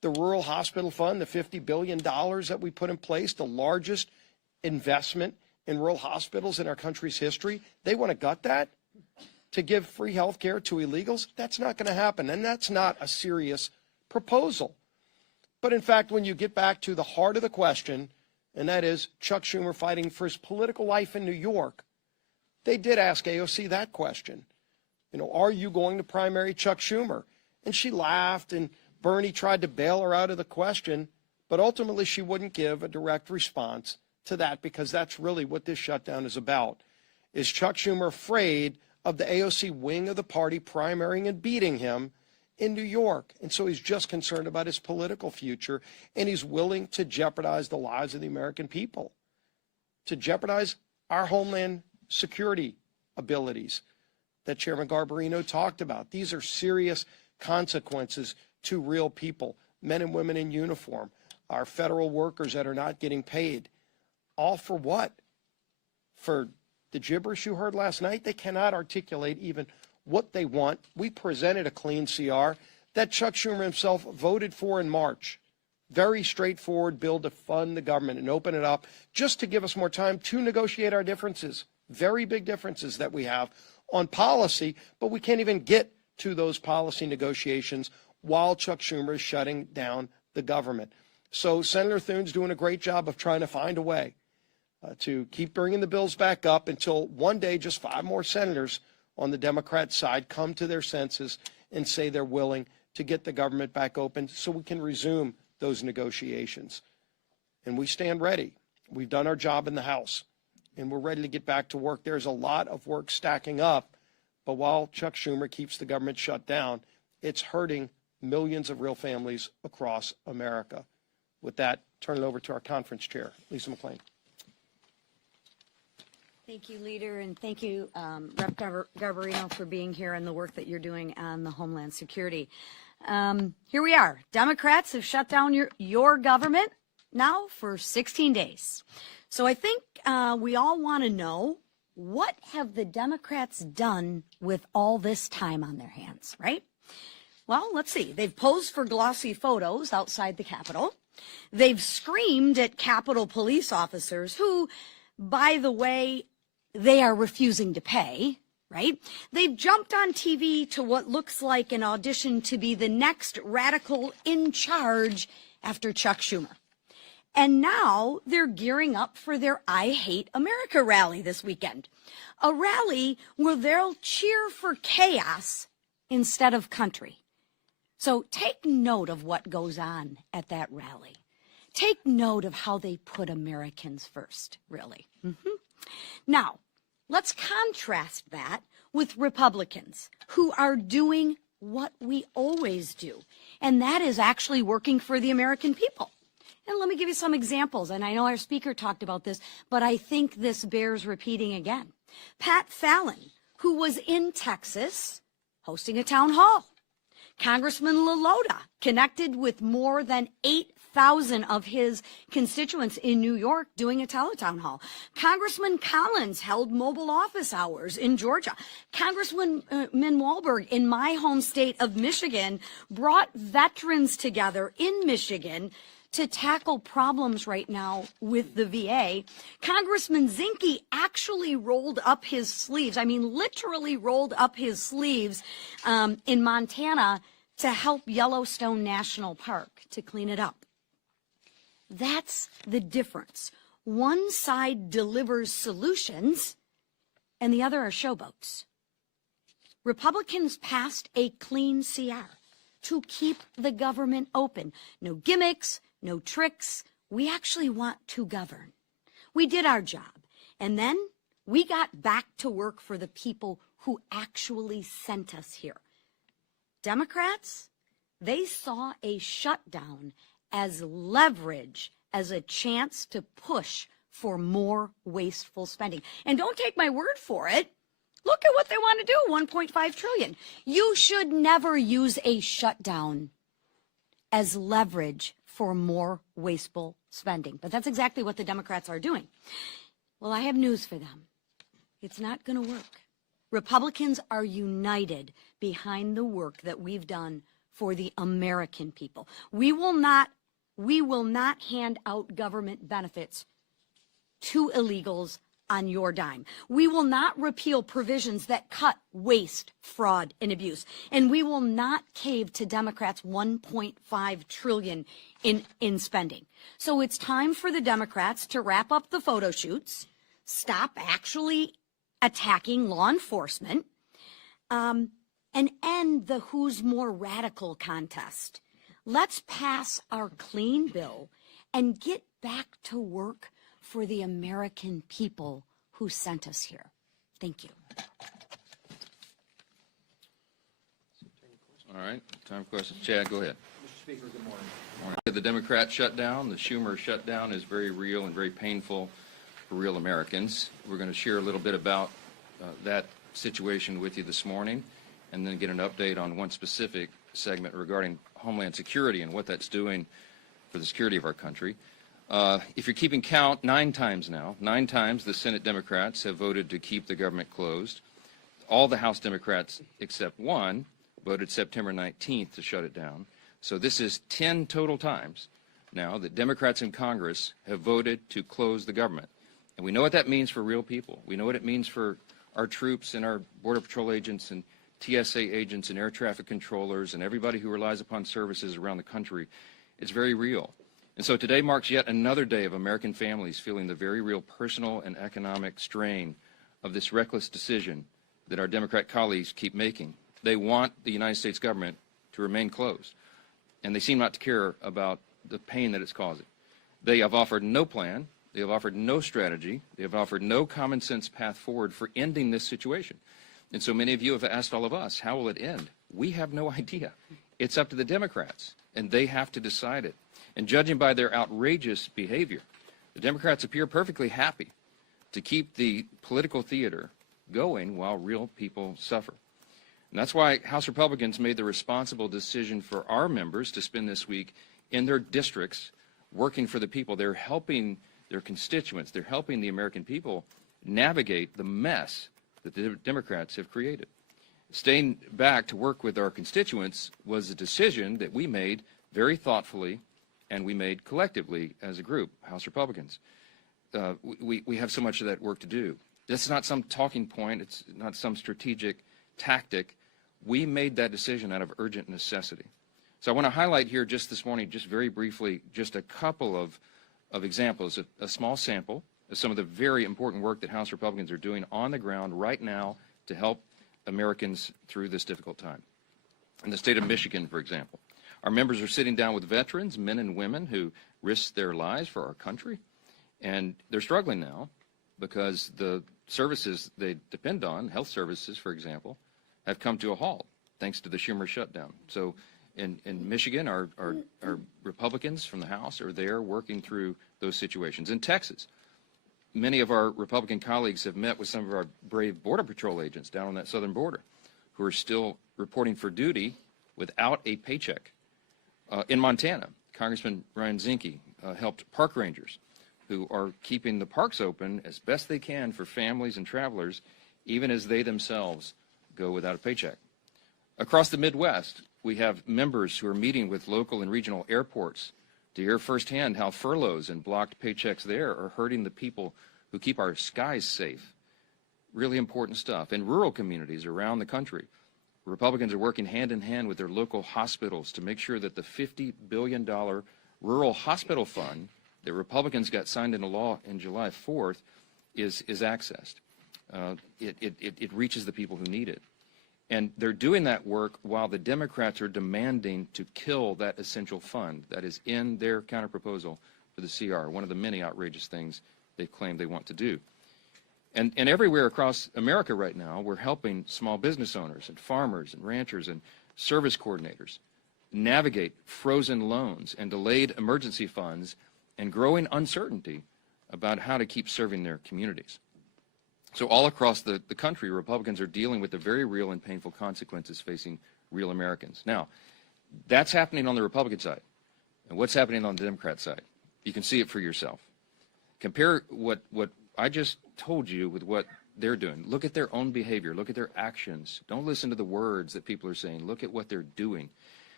the rural hospital fund, the $50 billion that we put in place, the largest investment in rural hospitals in our country's history. They want to gut that to give free health care to illegals. That's not going to happen, and that's not a serious proposal. But in fact, when you get back to the heart of the question, and that is Chuck Schumer fighting for his political life in New York, they did ask AOC that question. You know, are you going to primary Chuck Schumer? And she laughed, and Bernie tried to bail her out of the question, but ultimately she wouldn't give a direct response to that, because that's really what this shutdown is about. Is Chuck Schumer afraid of the AOC wing of the party primarying and beating him in New York? And so he's just concerned about his political future, and he's willing to jeopardize the lives of the American people, to jeopardize our homeland security abilities that Chairman Garbarino talked about. These are serious consequences to real people, men and women in uniform, our federal workers that are not getting paid. All for what? For the gibberish you heard last night? They cannot articulate even what they want. We presented a clean CR that Chuck Schumer himself voted for in March. Very straightforward bill to fund the government and open it up just to give us more time to negotiate our differences. Very big differences that we have on policy, but we can't even get to those policy negotiations while Chuck Schumer is shutting down the government. So Senator Thune's doing a great job of trying to find a way to keep bringing the bills back up until one day just 5 more senators on the Democrat side come to their senses and say they're willing to get the government back open so we can resume those negotiations. And we stand ready. We've done our job in the House, and we're ready to get back to work. There's a lot of work stacking up, but while Chuck Schumer keeps the government shut down, it's hurting millions of real families across America. With that, turn it over to our conference chair, Lisa McClain. Thank you, Leader, and thank you, Rep. Garbarino, for being here and the work that you're doing on the Homeland Security. Here we are. Democrats have shut down your government now for 16 days. So I think we all want to know, what have the Democrats done with all this time on their hands, right? Well, let's see. They've posed for glossy photos outside the Capitol. They've screamed at Capitol police officers who, by the way, they are refusing to pay, right? They've jumped on TV to what looks like an audition to be the next radical in charge after Chuck Schumer. And now they're gearing up for their I Hate America rally this weekend, a rally where they'll cheer for chaos instead of country. So take note of what goes on at that rally. Take note of how they put Americans first, really. Now, let's contrast that with Republicans who are doing what we always do, and that is actually working for the American people. And let me give you some examples, and I know our speaker talked about this, but I think this bears repeating again. Pat Fallon, who was in Texas hosting a town hall. Congressman LaLota connected with more than 8,000 of his constituents in New York doing a teletown hall. Congressman Collins held mobile office hours in Georgia. Congressman Walberg in my home state of Michigan brought veterans together in Michigan to tackle problems right now with the VA. Congressman Zinke actually rolled up his sleeves, literally rolled up his sleeves in Montana to help Yellowstone National Park to clean it up. That's the difference. One side delivers solutions and the other are showboats. Republicans passed a clean CR to keep the government open. No gimmicks, no tricks. We actually want to govern. We did our job. And then we got back to work for the people who actually sent us here. Democrats, they saw a shutdown as leverage, as a chance to push for more wasteful spending. And don't take my word for it. Look at what they want to do, $1.5 trillion. You should never use a shutdown as leverage for more wasteful spending. But that's exactly what the Democrats are doing. Well, I have news for them. It's not going to work. Republicans are united behind the work that we've done for the American people. We will not hand out government benefits to illegals on your dime. We will not repeal provisions that cut waste, fraud, and abuse. And we will not cave to Democrats' $1.5 trillion in spending. So it's time for the Democrats to wrap up the photo shoots, stop actually attacking law enforcement, and end the who's more radical contest. Let's pass our clean bill and get back to work for the American people who sent us here. Thank you. All right, time for questions. Chad, go ahead. Mr. Speaker, good morning. Morning. The Democrat shutdown, the Schumer shutdown, is very real and very painful for real Americans. We're going to share a little bit about that situation with you this morning, and then get an update on one specific segment regarding Homeland Security and what that's doing for the security of our country. If you're keeping count, 9 times the Senate Democrats have voted to keep the government closed. All the House Democrats except one voted September 19th to shut it down. So this is 10 total times now that Democrats in Congress have voted to close the government. And we know what that means for real people. We know what it means for our troops and our Border Patrol agents and TSA agents and air traffic controllers and everybody who relies upon services around the country. It's very real. And so today marks yet another day of American families feeling the very real personal and economic strain of this reckless decision that our Democrat colleagues keep making. They want the United States government to remain closed, and they seem not to care about the pain that it's causing. They have offered no plan. They have offered no strategy. They have offered no common sense path forward for ending this situation. And so many of you have asked all of us, how will it end? We have no idea. It's up to the Democrats, and they have to decide it. And judging by their outrageous behavior, the Democrats appear perfectly happy to keep the political theater going while real people suffer. And that's why House Republicans made the responsible decision for our members to spend this week in their districts working for the people. They're helping their constituents. They're helping the American people navigate the mess that the Democrats have created. Staying back to work with our constituents was a decision that we made very thoughtfully, and we made collectively as a group, House Republicans. We have so much of that work to do. This is not some talking point. It's not some strategic tactic. We made that decision out of urgent necessity. So I want to highlight here just this morning, just very briefly, just a couple of examples, a small sample of some of the very important work that House Republicans are doing on the ground right now to help Americans through this difficult time. In the state of Michigan, for example, our members are sitting down with veterans, men and women who risked their lives for our country, and they're struggling now because the services they depend on, health services, for example, have come to a halt thanks to the Schumer shutdown. So in Michigan, our Republicans from the House are there working through those situations. In Texas, many of our Republican colleagues have met with some of our brave Border Patrol agents down on that southern border who are still reporting for duty without a paycheck. In Montana, Congressman Ryan Zinke helped park rangers who are keeping the parks open as best they can for families and travelers, even as they themselves go without a paycheck. Across the Midwest, we have members who are meeting with local and regional airports to hear firsthand how furloughs and blocked paychecks there are hurting the people who keep our skies safe. Really important stuff. In rural communities around the country, Republicans are working hand in hand with their local hospitals to make sure that the $50 billion rural hospital fund that Republicans got signed into law in July 4th is accessed. It reaches the people who need it. And they're doing that work while the Democrats are demanding to kill that essential fund that is in their counterproposal for the CR, one of the many outrageous things they claim they want to do. And everywhere across America right now, we're helping small business owners and farmers and ranchers and service coordinators navigate frozen loans and delayed emergency funds and growing uncertainty about how to keep serving their communities. So all across the country, Republicans are dealing with the very real and painful consequences facing real Americans. Now, that's happening on the Republican side. And what's happening on the Democrat side? You can see it for yourself. Compare what I just told you with what they're doing. Look at their own behavior. Look at their actions. Don't listen to the words that people are saying. Look at what they're doing.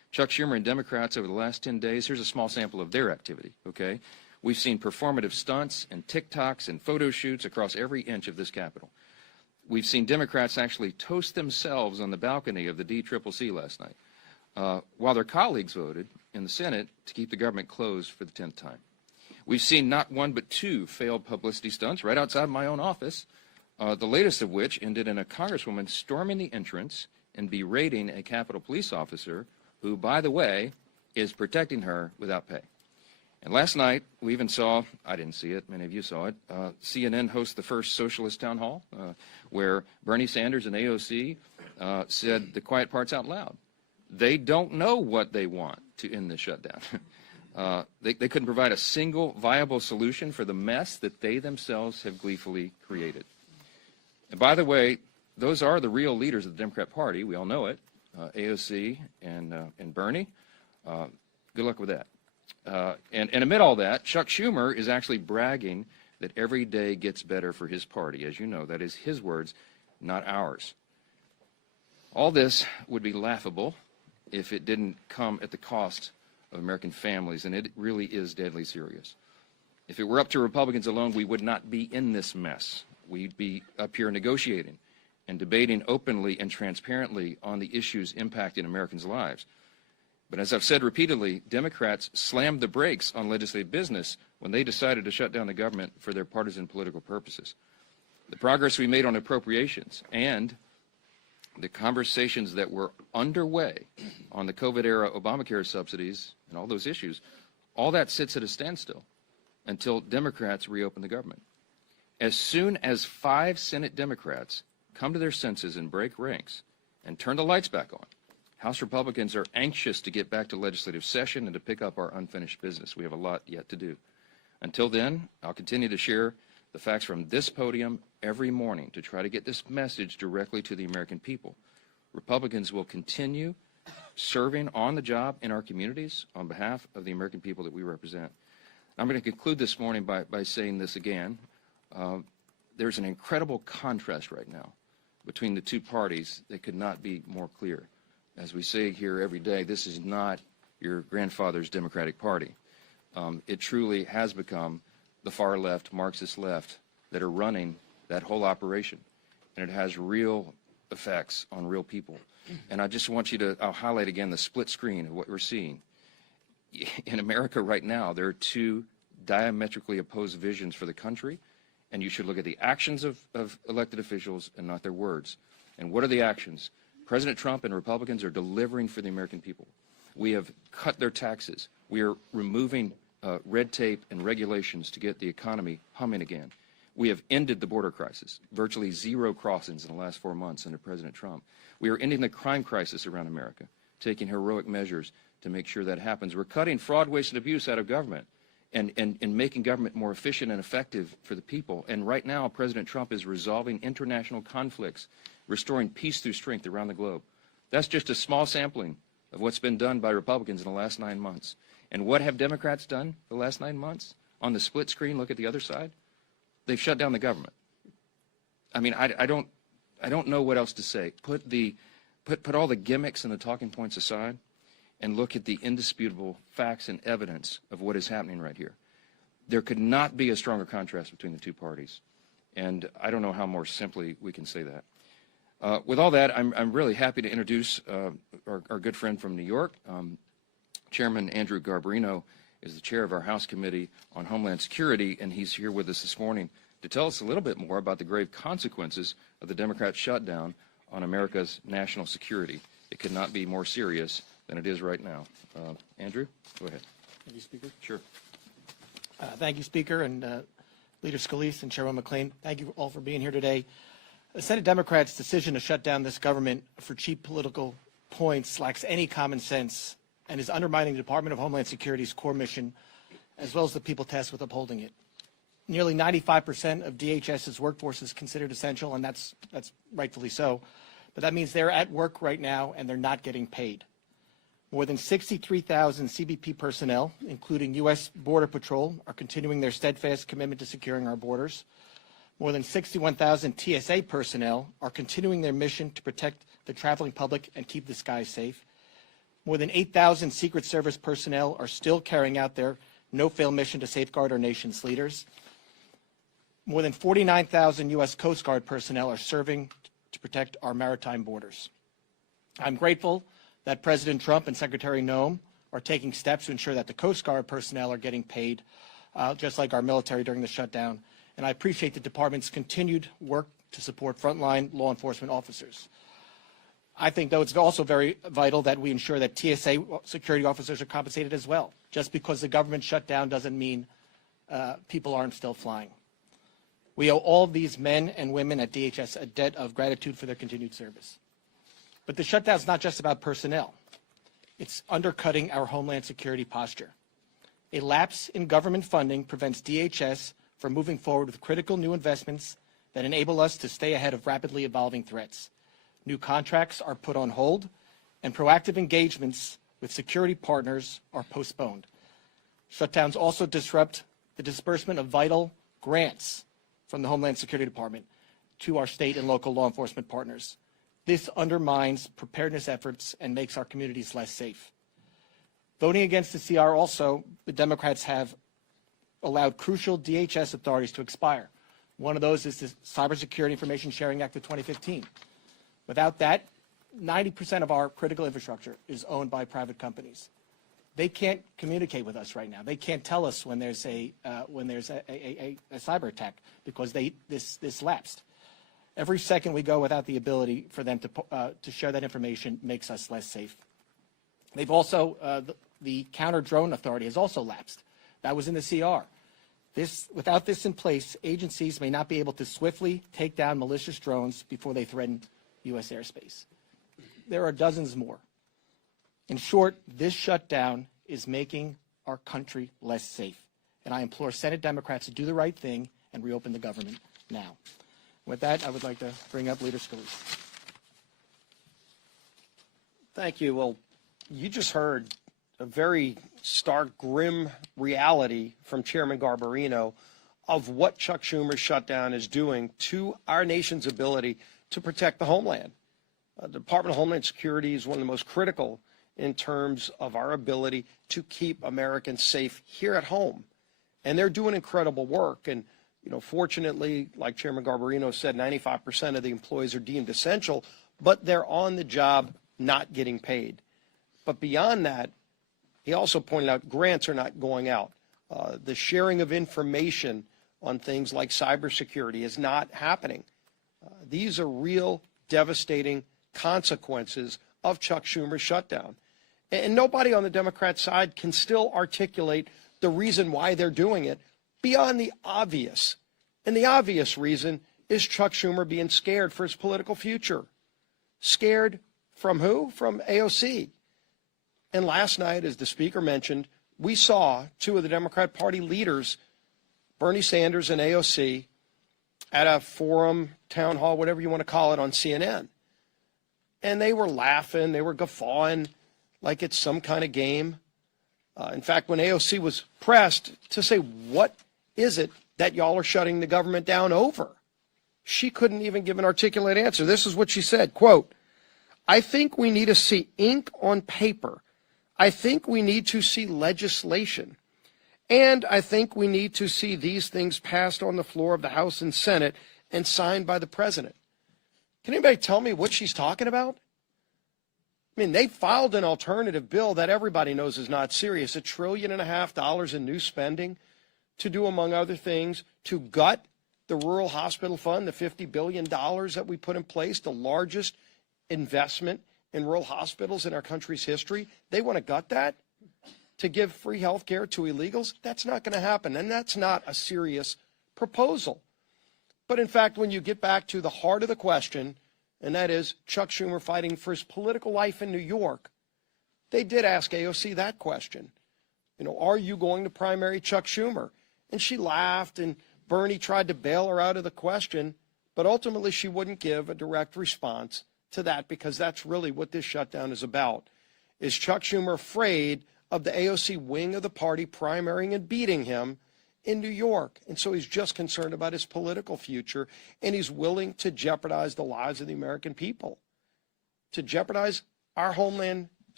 Chuck Schumer and Democrats over the last 10 days, here's a small sample of their activity, okay? We've seen performative stunts and TikToks and photo shoots across every inch of this Capitol. We've seen Democrats actually toast themselves on the balcony of the DCCC last night, while their colleagues voted in the Senate to keep the government closed for the 10th time. We've seen not one but two failed publicity stunts right outside my own office, the latest of which ended in a congresswoman storming the entrance and berating a Capitol police officer who, by the way, is protecting her without pay. And last night, we even saw, I didn't see it, many of you saw it, CNN host the first socialist town hall, where Bernie Sanders and AOC said the quiet parts out loud. They don't know what they want to end this shutdown. They couldn't provide a single viable solution for the mess that they themselves have gleefully created. And by the way, those are the real leaders of the Democrat Party. We all know it, AOC and Bernie. Good luck with that. And amid all that, Chuck Schumer is actually bragging that every day gets better for his party. As you know, that is his words, not ours. All this would be laughable if it didn't come at the cost of American families, and it really is deadly serious. If it were up to Republicans alone, we would not be in this mess. We'd be up here negotiating and debating openly and transparently on the issues impacting Americans' lives. But as I've said repeatedly, Democrats slammed the brakes on legislative business when they decided to shut down the government for their partisan political purposes. The progress we made on appropriations and the conversations that were underway on the COVID-era Obamacare subsidies and all those issues, all that sits at a standstill until Democrats reopen the government. As soon as 5 Senate Democrats come to their senses and break ranks and turn the lights back on, House Republicans are anxious to get back to legislative session and to pick up our unfinished business. We have a lot yet to do. Until then, I'll continue to share the facts from this podium every morning to try to get this message directly to the American people. Republicans will continue serving on the job in our communities on behalf of the American people that we represent. I'm going to conclude this morning by saying this again. There's an incredible contrast right now between the two parties that could not be more clear. As we say here every day, this is not your grandfather's Democratic Party. It truly has become the far left, Marxist left, that are running that whole operation. And it has real effects on real people. And I just want you to, I'll highlight again the split screen of what we're seeing. In America right now, there are two diametrically opposed visions for the country, and you should look at the actions of elected officials and not their words. And what are the actions? President Trump and Republicans are delivering for the American people. We have cut their taxes. We are removing red tape and regulations to get the economy humming again. We have ended the border crisis, virtually 0 crossings in the last 4 months under President Trump. We are ending the crime crisis around America, taking heroic measures to make sure that happens. We're cutting fraud, waste, and abuse out of government and making government more efficient and effective for the people. And right now, President Trump is resolving international conflicts, restoring peace through strength around the globe. That's just a small sampling of what's been done by Republicans in the last 9 months. And what have Democrats done the last 9 months? On the split screen, look at the other side. They've shut down the government. I mean, I don't know what else to say. Put all the gimmicks and the talking points aside and look at the indisputable facts and evidence of what is happening right here. There could not be a stronger contrast between the two parties. And I don't know how more simply we can say that. With all that, I'm really happy to introduce our good friend from New York. Chairman Andrew Garbarino is the chair of our House Committee on Homeland Security, and he's here with us this morning to tell us a little bit more about the grave consequences of the Democrat shutdown on America's national security. It could not be more serious than it is right now. Andrew, go ahead. Thank you, Speaker. Sure. Thank you, Speaker, and Leader Scalise and Chairman McClain. Thank you all for being here today. The Senate Democrats' decision to shut down this government for cheap political points lacks any common sense and is undermining the Department of Homeland Security's core mission, as well as the people tasked with upholding it. Nearly 95% of DHS's workforce is considered essential, and that's rightfully so. But that means they're at work right now, and they're not getting paid. More than 63,000 CBP personnel, including U.S. Border Patrol, are continuing their steadfast commitment to securing our borders. More than 61,000 TSA personnel are continuing their mission to protect the traveling public and keep the skies safe. More than 8,000 Secret Service personnel are still carrying out their no-fail mission to safeguard our nation's leaders. More than 49,000 U.S. Coast Guard personnel are serving to protect our maritime borders. I'm grateful that President Trump and Secretary Noem are taking steps to ensure that the Coast Guard personnel are getting paid, just like our military during the shutdown. And I appreciate the department's continued work to support frontline law enforcement officers. I think, though, it's also very vital that we ensure that TSA security officers are compensated as well. Just because the government shut down doesn't mean people aren't still flying. We owe all of these men and women at DHS a debt of gratitude for their continued service. But the shutdown is not just about personnel. It's undercutting our homeland security posture. A lapse in government funding prevents DHS from moving forward with critical new investments that enable us to stay ahead of rapidly evolving threats. New contracts are put on hold, and proactive engagements with security partners are postponed. Shutdowns also disrupt the disbursement of vital grants from the Homeland Security Department to our state and local law enforcement partners. This undermines preparedness efforts and makes our communities less safe. Voting against the CR also, the Democrats have allowed crucial DHS authorities to expire. One of those is the Cybersecurity Information Sharing Act of 2015. Without that, 90% of our critical infrastructure is owned by private companies. They can't communicate with us right now. They can't tell us when there's a cyber attack because this lapsed. Every second we go without the ability for them to share that information makes us less safe. They've also the counter drone authority has also lapsed. That was in the CR. Without this in place, agencies may not be able to swiftly take down malicious drones before they threaten U.S. airspace. There are dozens more. In short, this shutdown is making our country less safe. And I implore Senate Democrats to do the right thing and reopen the government now. With that, I would like to bring up Leader Scalise. Thank you. Well, you just heard a very stark, grim reality from Chairman Garbarino of what Chuck Schumer's shutdown is doing to our nation's ability to protect the homeland. The Department of Homeland Security is one of the most critical in terms of our ability to keep Americans safe here at home. And they're doing incredible work. And, you know, fortunately, like Chairman Garbarino said, 95% of the employees are deemed essential, but they're on the job not getting paid. But beyond that, he also pointed out grants are not going out. The sharing of information on things like cybersecurity is not happening. These are real devastating consequences of Chuck Schumer's shutdown. And nobody on the Democrat side can still articulate the reason why they're doing it beyond the obvious. And the obvious reason is Chuck Schumer being scared for his political future. Scared from who? From AOC. And last night, as the speaker mentioned, we saw two of the Democrat Party leaders, Bernie Sanders and AOC, at a forum, town hall, whatever you want to call it, on CNN. And they were laughing, they were guffawing like it's some kind of game. In fact, when AOC was pressed to say, what is it that y'all are shutting the government down over? She couldn't even give an articulate answer. This is what she said, quote, I think we need to see ink on paper. I think we need to see legislation. And I think we need to see these things passed on the floor of the House and Senate and signed by the president. Can anybody tell me what she's talking about? I mean, they filed an alternative bill that everybody knows is not serious, $1.5 trillion in new spending to do, among other things, to gut the rural hospital fund, the $50 billion that we put in place, the largest investment in rural hospitals in our country's history. They want to gut that to give free health care to illegals. That's not going to happen, and that's not a serious proposal. But in fact, when you get back to the heart of the question, and that is Chuck Schumer fighting for his political life in New York, they did ask AOC that question. You know, are you going to primary Chuck Schumer? And she laughed, and Bernie tried to bail her out of the question, but ultimately she wouldn't give a direct response to that, because that's really what this shutdown is about. Is Chuck Schumer afraid of the AOC wing of the party primarying and beating him in New York? And so he's just concerned about his political future, and he's willing to jeopardize the lives of the American people, to jeopardize our homeland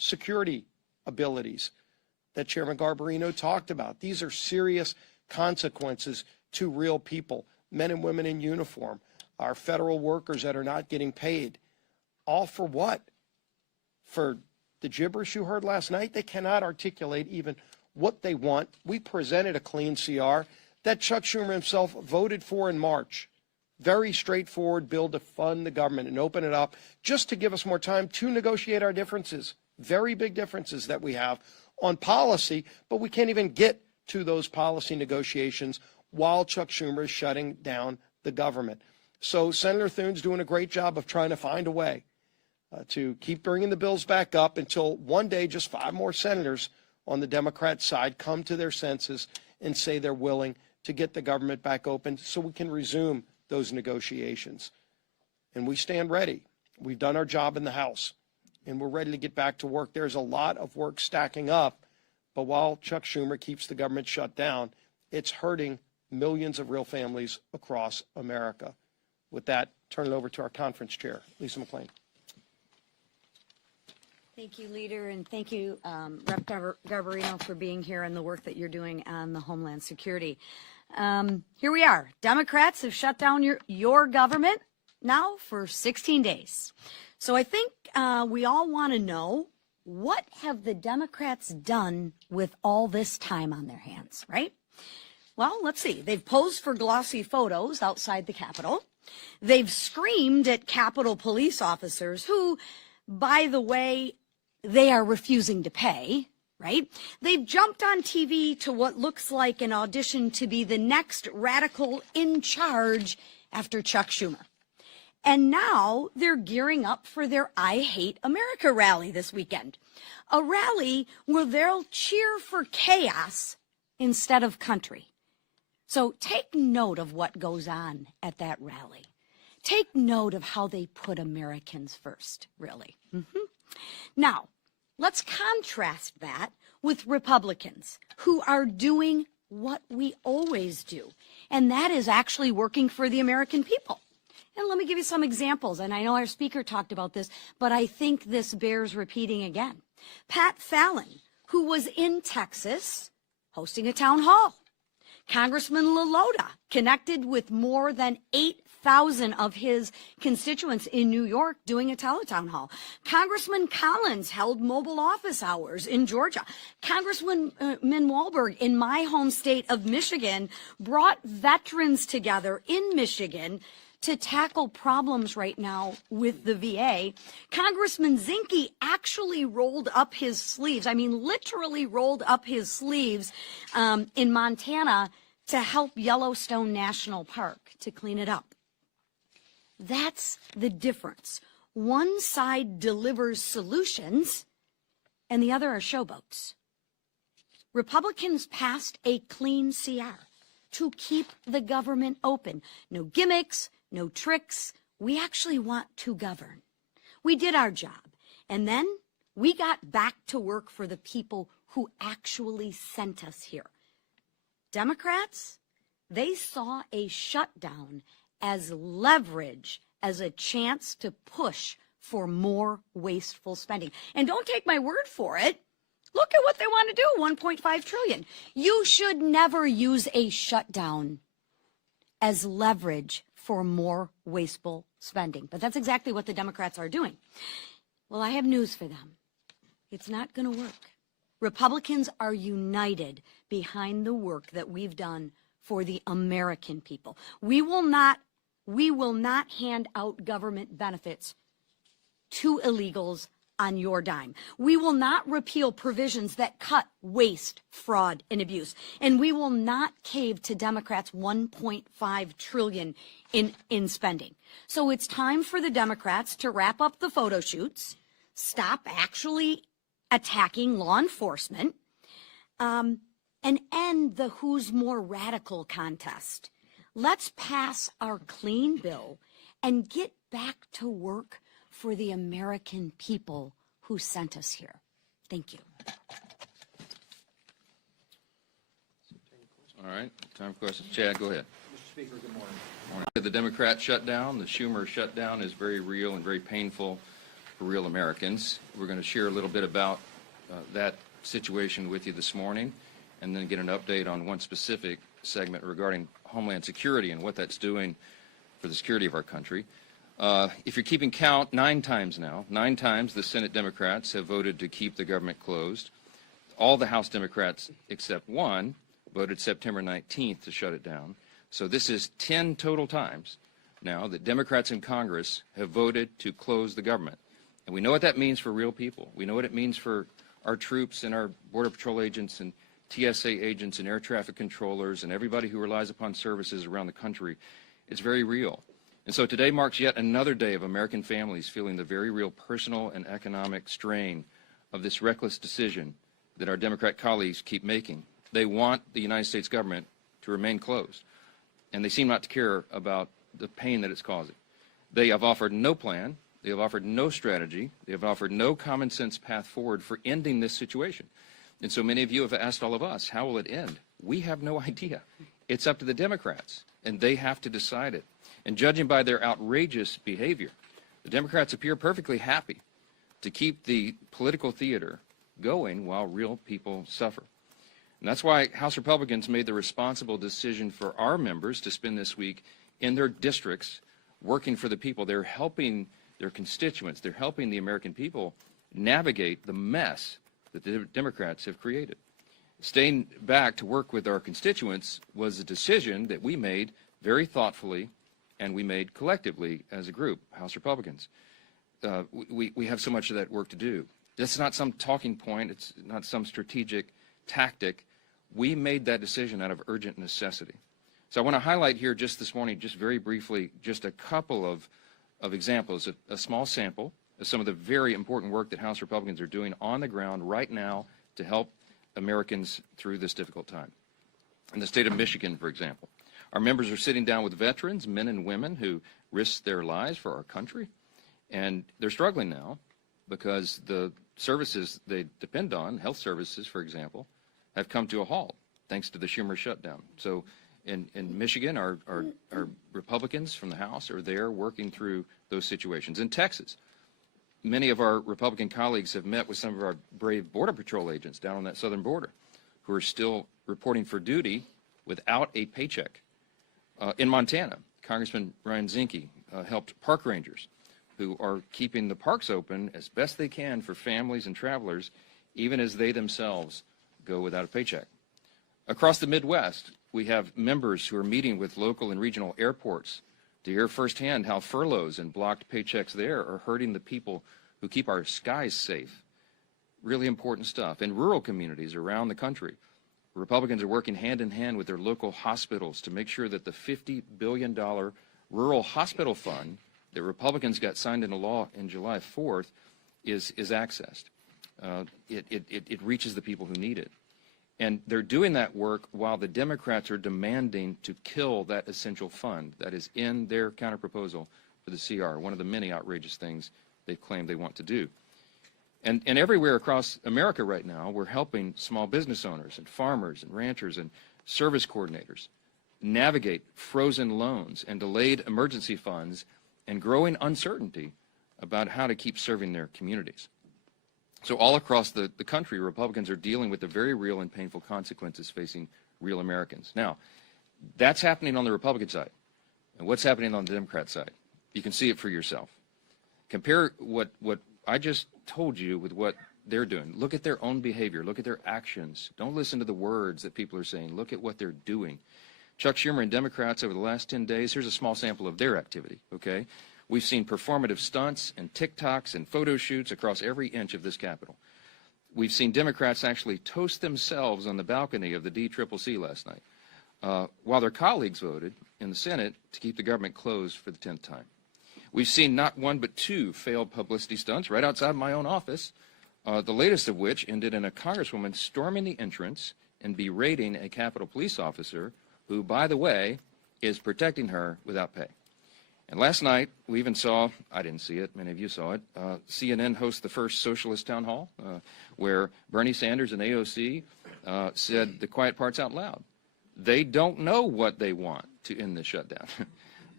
security abilities that Chairman Garbarino talked about. These are serious consequences to real people, men and women in uniform, our federal workers that are not getting paid. All for what? For the gibberish you heard last night? They cannot articulate even what they want. We presented a clean CR that Chuck Schumer himself voted for in March. Very straightforward bill to fund the government and open it up just to give us more time to negotiate our differences. Very big differences that we have on policy, but we can't even get to those policy negotiations while Chuck Schumer is shutting down the government. So Senator Thune's doing a great job of trying to find a way to keep bringing the bills back up until one day just 5 more senators on the Democrat side come to their senses and say they're willing to get the government back open so we can resume those negotiations. And we stand ready. We've done our job in the House, and we're ready to get back to work. There's a lot of work stacking up, but while Chuck Schumer keeps the government shut down, it's hurting millions of real families across America. With that, turn it over to our conference chair, Lisa McClain. Thank you, Leader, and thank you, Rep. Garbarino, for being here and the work that you're doing on the Homeland Security. Here we are. Democrats have shut down your government now for 16 days. So I think we all want to know, what have the Democrats done with all this time on their hands, right? Well, let's see. They've posed for glossy photos outside the Capitol. They've screamed at Capitol police officers who, by the way, they are refusing to pay, right? They've jumped on TV to what looks like an audition to be the next radical in charge after Chuck Schumer. And now they're gearing up for their I Hate America rally this weekend. A rally where they'll cheer for chaos instead of country. So take note of what goes on at that rally. Take note of how they put Americans first, really. Now, let's contrast that with Republicans who are doing what we always do, and that is actually working for the American people. And let me give you some examples, and I know our speaker talked about this, but I think this bears repeating again. Pat Fallon, who was in Texas hosting a town hall. Congressman LaLota connected with more than 8,000 of his constituents in New York doing a teletown hall. Congressman Collins held mobile office hours in Georgia. Congressman Walberg in my home state of Michigan brought veterans together in Michigan to tackle problems right now with the VA. Congressman Zinke actually rolled up his sleeves, I mean literally rolled up his sleeves in Montana to help Yellowstone National Park to clean it up. That's the difference. One side delivers solutions and the other are showboats. Republicans passed a clean CR to keep the government open. No gimmicks, no tricks. We actually want to govern. We did our job. And then we got back to work for the people who actually sent us here. Democrats, they saw a shutdown as leverage, as a chance to push for more wasteful spending. And don't take my word for it. Look at what they want to do, $1.5 trillion. You should never use a shutdown as leverage for more wasteful spending. But that's exactly what the Democrats are doing. Well, I have news for them. It's not going to work. Republicans are united behind the work that we've done for the American people. We will not hand out government benefits to illegals on your dime. We will not repeal provisions that cut waste, fraud, and abuse. And we will not cave to Democrats' $1.5 trillion in spending. So it's time for the Democrats to wrap up the photo shoots, stop actually attacking law enforcement, and end the who's more radical contest. Let's pass our clean bill and get back to work for the American people who sent us here. Thank you. All right, time for questions. Chad, go ahead. Mr. Speaker, good morning. The Democrat shutdown, the Schumer shutdown is very real and very painful. for real Americans. We're going to share a little bit about that situation with you this morning, and then get an update on one specific segment regarding Homeland Security and what that's doing for the security of our country. If you're keeping count, 9 times now, 9 times the Senate Democrats have voted to keep the government closed. All the House Democrats except one voted September 19th to shut it down. So this is 10 total times now that Democrats in Congress have voted to close the government. And we know what that means for real people. We know what it means for our troops and our Border Patrol agents and TSA agents and air traffic controllers and everybody who relies upon services around the country. It's very real. And so today marks yet another day of American families feeling the very real personal and economic strain of this reckless decision that our Democrat colleagues keep making. They want the United States government to remain closed, and they seem not to care about the pain that it's causing. They have offered no plan. They have offered no strategy. They have offered no common sense path forward for ending this situation. And so many of you have asked all of us, how will it end? We have no idea. It's up to the Democrats, and they have to decide it. And judging by their outrageous behavior, the Democrats appear perfectly happy to keep the political theater going while real people suffer. And that's why House Republicans made the responsible decision for our members to spend this week in their districts working for the people. They're helping their constituents. They're helping the American people navigate the mess that the Democrats have created. Staying back to work with our constituents was a decision that we made very thoughtfully, and we made collectively as a group, House Republicans. We have so much of that work to do. That's not some talking point. It's not some strategic tactic. We made that decision out of urgent necessity. So I want to highlight here just this morning, just very briefly, just a couple of examples, a small sample of some of the very important work that House Republicans are doing on the ground right now to help Americans through this difficult time. In the state of Michigan, for example, our members are sitting down with veterans, men and women who risked their lives for our country, and they're struggling now because the services they depend on, health services, for example, have come to a halt thanks to the Schumer shutdown. So in Michigan, our Republicans from the House are there working through those situations. In Texas, many of our Republican colleagues have met with some of our brave Border Patrol agents down on that southern border who are still reporting for duty without a paycheck. In Montana, Congressman Ryan Zinke helped park rangers who are keeping the parks open as best they can for families and travelers, even as they themselves go without a paycheck. Across the Midwest, we have members who are meeting with local and regional airports to hear firsthand how furloughs and blocked paychecks there are hurting the people who keep our skies safe. Really important stuff. In rural communities around the country, Republicans are working hand in hand with their local hospitals to make sure that the $50 billion rural hospital fund that Republicans got signed into law in July 4th is accessed. It reaches the people who need it. And they're doing that work while the Democrats are demanding to kill that essential fund that is in their counterproposal for the CR, one of the many outrageous things they claim they want to do. And everywhere across America right now, we're helping small business owners and farmers and ranchers and service coordinators navigate frozen loans and delayed emergency funds and growing uncertainty about how to keep serving their communities. So all across the country, Republicans are dealing with the very real and painful consequences facing real Americans. Now, that's happening on the Republican side. And what's happening on the Democrat side? You can see it for yourself. Compare what I just told you with what they're doing. Look at their own behavior. Look at their actions. Don't listen to the words that people are saying. Look at what they're doing. Chuck Schumer and Democrats over the last 10 days, here's a small sample of their activity, okay? We've seen performative stunts and TikToks and photo shoots across every inch of this Capitol. We've seen Democrats actually toast themselves on the balcony of the DCCC last night, while their colleagues voted in the Senate to keep the government closed for the 10th time. We've seen not one but two failed publicity stunts right outside my own office, the latest of which ended in a congresswoman storming the entrance and berating a Capitol police officer who, by the way, is protecting her without pay. And last night, we even saw, I didn't see it, many of you saw it, CNN host the first socialist town hall where Bernie Sanders and AOC said the quiet parts out loud. They don't know what they want to end the shutdown.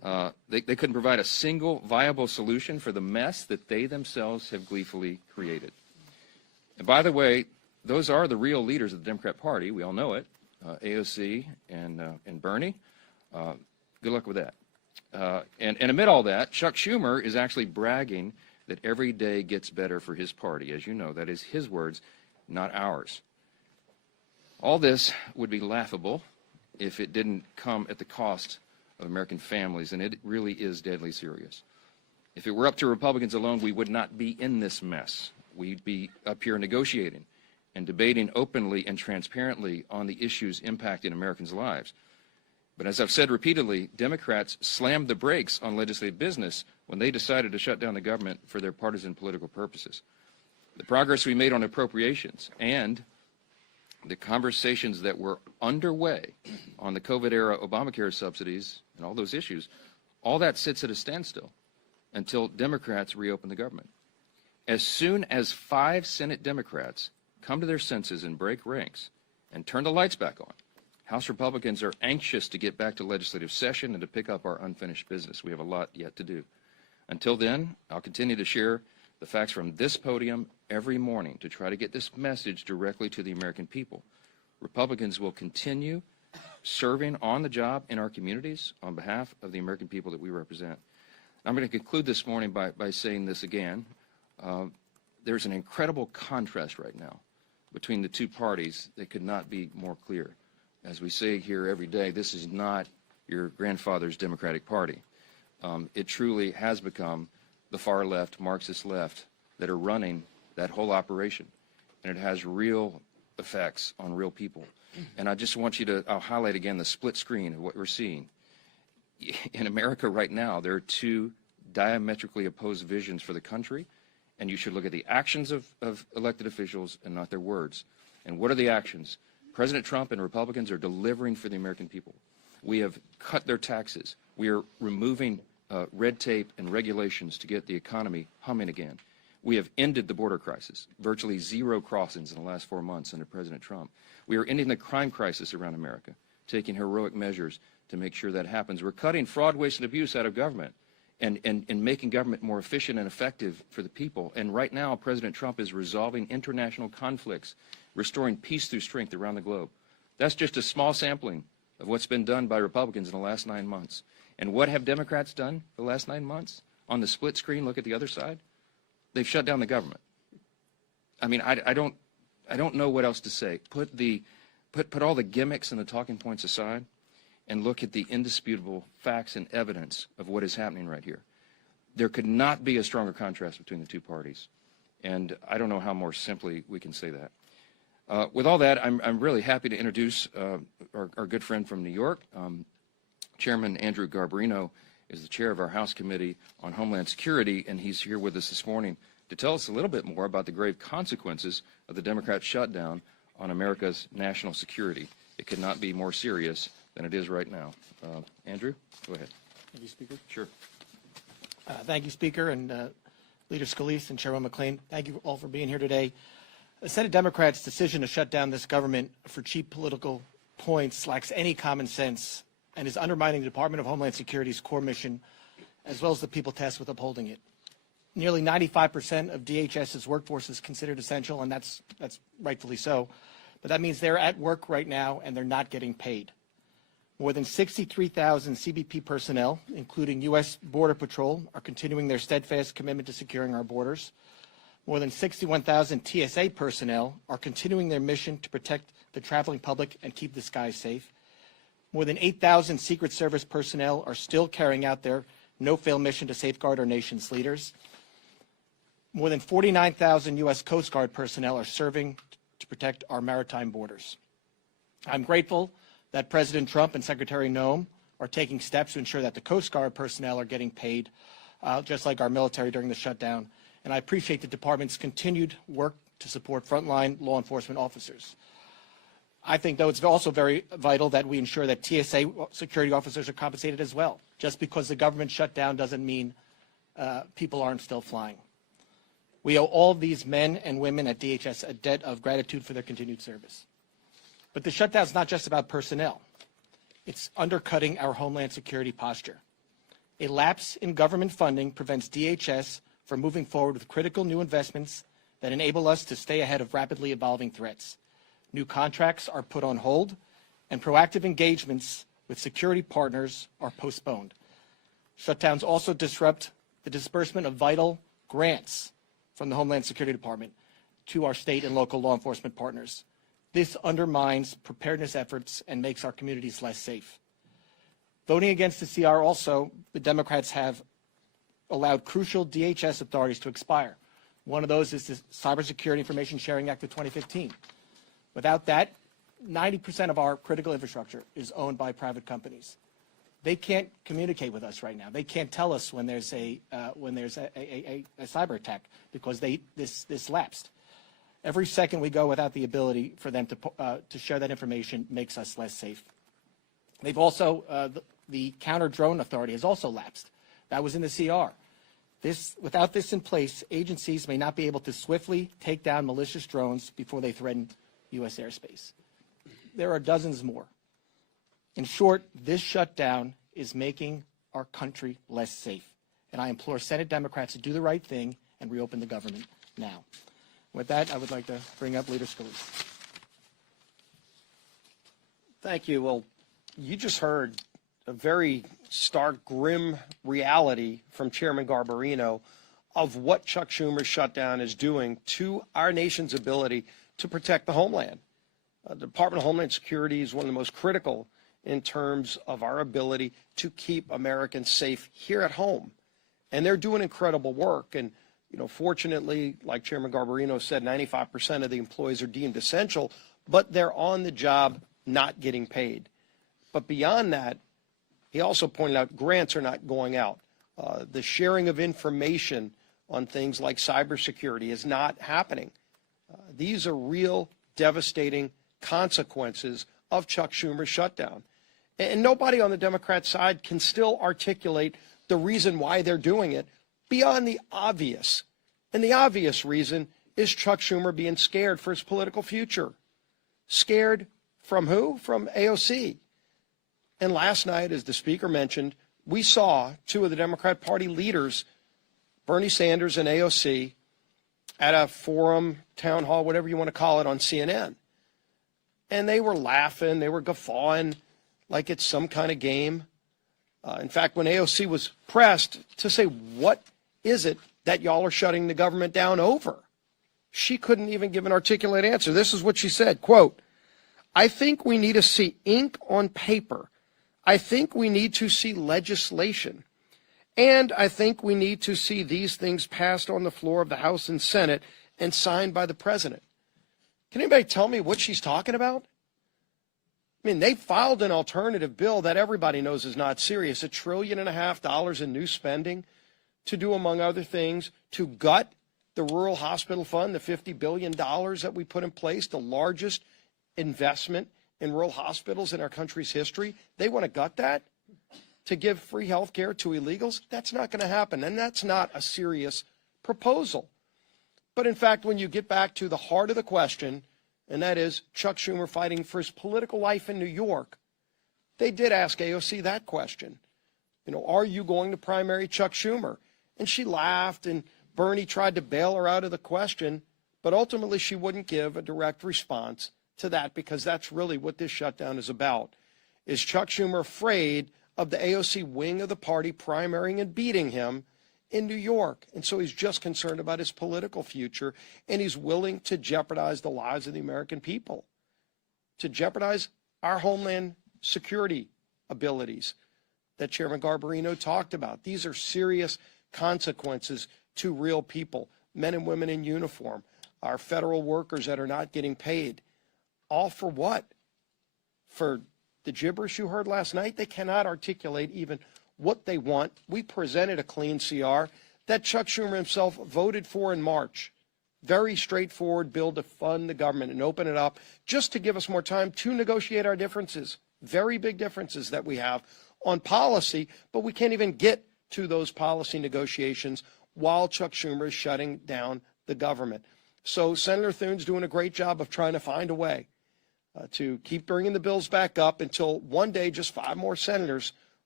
They couldn't provide a single viable solution for the mess that they themselves have gleefully created. And by the way, those are the real leaders of the Democrat Party. We all know it, AOC and Bernie. Good luck with that. And amid all that, Chuck Schumer is actually bragging that every day gets better for his party. As you know, that is his words, not ours. All this would be laughable if it didn't come at the cost of American families, and it really is deadly serious. If it were up to Republicans alone, we would not be in this mess. We'd be up here negotiating and debating openly and transparently on the issues impacting Americans' lives. But as I've said repeatedly, Democrats slammed the brakes on legislative business when they decided to shut down the government for their partisan political purposes. The progress we made on appropriations and the conversations that were underway on the COVID-era Obamacare subsidies and all those issues, all that sits at a standstill until Democrats reopen the government. As soon as 5 Senate Democrats come to their senses and break ranks and turn the lights back on, House Republicans are anxious to get back to legislative session and to pick up our unfinished business. We have a lot yet to do. Until then, I'll continue to share the facts from this podium every morning to try to get this message directly to the American people. Republicans will continue serving on the job in our communities on behalf of the American people that we represent. I'm going to conclude this morning by saying this again. There's an incredible contrast right now between the two parties that could not be more clear. As we say here every day, this is not your grandfather's Democratic Party. It truly has become the far left, Marxist left, that are running that whole operation. And it has real effects on real people. And I just want you to, I'll highlight again the split screen of what we're seeing. In America right now, there are 2 diametrically opposed visions for the country, and you should look at the actions of elected officials and not their words. And what are the actions? President Trump and Republicans are delivering for the American people. We have cut their taxes. We are removing red tape and regulations to get the economy humming again. We have ended the border crisis, virtually 0 crossings in the last 4 months under President Trump. We are ending the crime crisis around America, taking heroic measures to make sure that happens. We're cutting fraud, waste, and abuse out of government and making government more efficient and effective for the people. And right now, President Trump is resolving international conflicts, restoring peace through strength around the globe. That's just a small sampling of what's been done by Republicans in the last 9 months. And what have Democrats done the last 9 months? On the split screen, look at the other side. They've shut down the government. I mean, I don't know what else to say. Put all the gimmicks and the talking points aside and look at the indisputable facts and evidence of what is happening right here. There could not be a stronger contrast between the two parties. And I don't know how more simply we can say that. With all that, I'm really happy to introduce our good friend from New York. Chairman Andrew Garbarino is the chair of our House Committee on Homeland Security, and he's here with us this morning to tell us a little bit more about the grave consequences of the Democrat shutdown on America's national security. It could not be more serious than it is right now. Andrew, go ahead. Thank you, Speaker. Sure. Thank you, Speaker, and Leader Scalise and Chairman McLean. Thank you all for being here today. The Senate Democrats' decision to shut down this government for cheap political points lacks any common sense and is undermining the Department of Homeland Security's core mission, as well as the people tasked with upholding it. Nearly 95% of DHS's workforce is considered essential, and that's rightfully so. But that means they're at work right now, and they're not getting paid. More than 63,000 CBP personnel, including U.S. Border Patrol, are continuing their steadfast commitment to securing our borders. More than 61,000 TSA personnel are continuing their mission to protect the traveling public and keep the skies safe. More than 8,000 Secret Service personnel are still carrying out their no-fail mission to safeguard our nation's leaders. More than 49,000 U.S. Coast Guard personnel are serving to protect our maritime borders. I'm grateful that President Trump and Secretary Noem are taking steps to ensure that the Coast Guard personnel are getting paid, just like our military during the shutdown. And I appreciate the department's continued work to support frontline law enforcement officers. I think, though, it's also very vital that we ensure that TSA security officers are compensated as well. Just because the government shut down doesn't mean people aren't still flying. We owe all these men and women at DHS a debt of gratitude for their continued service. But the shutdown is not just about personnel. It's undercutting our homeland security posture. A lapse in government funding prevents DHS from moving forward with critical new investments that enable us to stay ahead of rapidly evolving threats. New contracts are put on hold, and proactive engagements with security partners are postponed. Shutdowns also disrupt the disbursement of vital grants from the Homeland Security Department to our state and local law enforcement partners. This undermines preparedness efforts and makes our communities less safe. Voting against the CR also, the Democrats have allowed crucial DHS authorities to expire. One of those is the Cybersecurity Information Sharing Act of 2015. Without that, 90% of our critical infrastructure is owned by private companies. They can't communicate with us right now. They can't tell us when there's a cyber attack because this lapsed. Every second we go without the ability for them to share that information makes us less safe. They've also the counter drone authority has also lapsed. That was in the CR. Without this in place, agencies may not be able to swiftly take down malicious drones before they threaten U.S. airspace. There are dozens more. In short, this shutdown is making our country less safe. And I implore Senate Democrats to do the right thing and reopen the government now. With that, I would like to bring up Leader Scalise. Thank you. Well, you just heard a very stark, grim reality from Chairman Garbarino of what Chuck Schumer's shutdown is doing to our nation's ability to protect the homeland. The Department of Homeland Security is one of the most critical in terms of our ability to keep Americans safe here at home. And they're doing incredible work. And, you know, fortunately, like Chairman Garbarino said, 95% of the employees are deemed essential, but they're on the job not getting paid. But beyond that, he also pointed out grants are not going out. The sharing of information on things like cybersecurity is not happening. These are real devastating consequences of Chuck Schumer's shutdown. And nobody on the Democrat side can still articulate the reason why they're doing it beyond the obvious. And the obvious reason is Chuck Schumer being scared for his political future. Scared from who? From AOC. And last night, as the speaker mentioned, we saw two of the Democrat Party leaders, Bernie Sanders and AOC, at a forum, town hall, whatever you want to call it, on CNN. And they were laughing, they were guffawing like it's some kind of game. In fact, when AOC was pressed to say, what is it that y'all are shutting the government down over? She couldn't even give an articulate answer. This is what she said, quote, "I think we need to see ink on paper. I think we need to see legislation. And I think we need to see these things passed on the floor of the House and Senate and signed by the president." Can anybody tell me what she's talking about? I mean, they filed an alternative bill that everybody knows is not serious, $1.5 trillion in new spending to do, among other things, to gut the Rural Hospital Fund, the $50 billion that we put in place, the largest investment in rural hospitals in our country's history. They want to gut that to give free health care to illegals. That's not going to happen, and that's not a serious proposal. But in fact, when you get back to the heart of the question, and that is Chuck Schumer fighting for his political life in New York, they did ask AOC that question. You know, are you going to primary Chuck Schumer? And she laughed, and Bernie tried to bail her out of the question, but ultimately she wouldn't give a direct response to that, because that's really what this shutdown is about. Is Chuck Schumer afraid of the AOC wing of the party primarying and beating him in New York? And so he's just concerned about his political future, and he's willing to jeopardize the lives of the American people, to jeopardize our homeland security abilities that Chairman Garbarino talked about. These are serious consequences to real people, men and women in uniform, our federal workers that are not getting paid. All for what? For the gibberish you heard last night? They cannot articulate even what they want. We presented a clean CR that Chuck Schumer himself voted for in March. Very straightforward bill to fund the government and open it up just to give us more time to negotiate our differences. Very big differences that we have on policy, but we can't even get to those policy negotiations while Chuck Schumer is shutting down the government. So Senator Thune's doing a great job of trying to find a way to keep bringing the bills back up until one day just 5 more senators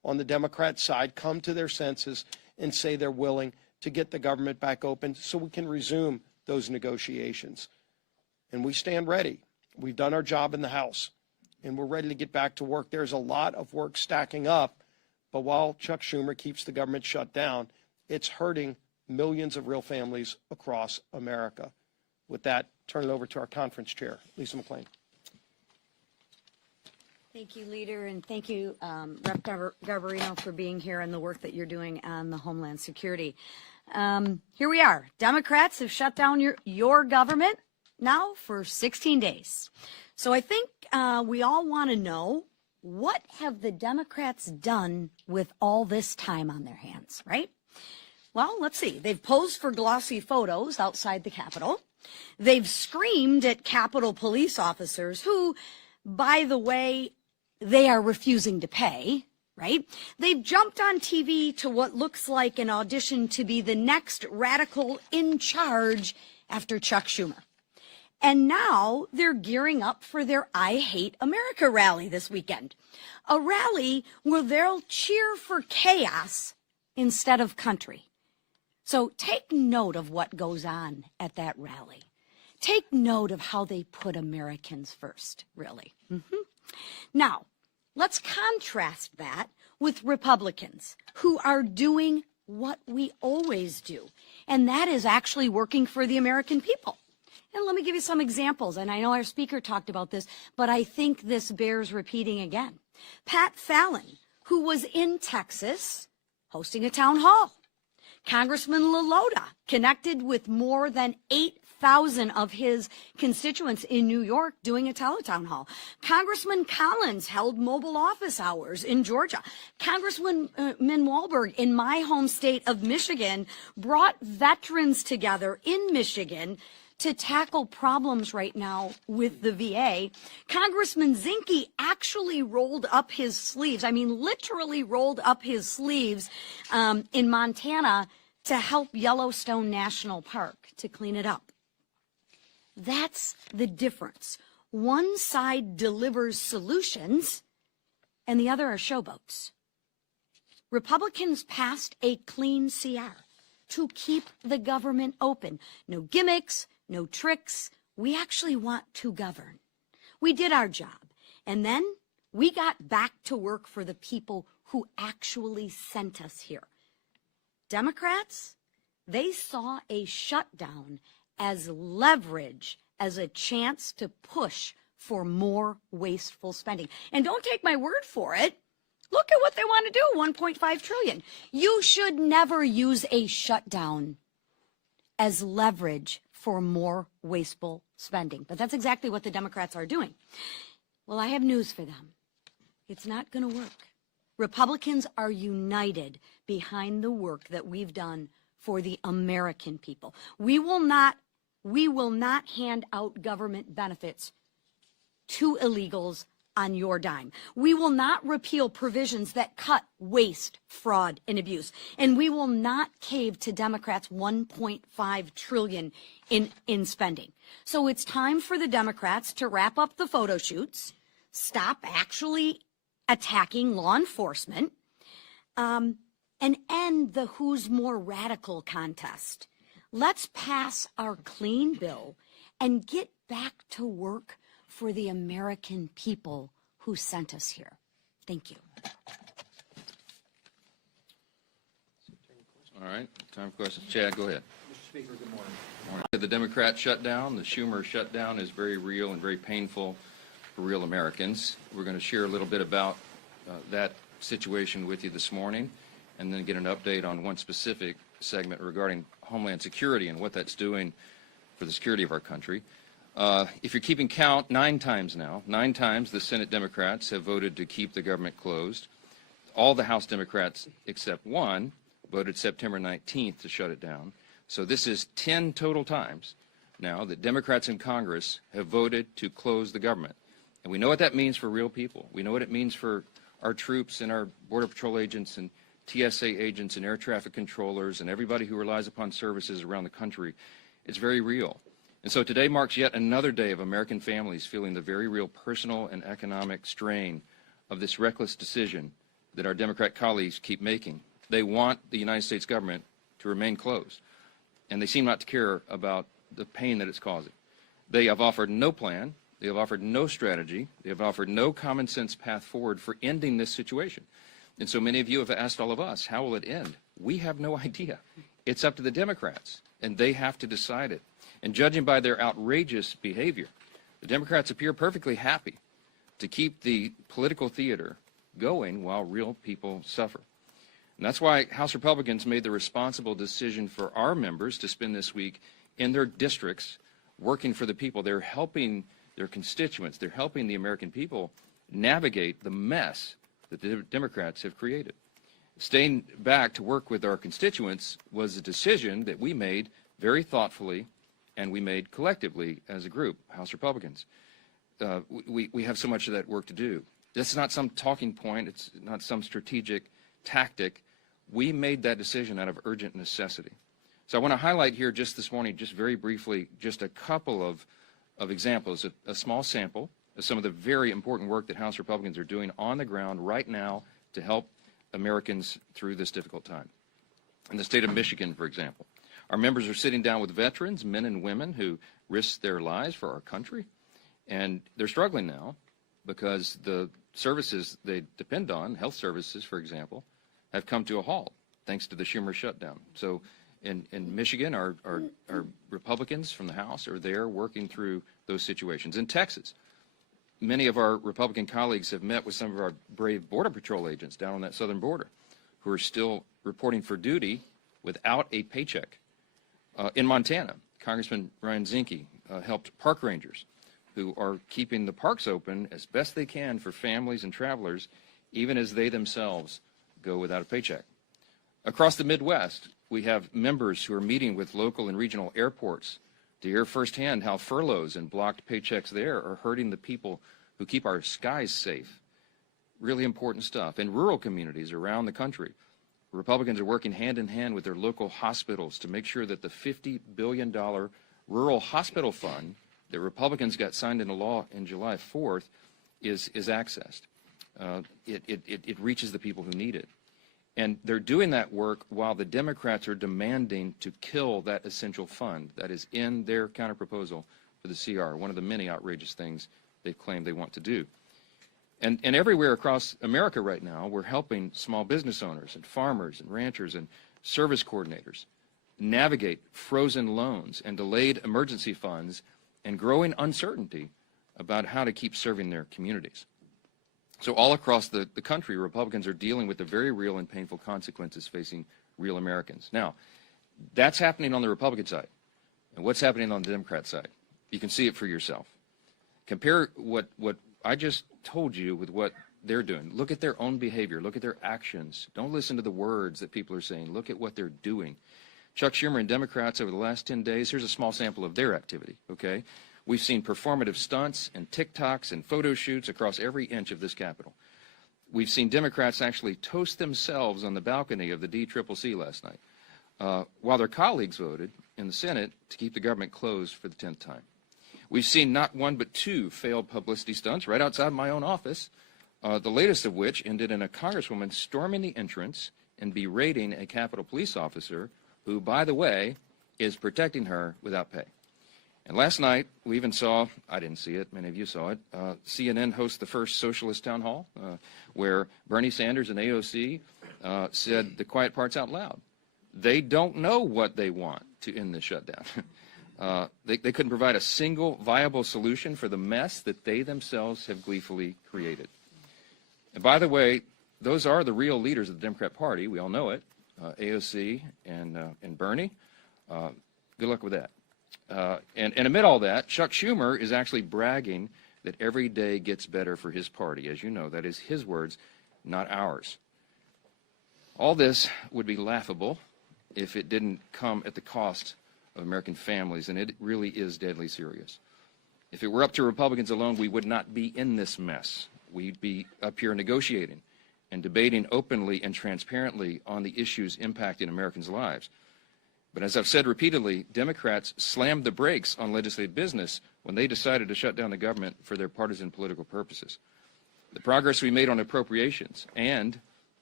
on the Democrat side come to their senses and say they're willing to get the government back open so we can resume those negotiations. And we stand ready. We've done our job in the House, and we're ready to get back to work. There's a lot of work stacking up, but while Chuck Schumer keeps the government shut down, it's hurting millions of real families across America. With that, turn it over to our conference chair, Lisa McClain. Thank you, Leader, and thank you, Rep. Garbarino, for being here and the work that you're doing on the Homeland Security. Here we are. Democrats have shut down your government now for 16 days. So I think we all want to know, what have the Democrats done with all this time on their hands, right? Well, let's see. They've posed for glossy photos outside the Capitol. They've screamed at Capitol police officers who, by the way, they are refusing to pay, right? They've jumped on TV to what looks like an audition to be the next radical in charge after Chuck Schumer. And now they're gearing up for their I Hate America rally this weekend, a rally where they'll cheer for chaos instead of country. So take note of what goes on at that rally. Take note of how they put Americans first, really. Now, let's contrast that with Republicans who are doing what we always do, and that is actually working for the American people. And let me give you some examples, and I know our speaker talked about this, but I think this bears repeating again. Pat Fallon, who was in Texas hosting a town hall. Congressman LaLota connected with more than 8,000 of his constituents in New York doing a teletown hall. Congressman Collins held mobile office hours in Georgia. Congressman Walberg in my home state of Michigan brought veterans together in Michigan to tackle problems right now with the VA. Congressman Zinke actually rolled up his sleeves, I mean literally rolled up his sleeves in Montana to help Yellowstone National Park to clean it up. That's the difference. One side delivers solutions and the other are showboats. Republicans passed a clean CR to keep the government open. No gimmicks, no tricks. We actually want to govern. We did our job. And then we got back to work for the people who actually sent us here. Democrats, they saw a shutdown as leverage, as a chance to push for more wasteful spending. And don't take my word for it. Look at what they want to do, $1.5 trillion. You should never use a shutdown as leverage for more wasteful spending. But that's exactly what the Democrats are doing. Well, I have news for them. It's not going to work. Republicans are united behind the work that we've done for the American people. We will not hand out government benefits to illegals on your dime. We will not repeal provisions that cut waste, fraud, and abuse. And we will not cave to Democrats' $1.5 trillion in spending. So it's time for the Democrats to wrap up the photo shoots, stop actually attacking law enforcement, and end the who's more radical contest. Let's pass our clean bill and get back to work for the American people who sent us here. Thank you. All right, time for questions. Chad, go ahead. Mr. Speaker, good morning. The Democrat shutdown, the Schumer shutdown, is very real and very painful for real Americans. We're going to share a little bit about that situation with you this morning, and then get an update on one specific segment regarding Homeland Security and what that's doing for the security of our country. If you're keeping count, 9 times the Senate Democrats have voted to keep the government closed. All the House Democrats except one voted September 19th to shut it down. So this is 10 total times now that Democrats in Congress have voted to close the government. And we know what that means for real people. We know what it means for our troops and our Border Patrol agents and TSA agents and air traffic controllers and everybody who relies upon services around the country. It's very real. And so today marks yet another day of American families feeling the very real personal and economic strain of this reckless decision that our Democrat colleagues keep making. They want the United States government to remain closed, and they seem not to care about the pain that it's causing. They have offered no plan. They have offered no strategy. They have offered no common sense path forward for ending this situation. And so many of you have asked all of us, how will it end? We have no idea. It's up to the Democrats, and they have to decide it. And judging by their outrageous behavior, the Democrats appear perfectly happy to keep the political theater going while real people suffer. And that's why House Republicans made the responsible decision for our members to spend this week in their districts working for the people. They're helping their constituents. They're helping the American people navigate the mess that the Democrats have created. Staying back to work with our constituents was a decision that we made very thoughtfully, and we made collectively as a group, House Republicans. We have so much of that work to do. This is not some talking point. It's not some strategic tactic. We made that decision out of urgent necessity. So I want to highlight here just this morning, just very briefly, just a couple of examples, a small sample of some of the very important work that House Republicans are doing on the ground right now to help Americans through this difficult time. In the state of Michigan, for example, our members are sitting down with veterans, men and women who risked their lives for our country, and they're struggling now because the services they depend on, health services, for example, have come to a halt thanks to the Schumer shutdown. So in Michigan, our Republicans from the House are there working through those situations. In Texas, many of our Republican colleagues have met with some of our brave Border Patrol agents down on that southern border who are still reporting for duty without a paycheck. In Montana, Congressman Ryan Zinke helped park rangers who are keeping the parks open as best they can for families and travelers, even as they themselves go without a paycheck. Across the Midwest, we have members who are meeting with local and regional airports to hear firsthand how furloughs and blocked paychecks there are hurting the people who keep our skies safe. Really important stuff. In rural communities around the country, Republicans are working hand in hand with their local hospitals to make sure that the $50 billion rural hospital fund that Republicans got signed into law in July 4th is accessed. It reaches the people who need it. And they're doing that work while the Democrats are demanding to kill that essential fund that is in their counterproposal for the CR, one of the many outrageous things they claim they want to do. And everywhere across America right now, we're helping small business owners and farmers and ranchers and service coordinators navigate frozen loans and delayed emergency funds and growing uncertainty about how to keep serving their communities. So all across the country, Republicans are dealing with the very real and painful consequences facing real Americans. Now, that's happening on the Republican side. And what's happening on the Democrat side? You can see it for yourself. Compare what I just told you with what they're doing. Look at their own behavior. Look at their actions. Don't listen to the words that people are saying. Look at what they're doing. Chuck Schumer and Democrats over the last 10 days, here's a small sample of their activity, okay? We've seen performative stunts and TikToks and photo shoots across every inch of this Capitol. We've seen Democrats actually toast themselves on the balcony of the DCCC last night, while their colleagues voted in the Senate to keep the government closed for the 10th time. We've seen not one but two failed publicity stunts right outside my own office, the latest of which ended in a congresswoman storming the entrance and berating a Capitol police officer who, by the way, is protecting her without pay. And last night, we even saw, I didn't see it, many of you saw it, CNN host the first socialist town hall where Bernie Sanders and AOC said the quiet parts out loud. They don't know what they want to end this shutdown. They couldn't provide a single viable solution for the mess that they themselves have gleefully created. And by the way, those are the real leaders of the Democrat Party. We all know it, AOC and Bernie. Good luck with that. And amid all that, Chuck Schumer is actually bragging that every day gets better for his party. As you know, that is his words, not ours. All this would be laughable if it didn't come at the cost of American families, and it really is deadly serious. If it were up to Republicans alone, we would not be in this mess. We'd be up here negotiating and debating openly and transparently on the issues impacting Americans' lives. But as I've said repeatedly, Democrats slammed the brakes on legislative business when they decided to shut down the government for their partisan political purposes. The progress we made on appropriations and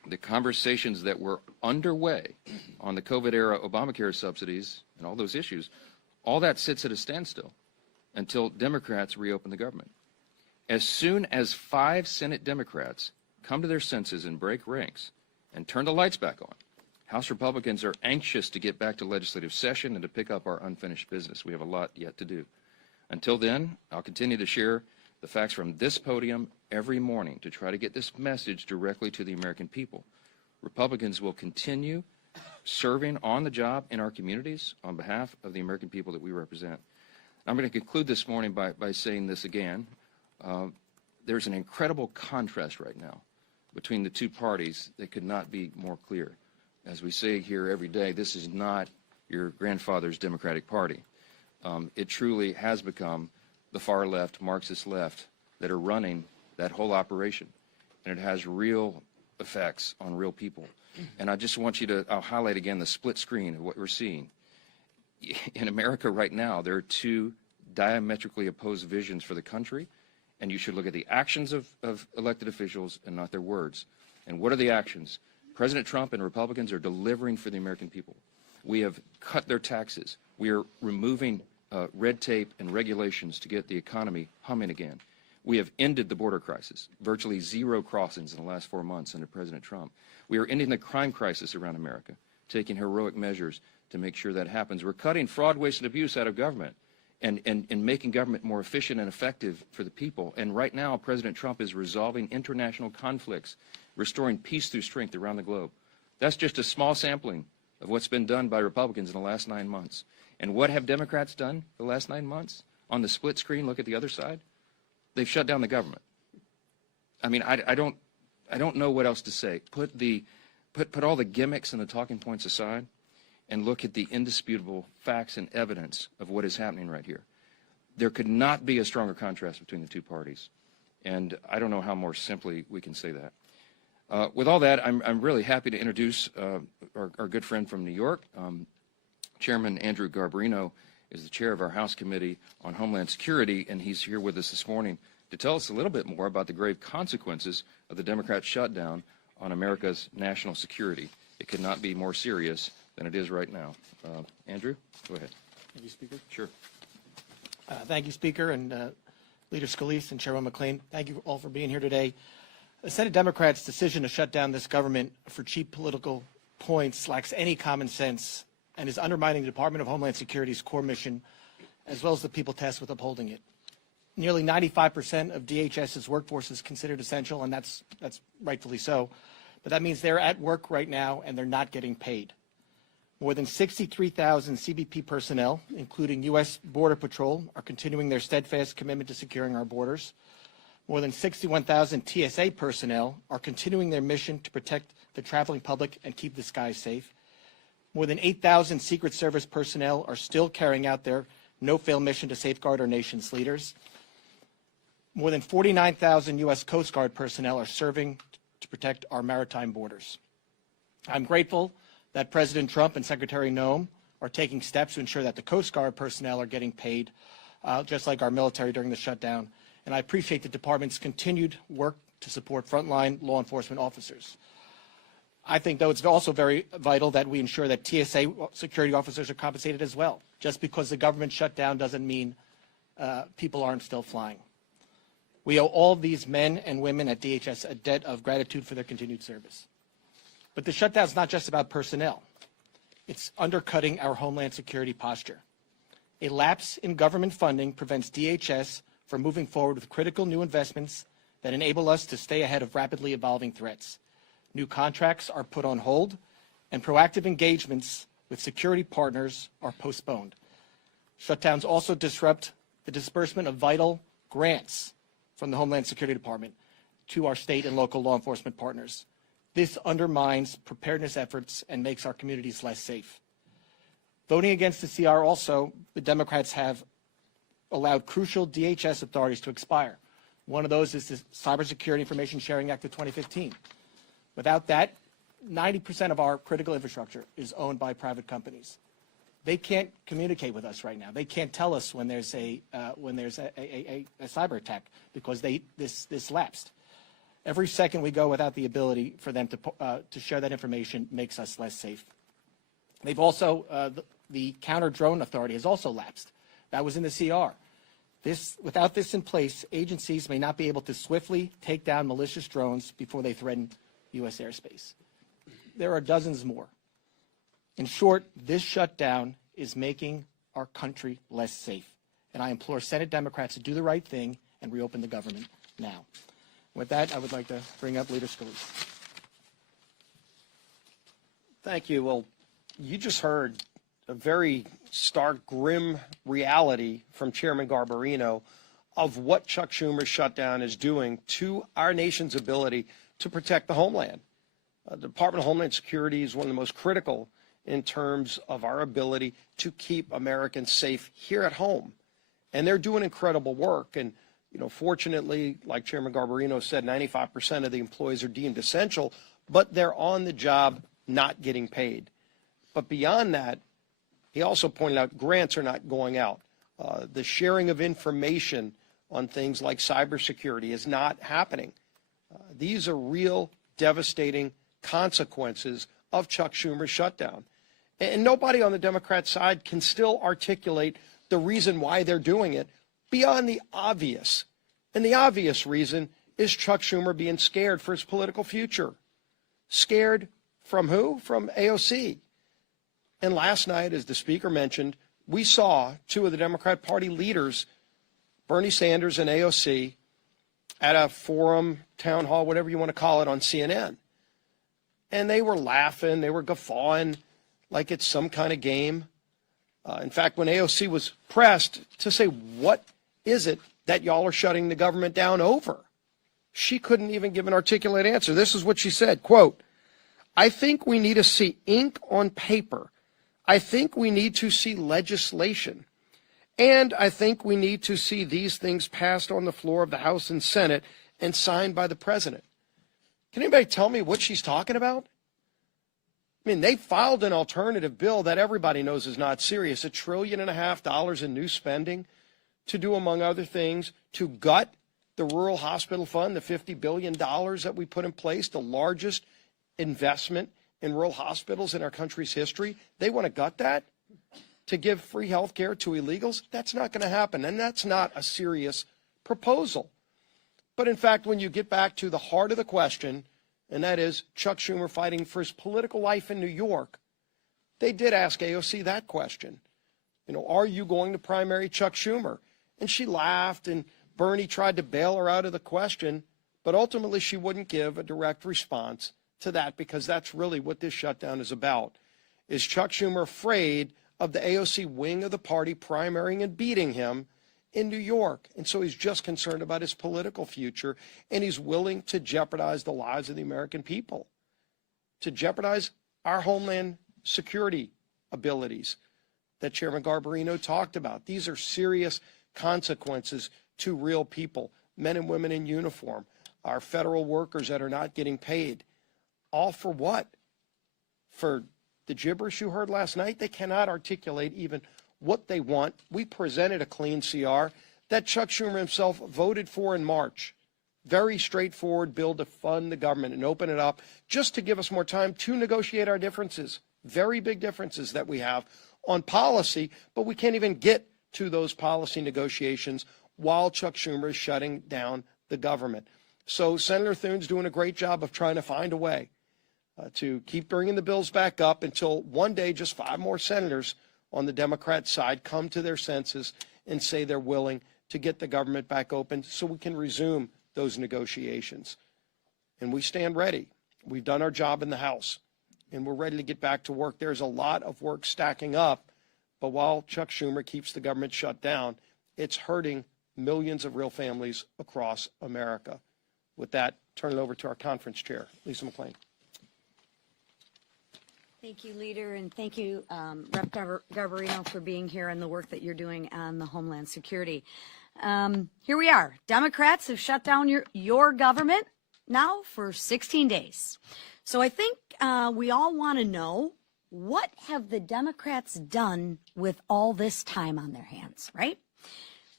the conversations that were underway on the COVID-era Obamacare subsidies and all those issues, all that sits at a standstill until Democrats reopen the government. As soon as 5 Senate Democrats come to their senses and break ranks and turn the lights back on, House Republicans are anxious to get back to legislative session and to pick up our unfinished business. We have a lot yet to do. Until then, I'll continue to share the facts from this podium every morning to try to get this message directly to the American people. Republicans will continue serving on the job in our communities on behalf of the American people that we represent. I'm going to conclude this morning by saying this again. There's an incredible contrast right now between the two parties that could not be more clear. As we say here every day, this is not your grandfather's Democratic Party. It truly has become the far left, Marxist left, that are running that whole operation. And it has real effects on real people. And I just want you to, I'll highlight again the split screen of what we're seeing. In America right now, there are 2 diametrically opposed visions for the country, and you should look at the actions of elected officials and not their words. And what are the actions? President Trump and Republicans are delivering for the American people. We have cut their taxes. We are removing red tape and regulations to get the economy humming again. We have ended the border crisis, virtually 0 crossings in the last 4 months under President Trump. We are ending the crime crisis around America, taking heroic measures to make sure that happens. We're cutting fraud, waste, and abuse out of government and making government more efficient and effective for the people. And right now, President Trump is resolving international conflicts, restoring peace through strength around the globe. That's just a small sampling of what's been done by Republicans in the last 9 months. And what have Democrats done the last 9 months? On the split screen, look at the other side. They've shut down the government. I mean, I don't know what else to say. Put all the gimmicks and the talking points aside and look at the indisputable facts and evidence of what is happening right here. There could not be a stronger contrast between the two parties. And I don't know how more simply we can say that. With all that, I'm really happy to introduce our good friend from New York. Chairman Andrew Garbarino is the chair of our House Committee on Homeland Security, and he's here with us this morning to tell us a little bit more about the grave consequences of the Democrat shutdown on America's national security. It could not be more serious than it is right now. Andrew, go ahead. Thank you, Speaker. Sure. Thank you, Speaker, and Leader Scalise and Chairman McClain. Thank you all for being here today. The Senate Democrats' decision to shut down this government for cheap political points lacks any common sense and is undermining the Department of Homeland Security's core mission, as well as the people tasked with upholding it. Nearly 95% of DHS's workforce is considered essential, and that's rightfully so. But that means they're at work right now, and they're not getting paid. More than 63,000 CBP personnel, including U.S. Border Patrol, are continuing their steadfast commitment to securing our borders. More than 61,000 TSA personnel are continuing their mission to protect the traveling public and keep the skies safe. More than 8,000 Secret Service personnel are still carrying out their no-fail mission to safeguard our nation's leaders. More than 49,000 U.S. Coast Guard personnel are serving to protect our maritime borders. I'm grateful that President Trump and Secretary Noem are taking steps to ensure that the Coast Guard personnel are getting paid, just like our military during the shutdown. And I appreciate the department's continued work to support frontline law enforcement officers. I think, though, it's also very vital that we ensure that TSA security officers are compensated as well. Just because the government shut down doesn't mean people aren't still flying. We owe all these men and women at DHS a debt of gratitude for their continued service. But the shutdown is not just about personnel. It's undercutting our Homeland Security posture. A lapse in government funding prevents DHS from moving forward with critical new investments that enable us to stay ahead of rapidly evolving threats. New contracts are put on hold, and proactive engagements with security partners are postponed. Shutdowns also disrupt the disbursement of vital grants from the Homeland Security Department to our state and local law enforcement partners. This undermines preparedness efforts and makes our communities less safe. Voting against the CR also, the Democrats have allowed crucial DHS authorities to expire. One of those is the Cybersecurity Information Sharing Act of 2015. Without that, 90% of our critical infrastructure is owned by private companies. They can't communicate with us right now. They can't tell us when there's a cyber attack because this lapsed. Every second we go without the ability for them to share that information makes us less safe. They've also, the counter-drone authority has also lapsed. That was in the CR. Without this in place, agencies may not be able to swiftly take down malicious drones before they threaten U.S. airspace. There are dozens more. In short, this shutdown is making our country less safe. And I implore Senate Democrats to do the right thing and reopen the government now. With that, I would like to bring up Leader Scalise. Thank you. Well, you just heard a very stark, grim reality from Chairman Garbarino of what Chuck Schumer's shutdown is doing to our nation's ability to protect the homeland. The Department of Homeland Security is one of the most critical in terms of our ability to keep Americans safe here at home. And they're doing incredible work. And, you know, fortunately, like Chairman Garbarino said, 95% of the employees are deemed essential, but they're on the job not getting paid. But beyond that, he also pointed out grants are not going out. The sharing of information on things like cybersecurity is not happening. These are real devastating consequences of Chuck Schumer's shutdown. And nobody on the Democrat side can still articulate the reason why they're doing it beyond the obvious. And the obvious reason is Chuck Schumer being scared for his political future. Scared from who? From AOC. And last night, as the speaker mentioned, we saw two of the Democrat Party leaders, Bernie Sanders and AOC, at a forum, town hall, whatever you want to call it, on CNN. And they were laughing, they were guffawing like it's some kind of game. In fact, when AOC was pressed to say, what is it that y'all are shutting the government down over? She couldn't even give an articulate answer. This is what she said, quote, I think we need to see ink on paper. I think we need to see legislation. And I think we need to see these things passed on the floor of the House and Senate and signed by the president. Can anybody tell me what she's talking about? I mean, they filed an alternative bill that everybody knows is not serious, $1.5 trillion in new spending to do, among other things, to gut the Rural Hospital Fund, the $50 billion that we put in place, the largest investment in rural hospitals in our country's history. They want to gut that to give free health care to illegals. That's not going to happen, and that's not a serious proposal. But in fact, when you get back to the heart of the question, and that is Chuck Schumer fighting for his political life in New York, they did ask AOC that question. You know, are you going to primary Chuck Schumer? And she laughed, and Bernie tried to bail her out of the question, but ultimately she wouldn't give a direct response to that, because that's really what this shutdown is about. Is Chuck Schumer afraid of the AOC wing of the party primarying and beating him in New York? And so he's just concerned about his political future, and he's willing to jeopardize the lives of the American people, to jeopardize our homeland security abilities that Chairman Garbarino talked about. These are serious consequences to real people, men and women in uniform, our federal workers that are not getting paid. All for what? For the gibberish you heard last night? They cannot articulate even what they want. We presented a clean CR that Chuck Schumer himself voted for in March. Very straightforward bill to fund the government and open it up just to give us more time to negotiate our differences. Very big differences that we have on policy, but we can't even get to those policy negotiations while Chuck Schumer is shutting down the government. So Senator Thune's doing a great job of trying to find a way to keep bringing the bills back up until one day just 5 more senators on the Democrat side come to their senses and say they're willing to get the government back open so we can resume those negotiations. And we stand ready. We've done our job in the House, and we're ready to get back to work. There's a lot of work stacking up, but while Chuck Schumer keeps the government shut down, it's hurting millions of real families across America. With that, turn it over to our conference chair, Lisa McClain. Thank you, Leader, and thank you, Rep. Garbarino, for being here and the work that you're doing on the Homeland Security. Here we are. Democrats have shut down your government now for 16 days. So I think we all want to know, what have the Democrats done with all this time on their hands, right?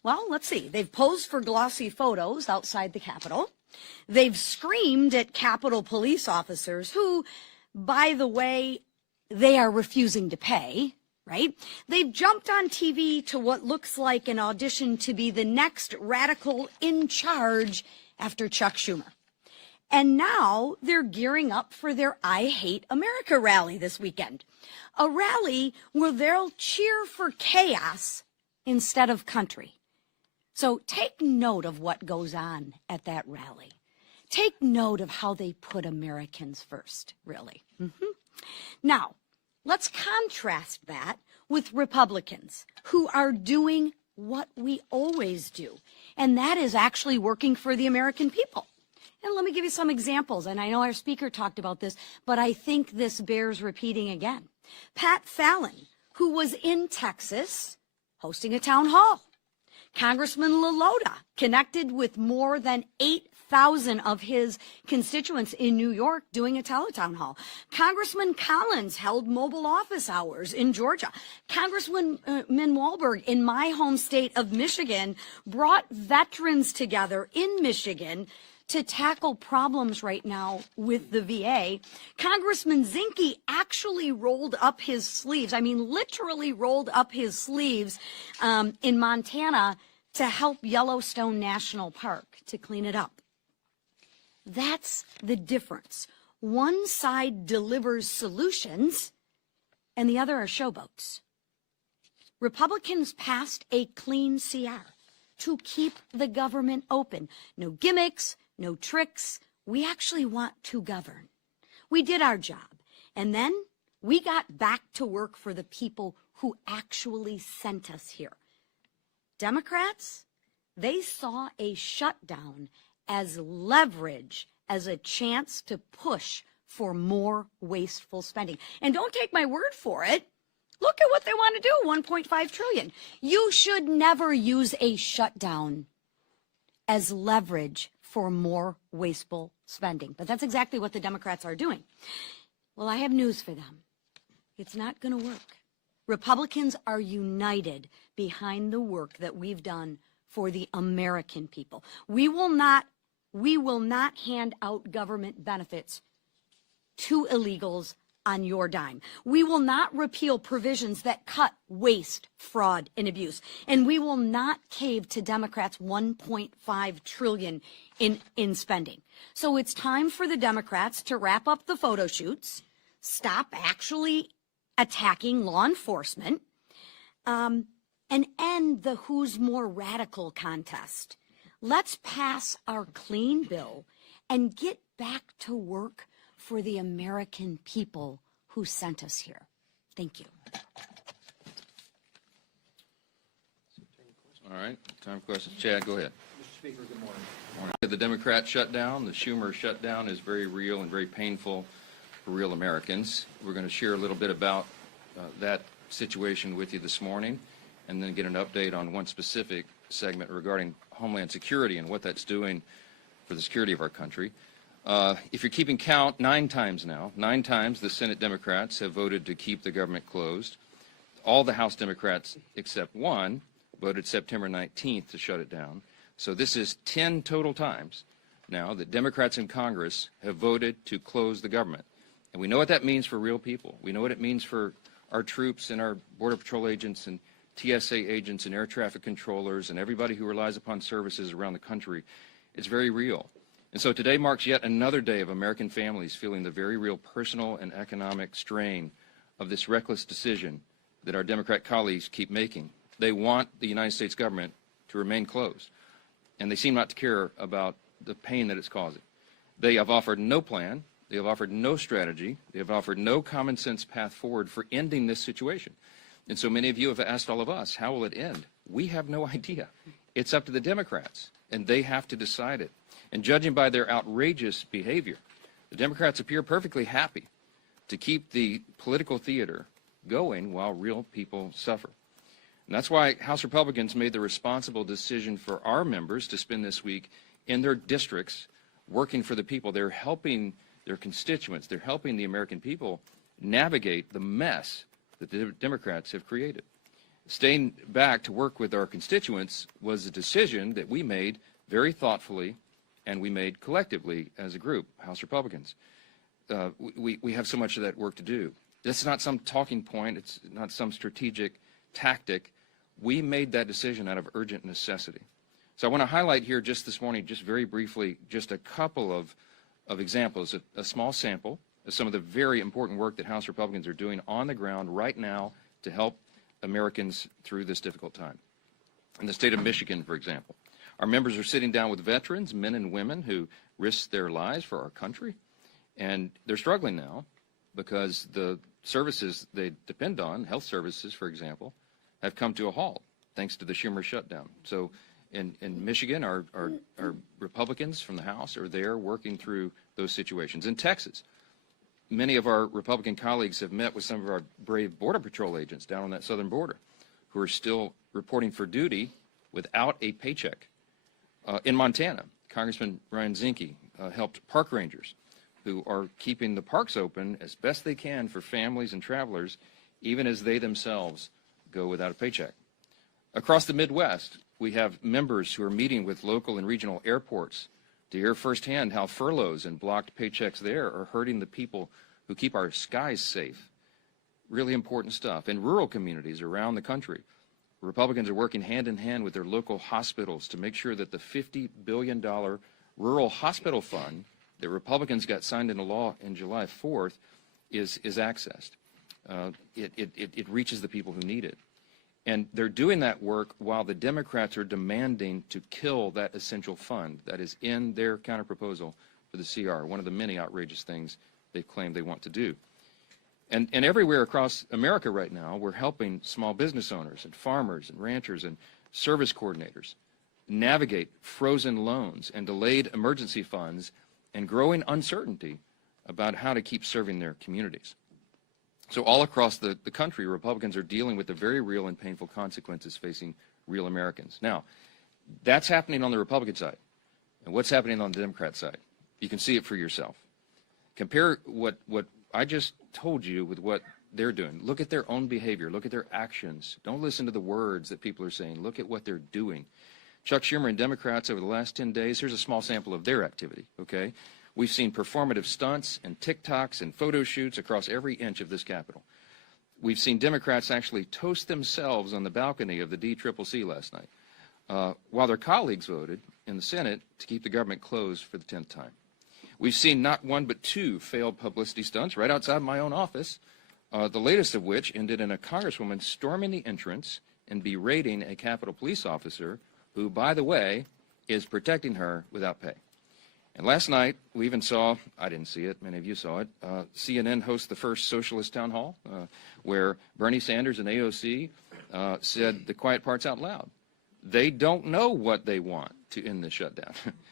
Well, let's see. They've posed for glossy photos outside the Capitol. They've screamed at Capitol police officers who, by the way, they are refusing to pay, right? They've jumped on TV to what looks like an audition to be the next radical in charge after Chuck Schumer. And now they're gearing up for their I Hate America rally this weekend. A rally where they'll cheer for chaos instead of country. So take note of what goes on at that rally. Take note of how they put Americans first, really. Now, let's contrast that with Republicans who are doing what we always do, and that is actually working for the American people. And let me give you some examples, and I know our speaker talked about this, but I think this bears repeating again. Pat Fallon, who was in Texas hosting a town hall. Congressman LaLota connected with more than 8,000 of his constituents in New York doing a teletown hall. Congressman Collins held mobile office hours in Georgia. Congressman Walberg in my home state of Michigan brought veterans together in Michigan to tackle problems right now with the VA. Congressman Zinke actually rolled up his sleeves, literally rolled up his sleeves in Montana to help Yellowstone National Park to clean it up. That's the difference. One side delivers solutions and the other are showboats. Republicans passed a clean CR to keep the government open. No gimmicks, no tricks. We actually want to govern. We did our job. And then we got back to work for the people who actually sent us here. Democrats, they saw a shutdown as leverage, as a chance to push for more wasteful spending. And don't take my word for it. Look at what they want to do, $1.5 trillion. You should never use a shutdown as leverage for more wasteful spending. But that's exactly what the Democrats are doing. Well, I have news for them. It's not going to work. Republicans are united behind the work that we've done for the American people. We will not hand out government benefits to illegals on your dime. We will not repeal provisions that cut waste, fraud, and abuse. And we will not cave to Democrats' $1.5 trillion in spending. So it's time for the Democrats to wrap up the photo shoots, stop actually attacking law enforcement, and end the who's more radical contest. Let's pass our clean bill and get back to work for the American people who sent us here. Thank you. All right, time for questions. Chad, go ahead. Mr. Speaker, good morning. The Democrat shutdown, the Schumer shutdown is very real and very painful for real Americans. We're going to share a little bit about that situation with you this morning and then get an update on one specific segment regarding Homeland Security and what that's doing for the security of our country. If you're keeping count, 9 times now, 9 times the Senate Democrats have voted to keep the government closed. All the House Democrats except one voted September 19th to shut it down. So this is 10 total times now that Democrats in Congress have voted to close the government. And we know what that means for real people. We know what it means for our troops and our Border Patrol agents and TSA agents and air traffic controllers and everybody who relies upon services around the country. It's very real. And so today marks yet another day of American families feeling the very real personal and economic strain of this reckless decision that our Democrat colleagues keep making. They want the United States government to remain closed, and they seem not to care about the pain that it's causing. They have offered no plan. They have offered no strategy. They have offered no common sense path forward for ending this situation. And so many of you have asked all of us, how will it end? We have no idea. It's up to the Democrats, and they have to decide it. And judging by their outrageous behavior, the Democrats appear perfectly happy to keep the political theater going while real people suffer. And that's why House Republicans made the responsible decision for our members to spend this week in their districts working for the people. They're helping their constituents. They're helping the American people navigate the mess that the Democrats have created. Staying back to work with our constituents was a decision that we made very thoughtfully and we made collectively as a group, House Republicans. We have so much of that work to do. This is not some talking point. It's not some strategic tactic. We made that decision out of urgent necessity. So I want to highlight here just this morning, just very briefly, just a couple of examples, a small sample of some of the very important work that House Republicans are doing on the ground right now to help Americans through this difficult time. In the state of Michigan, for example, our members are sitting down with veterans, men and women who risked their lives for our country, and they're struggling now because the services they depend on, health services, for example, have come to a halt thanks to the Schumer shutdown. So in Michigan, our Republicans from the House are there working through those situations. In Texas, many of our Republican colleagues have met with some of our brave Border Patrol agents down on that southern border who are still reporting for duty without a paycheck. In Montana, Congressman Ryan Zinke helped park rangers who are keeping the parks open as best they can for families and travelers, even as they themselves go without a paycheck. Across the Midwest, we have members who are meeting with local and regional airports to hear firsthand how furloughs and blocked paychecks there are hurting the people who keep our skies safe. Really important stuff. In rural communities around the country, Republicans are working hand in hand with their local hospitals to make sure that the $50 billion rural hospital fund that Republicans got signed into law in July 4th is accessed. It reaches the people who need it. And they're doing that work while the Democrats are demanding to kill that essential fund that is in their counterproposal for the CR, one of the many outrageous things they claim they want to do. And everywhere across America right now, we're helping small business owners and farmers and ranchers and service coordinators navigate frozen loans and delayed emergency funds and growing uncertainty about how to keep serving their communities. So all across the country, Republicans are dealing with the very real and painful consequences facing real Americans. Now, that's happening on the Republican side. And what's happening on the Democrat side? You can see it for yourself. Compare what I just told you with what they're doing. Look at their own behavior. Look at their actions. Don't listen to the words that people are saying. Look at what they're doing. Chuck Schumer and Democrats over the last 10 days, here's a small sample of their activity, okay? We've seen performative stunts and TikToks and photo shoots across every inch of this Capitol. We've seen Democrats actually toast themselves on the balcony of the DCCC last night, while their colleagues voted in the Senate to keep the government closed for the 10th time. We've seen not one but two failed publicity stunts right outside my own office, the latest of which ended in a congresswoman storming the entrance and berating a Capitol police officer who, by the way, is protecting her without pay. And last night, we even saw, I didn't see it, many of you saw it, CNN host the first socialist town hall where Bernie Sanders and AOC said the quiet parts out loud. They don't know what they want to end the shutdown.